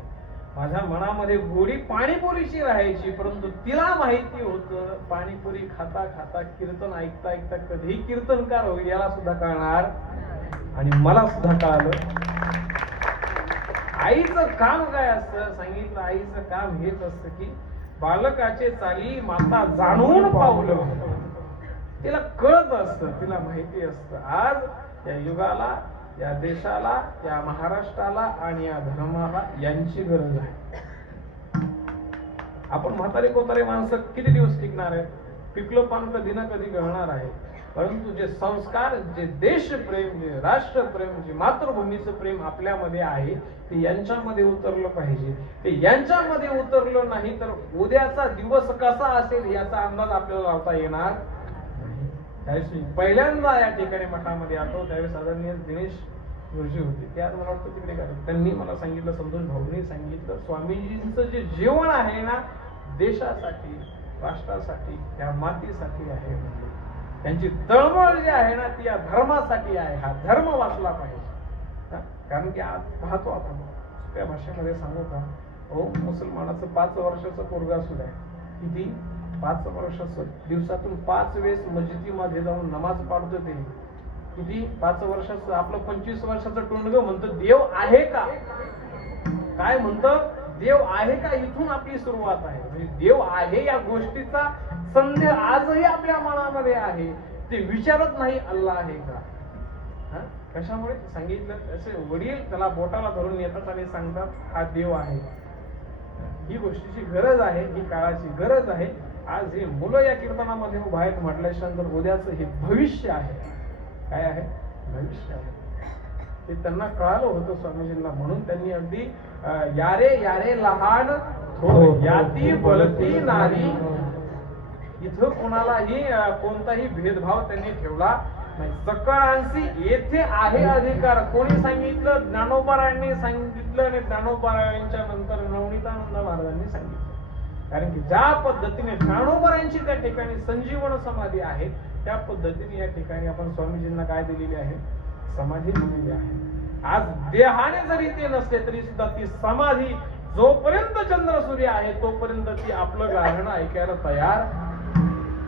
माझ्या मनामध्ये गोडी पाणीपुरीची राहायची, परंतु तिला माहिती होतं पाणीपुरी खाता खाता कीर्तन ऐकता ऐकता कधी कीर्तनकार होईल याला सुद्धा कळणार. आणि मला सुद्धा कळालं. आईचं काम काय असतं सांगितलं. आईचं काम हेच असतं की बालकाचे चाली माता जाणून पावलं. तिला कळत असतं, तिला माहिती असतं आज या युगाला, या देशाला, या महाराष्ट्राला आणि या धर्माला यांची गरज आहे. आपण म्हातारे कोतारे माणसं किती दिवस टिकणार आहे? पिकलं पान कधी ना कधी गळणार आहे. परंतु जे संस्कार, जे देशप्रेम, जे राष्ट्रप्रेम, जे मातृभूमीचं प्रेम आपल्यामध्ये आहे ते यांच्यामध्ये उतरलं पाहिजे. ते यांच्यामध्ये उतरलं नाही तर उद्याचा दिवस कसा असेल याचा अंदाज आपल्याला लावता येणार नाही. त्यावेळेस पहिल्यांदा या ठिकाणी मठामध्ये आलो, त्यावेळेस आदरणीय दिनेश गुरुजी होते. ते आज मला वाटतं तिकडे काय त्यांनी मला सांगितलं, संतोष भाऊंनी सांगितलं, स्वामीजींचं जे जीवन आहे ना देशासाठी, राष्ट्रासाठी, त्या मातीसाठी आहे. म्हणजे त्यांची तळमळ जी आहे ना ती या धर्मासाठी आहे. हा धर्म वाचला पाहिजे. कारण की आज पाहतो आपण त्या भाषेमध्ये सांगू का, मुसलमानाचं 5 वर्षाचं पोरगा सुद्धा आहे. किती? 5 वर्षाचं. दिवसातून 5 वेळेस मस्जिदीमध्ये जाऊन नमाज पाडतो. ते किती? 5 वर्षाचं. आपलं 25 वर्षाचं टोंडग म्हणतं देव आहे का? काय म्हणतं? देव आहे का? इथून आपली सुरुवात आहे. म्हणजे देव आहे या गोष्टीचा संदेह आजही आपल्या मनामध्ये आहे. ते विचारत नाही अल्लाह आहे का. कशामुळे सांगितलं? असे वडील त्याला बोटाला धरून येतात आणि सांगतात हा देव आहे. ही गोष्टीची गरज आहे, ही काळाची गरज आहे. आज हे मुलं या कीर्तनामध्ये उभा आहेत म्हटल्याच्या नंतर उद्याचं हे भविष्य आहे. काय आहे? भविष्य आहे. ते त्यांना कळालं होतं स्वामीजींना. म्हणून त्यांनी अगदी यारे यारे लहान याती बोलती नारी, इथं कोणालाही कोणताही भेदभाव त्यांनी ठेवला नाही. सकळांशी येथे आहे अधिकार. कोणी सांगितलं? ज्ञानोबारायांनी सांगितलं आणि ज्ञानोबारायांच्या नंतर नवनीतानंद महाराजांनी सांगितलं. कारण की ज्या पद्धतीने ज्ञानोबारायांची त्या ठिकाणी संजीवन समाधी आहे त्या पद्धतीने या ठिकाणी आपण स्वामीजींना काय दिलेली आहे? समाधी दिलेली आहे. आज देहाने जरी ते नसले तरी सुद्धा ती समाधी जोपर्यंत चंद्र सूर्य आहे तोपर्यंत ती आपलं गाणं ऐकायला तयार.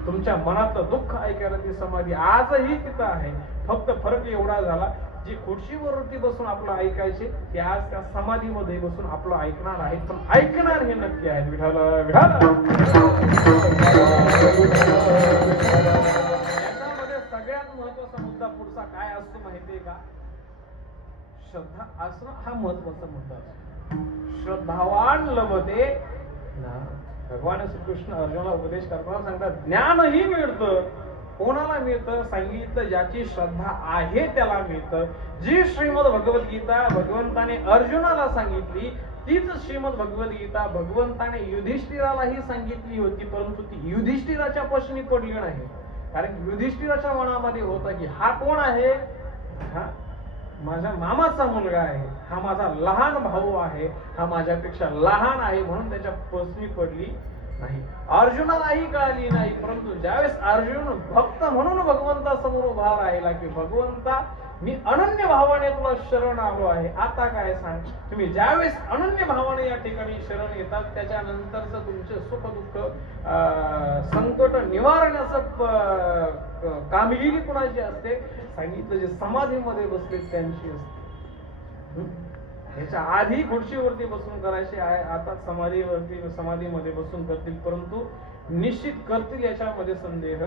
तुमच्या मनातलं दुःख ऐकायला ती समाधी आजही तिथं आहे. फक्त फरक एवढा झाला, जी खुर्चीवरती बसून आपलं ऐकायचे ते आज त्या समाधीमध्ये बसून आपलं ऐकणार आहे. पण ऐकणार हे नक्की आहे. विठाल विठाल. याच्यामध्ये सगळ्यात महत्वाचा मुद्दा पुढचा काय असतो माहितीये का? श्रद्धा असणं हा महत्वाचा मुद्दा असतो. श्रद्धावान लभते. भगवान श्रीकृष्ण अर्जुनाला उपदेश करताना सांगतात ज्ञानही मिळतं कोणाला मिळतं सांगितलं, ज्याची श्रद्धा आहे त्याला मिळतं. जी श्रीमद भगवद्गीता भगवंताने अर्जुनाला सांगितली तीच श्रीमद भगवद्गीता भगवंताने युधिष्ठिरालाही सांगितली होती, परंतु ती युधिष्ठिराच्या प्रश्नी पडली नाही. कारण युधिष्ठिराच्या मनामध्ये होतं की हा कोण आहे, हा माझ्या मामाचा मुलगा आहे, हा माझा लहान भाऊ आहे, हा माझ्यापेक्षा लहान आहे, म्हणून त्याच्या प्रश्नी पडली नाही. अर्जुनालाही कळाली नाही, परंतु ज्यावेळेस अर्जुन भक्त म्हणून भगवंतासमोर उभा राहिला की भगवंता मी अनन्य भावाने तुला शरण आलो आहे, आता काय सांग. तुम्ही ज्यावेळेस अनन्य भावाने या ठिकाणी शरण येतात त्याच्यानंतरच तुमचे सुख दुःख संकट निवारण्याचं कामगिरी कुणाची असते, सांगितलं जे समाधीमध्ये बसले त्यांची असते. याच्या आधी खुर्चीवरती बसून करायचे आहे, आता समाधीमध्ये बसून करतील, परंतु निश्चित करतील याच्यामध्ये संदेह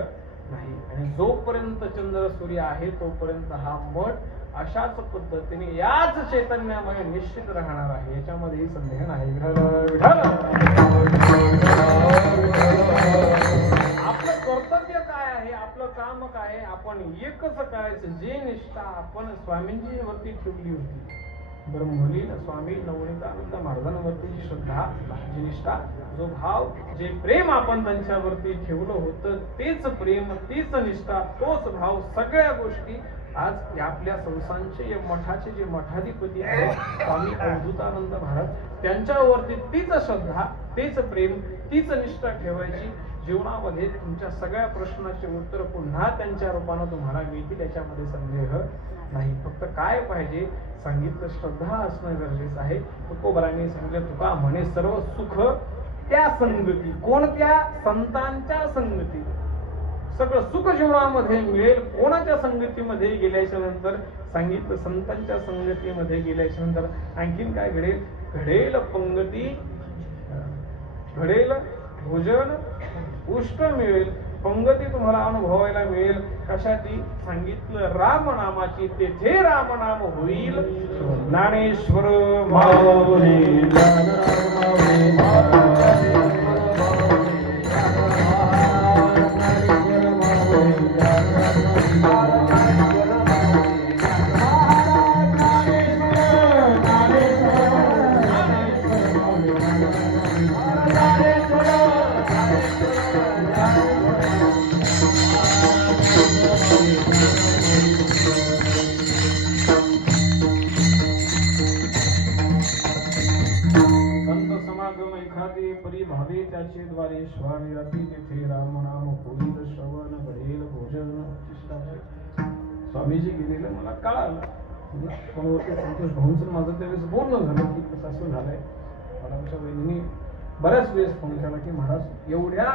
नाही. आणि जोपर्यंत चंद्र सूर्य आहे तोपर्यंत हा मठ अशाच पद्धतीने याच चैतन्यामुळे निश्चित राहणार आहे, याच्यामध्येही संदेह नाही. आपलं कर्तव्य काय आहे, आपलं काम काय आहे, आपण एकच करायचं. जे निष्ठा आपण स्वामींजीवरती ठेवली होती, ब्रह्मलीन स्वामी नवनीतानंद महाराजांवरती जी श्रद्धा, जी निष्ठा, जो भाव, जे प्रेम आपण त्यांच्यावरती ठेवलं होतं, तेच प्रेम, तीच निष्ठा, तोच भाव, सगळ्या गोष्टी आज आपल्या संस्थांचे मठाचे जे मठाधिपती आहेत स्वामी अवधूतानंद महाराज, त्यांच्यावरती तीच श्रद्धा, तेच प्रेम, तीच निष्ठा ठेवायची. जीवनामध्ये तुमच्या सगळ्या प्रश्नाचे उत्तर पुन्हा त्यांच्या रूपानं तुम्हाला मिळतील, याच्यामध्ये संदेह नाही. फक्त काय पाहिजे सांगितलं, श्रद्धा असणं गरजेचं आहे. तुकोबारांनी सांगितलं, तुका म्हणे सर्व सुख त्या संगती, कोणत्या संतांच्या संगती. सगळं सुख जीवनामध्ये मिळेल कोणाच्या संगतीमध्ये गेल्याच्या नंतर. सांगितलं संतांच्या संगतीमध्ये गेल्याच्या नंतर आणखीन काय घडेल, घडेल पंगती, घडेल भोजन, उष्ट मिळेल, पंगती तुम्हाला अनुभवायला मिळेल. कशाची सांगितलं, राम नामाची, तेथे राम नाम होईल. ज्ञानेश्वर माऊली परिभावे त्याचे द्वारे श्वान रात्री तेथे राम नाम होईल श्रवण, घडेल भोजन. स्वामीजी गेलेलं मला कळालं, फोनवरती संतोष भाऊंचं माझं त्यावेळेस बोलणं झालं की कसं असं झालंय. मला आमच्या वहिनी बऱ्याच वेळेस फोन केला की महाराज एवढ्या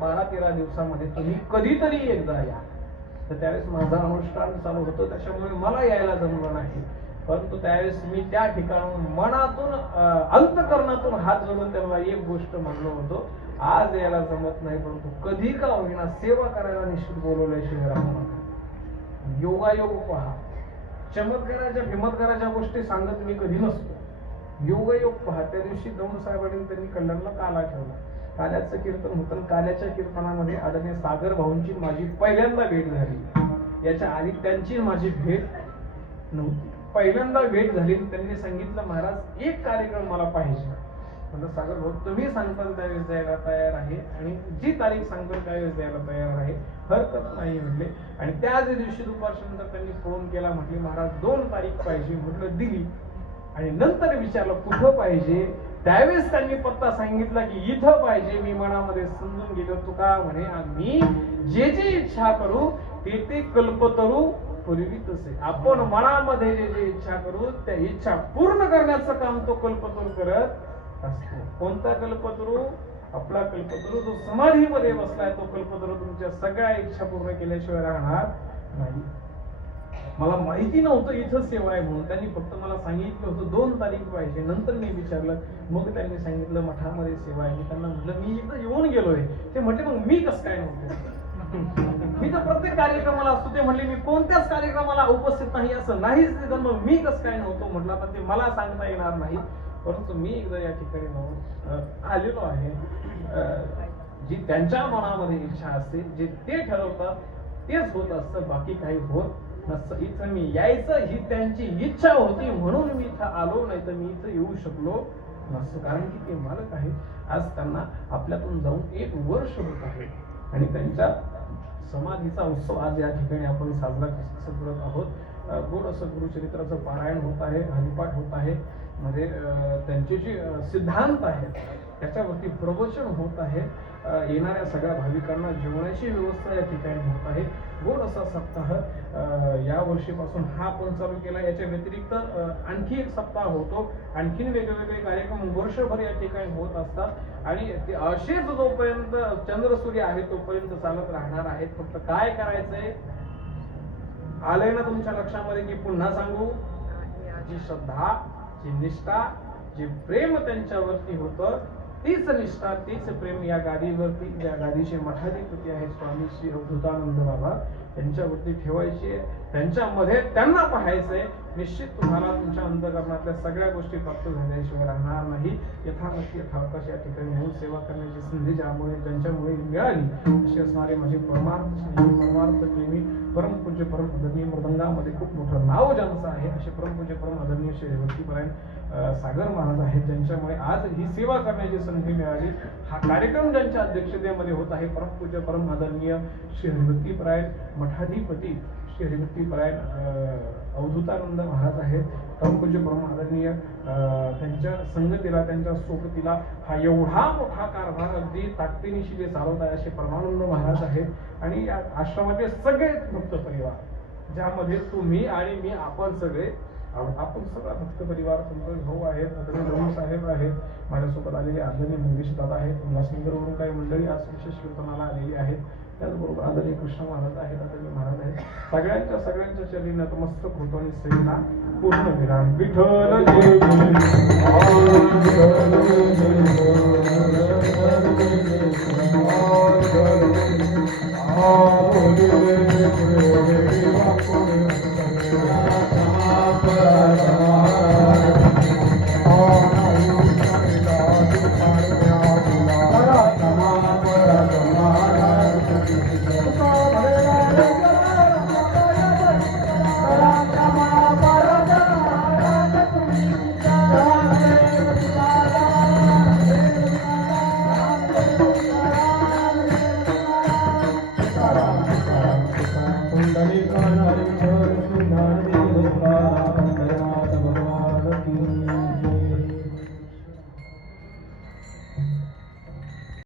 12-13 दिवसामध्ये तुम्ही कधीतरी एकदा या. तर त्यावेळेस माझा अनुष्ठान चालू होतं, त्याच्यामुळे मला यायला जमलं नाही. परंतु त्यावेळेस मी त्या ठिकाणून मनातून अंतकरणातून हात जोडून त्यांना एक गोष्ट म्हणलो होतो, आज यायला जमत नाही परंतु कधी का होईना सेवा करायला निश्चित बोलवल्याशिवाय राहू नका. योगायोग पहा, चमत्काराच्या भीमत्काराच्या गोष्टी सांगत मी कधी नसतो. योगायोग पहा. त्या दिवशी दौंड साहेबांनी त्यांनी कल्याणला काला ठेवला, काल्याचं कीर्तन होतं. काल्याच्या कीर्तनामध्ये आदरणीय सागर भाऊंची माझी पहिल्यांदा भेट झाली. याच्या आधी त्यांची माझी भेट नव्हती. पहिल्यांदा भेट झाली. त्यांनी सांगितलं, महाराज एक कार्यक्रम मला पाहिजे. म्हणलं सागर भाऊ तुम्ही सांगताल त्यावेळेस द्यायला तयार आहे आणि जी तारीख सांगतो त्यावेळेस द्यायला तयार आहे, हरकत नाही म्हटले. आणि त्याच दिवशी दुपारनंतर त्यांनी फोन केला, म्हटले महाराज 2 तारीख पाहिजे. म्हटलं दिली. आणि नंतर विचारलं कुठं पाहिजे. त्यावेळेस त्यांनी पत्ता सांगितला की इथं पाहिजे. मी मनामध्ये समजून गेलो. तुका म्हणे आम्ही जे जे इच्छा करू ते ते कल्पतरू पूर्वी तसे. आपण मनामध्ये जे जे इच्छा करू त्या इच्छा पूर्ण करण्याचं काम तो कल्पतरू करत असतो. कोणता कल्पतरू? आपला कल्पतरू जो समाधीमध्ये बसलाय तो कल्पतरू तुमच्या सगळ्या इच्छा पूर्ण केल्याशिवाय राहणार नाही. मला माहिती नव्हतं इथं सेवा आहे म्हणून. त्यांनी फक्त मला सांगितलं होतं 2 तारीख पाहिजे. नंतर मी विचारलं, मग त्यांनी सांगितलं मठामध्ये सेवा आहे. मी त्यांना म्हटलं मी इथं येऊन गेलोय. ते म्हटले मग मी कसं काय नव्हतो? मी तर प्रत्येक कार्यक्रमाला असतो. ते म्हणले मी कोणत्याच कार्यक्रमाला उपस्थित नाही असं नाहीच. मग मी कसं काय नव्हतो म्हटलं. आता ते मला सांगता येणार नाही, परंतु मी एकदा या ठिकाणी आलेलो आहे. जी त्यांच्या मनामध्ये इच्छा असते जे ते ठरवतात तेच होत असतं, बाकी काही होत नसतं. इथं मी यायचं ही त्यांची इच्छा होती म्हणून मी इथं आलो, नाही तर मी इथं येऊ शकलो नसतो. कारण की ते मालक आहे. आज त्यांना आपल्यातून जाऊन 1 वर्ष होत आहे आणि त्यांच्या समाधीचा उत्सव आज या ठिकाणी आपण साजरा करत आहोत. गोड असं गुरुचरित्राचं पारायण होत आहे, हरिपाठ होत आहे. म्हणजे त्यांचे जे सिद्धांत आहेत त्याच्यावरती प्रवचन होत आहे. येणाऱ्या सगळ्या भाविकांना जेवणाची व्यवस्था या ठिकाणी होत आहे. गोड असा सप्ताह या वर्षीपासून हा आपण चालू केला. याच्या व्यतिरिक्त आणखी एक सप्ताह होतो. आणखीन वेगवेगळे कार्यक्रम वर्षभर या ठिकाणी होत असतात आणि ते असेच जोपर्यंत चंद्र सूर्य आहे तोपर्यंत चालत राहणार आहेत. फक्त काय करायचंय, आलंय ना तुमच्या लक्षामध्ये की पुन्हा सांगू, जी श्रद्धा, जी निष्ठा, जे प्रेम त्यांच्यावरती होतं, तीच निष्ठा, तीच प्रेम या गादीवरती, ज्या गादीचे मठाधिपती आहेत स्वामी श्री अवधूतानंद बाबा, त्यांच्यावरती ठेवायची. त्यांच्यामध्ये त्यांना पाहायचंय. निश्चित तुम्हाला तुमच्या अंतःकरणातल्या सगळ्या गोष्टी प्राप्त झाल्याशिवाय राहणार नाही. यथानक्की यथावकाश या ठिकाणी येऊन सेवा करण्याची संधी ज्यांच्यामुळे मिळाली अशी असणारे माझे परमार्थ प्रेमी परमपूज्य परम आदरणीय मृदंगामध्ये खूप मोठं नाव ज्यांचं आहे असे परमपूज्य परम आदरणीय श्री रेवतीपरायण सागर महाराज आहेत, ज्यांच्यामुळे आज ही सेवा करण्याची संधी मिळाली. हा कार्यक्रम ज्यांच्या अध्यक्षतेमध्ये होत आहे परमपूज्य परम आदरणीय श्री रेवतीपरायण मठाधिपती श्री हरिभक्तीपरायण अवधूतानंद महाराज आहेत. परमपूज्य परम आदरणीय त्यांच्या संगतीला, त्यांच्या सोबतीला हा एवढा मोठा कारभार अगदी ताकदीनिशी जे चालवत आहे असे परमानंद महाराज आहेत. आणि या आश्रमाचे सगळे भक्त परिवार, ज्यामध्ये तुम्ही आणि मी, आपण सगळा भक्त परिवार, संतोष भाऊ आहेत, आदरणीय रवी साहेब आहेत, माझ्यासोबत आलेले आदरणीय मंगेश दादा आहेत, उल्हासनगरवरून काही मंडळी आज विशेष कीर्तनाला आलेली आहेत. त्याचबरोबर आदरणीय कृष्ण महाराज आहेत, आदरणीय महाराज आहेत. सगळ्यांच्या चरणी नतमस्तक होतो आणि सेवेला पूर्ण विराम. विठ्ठल जय जय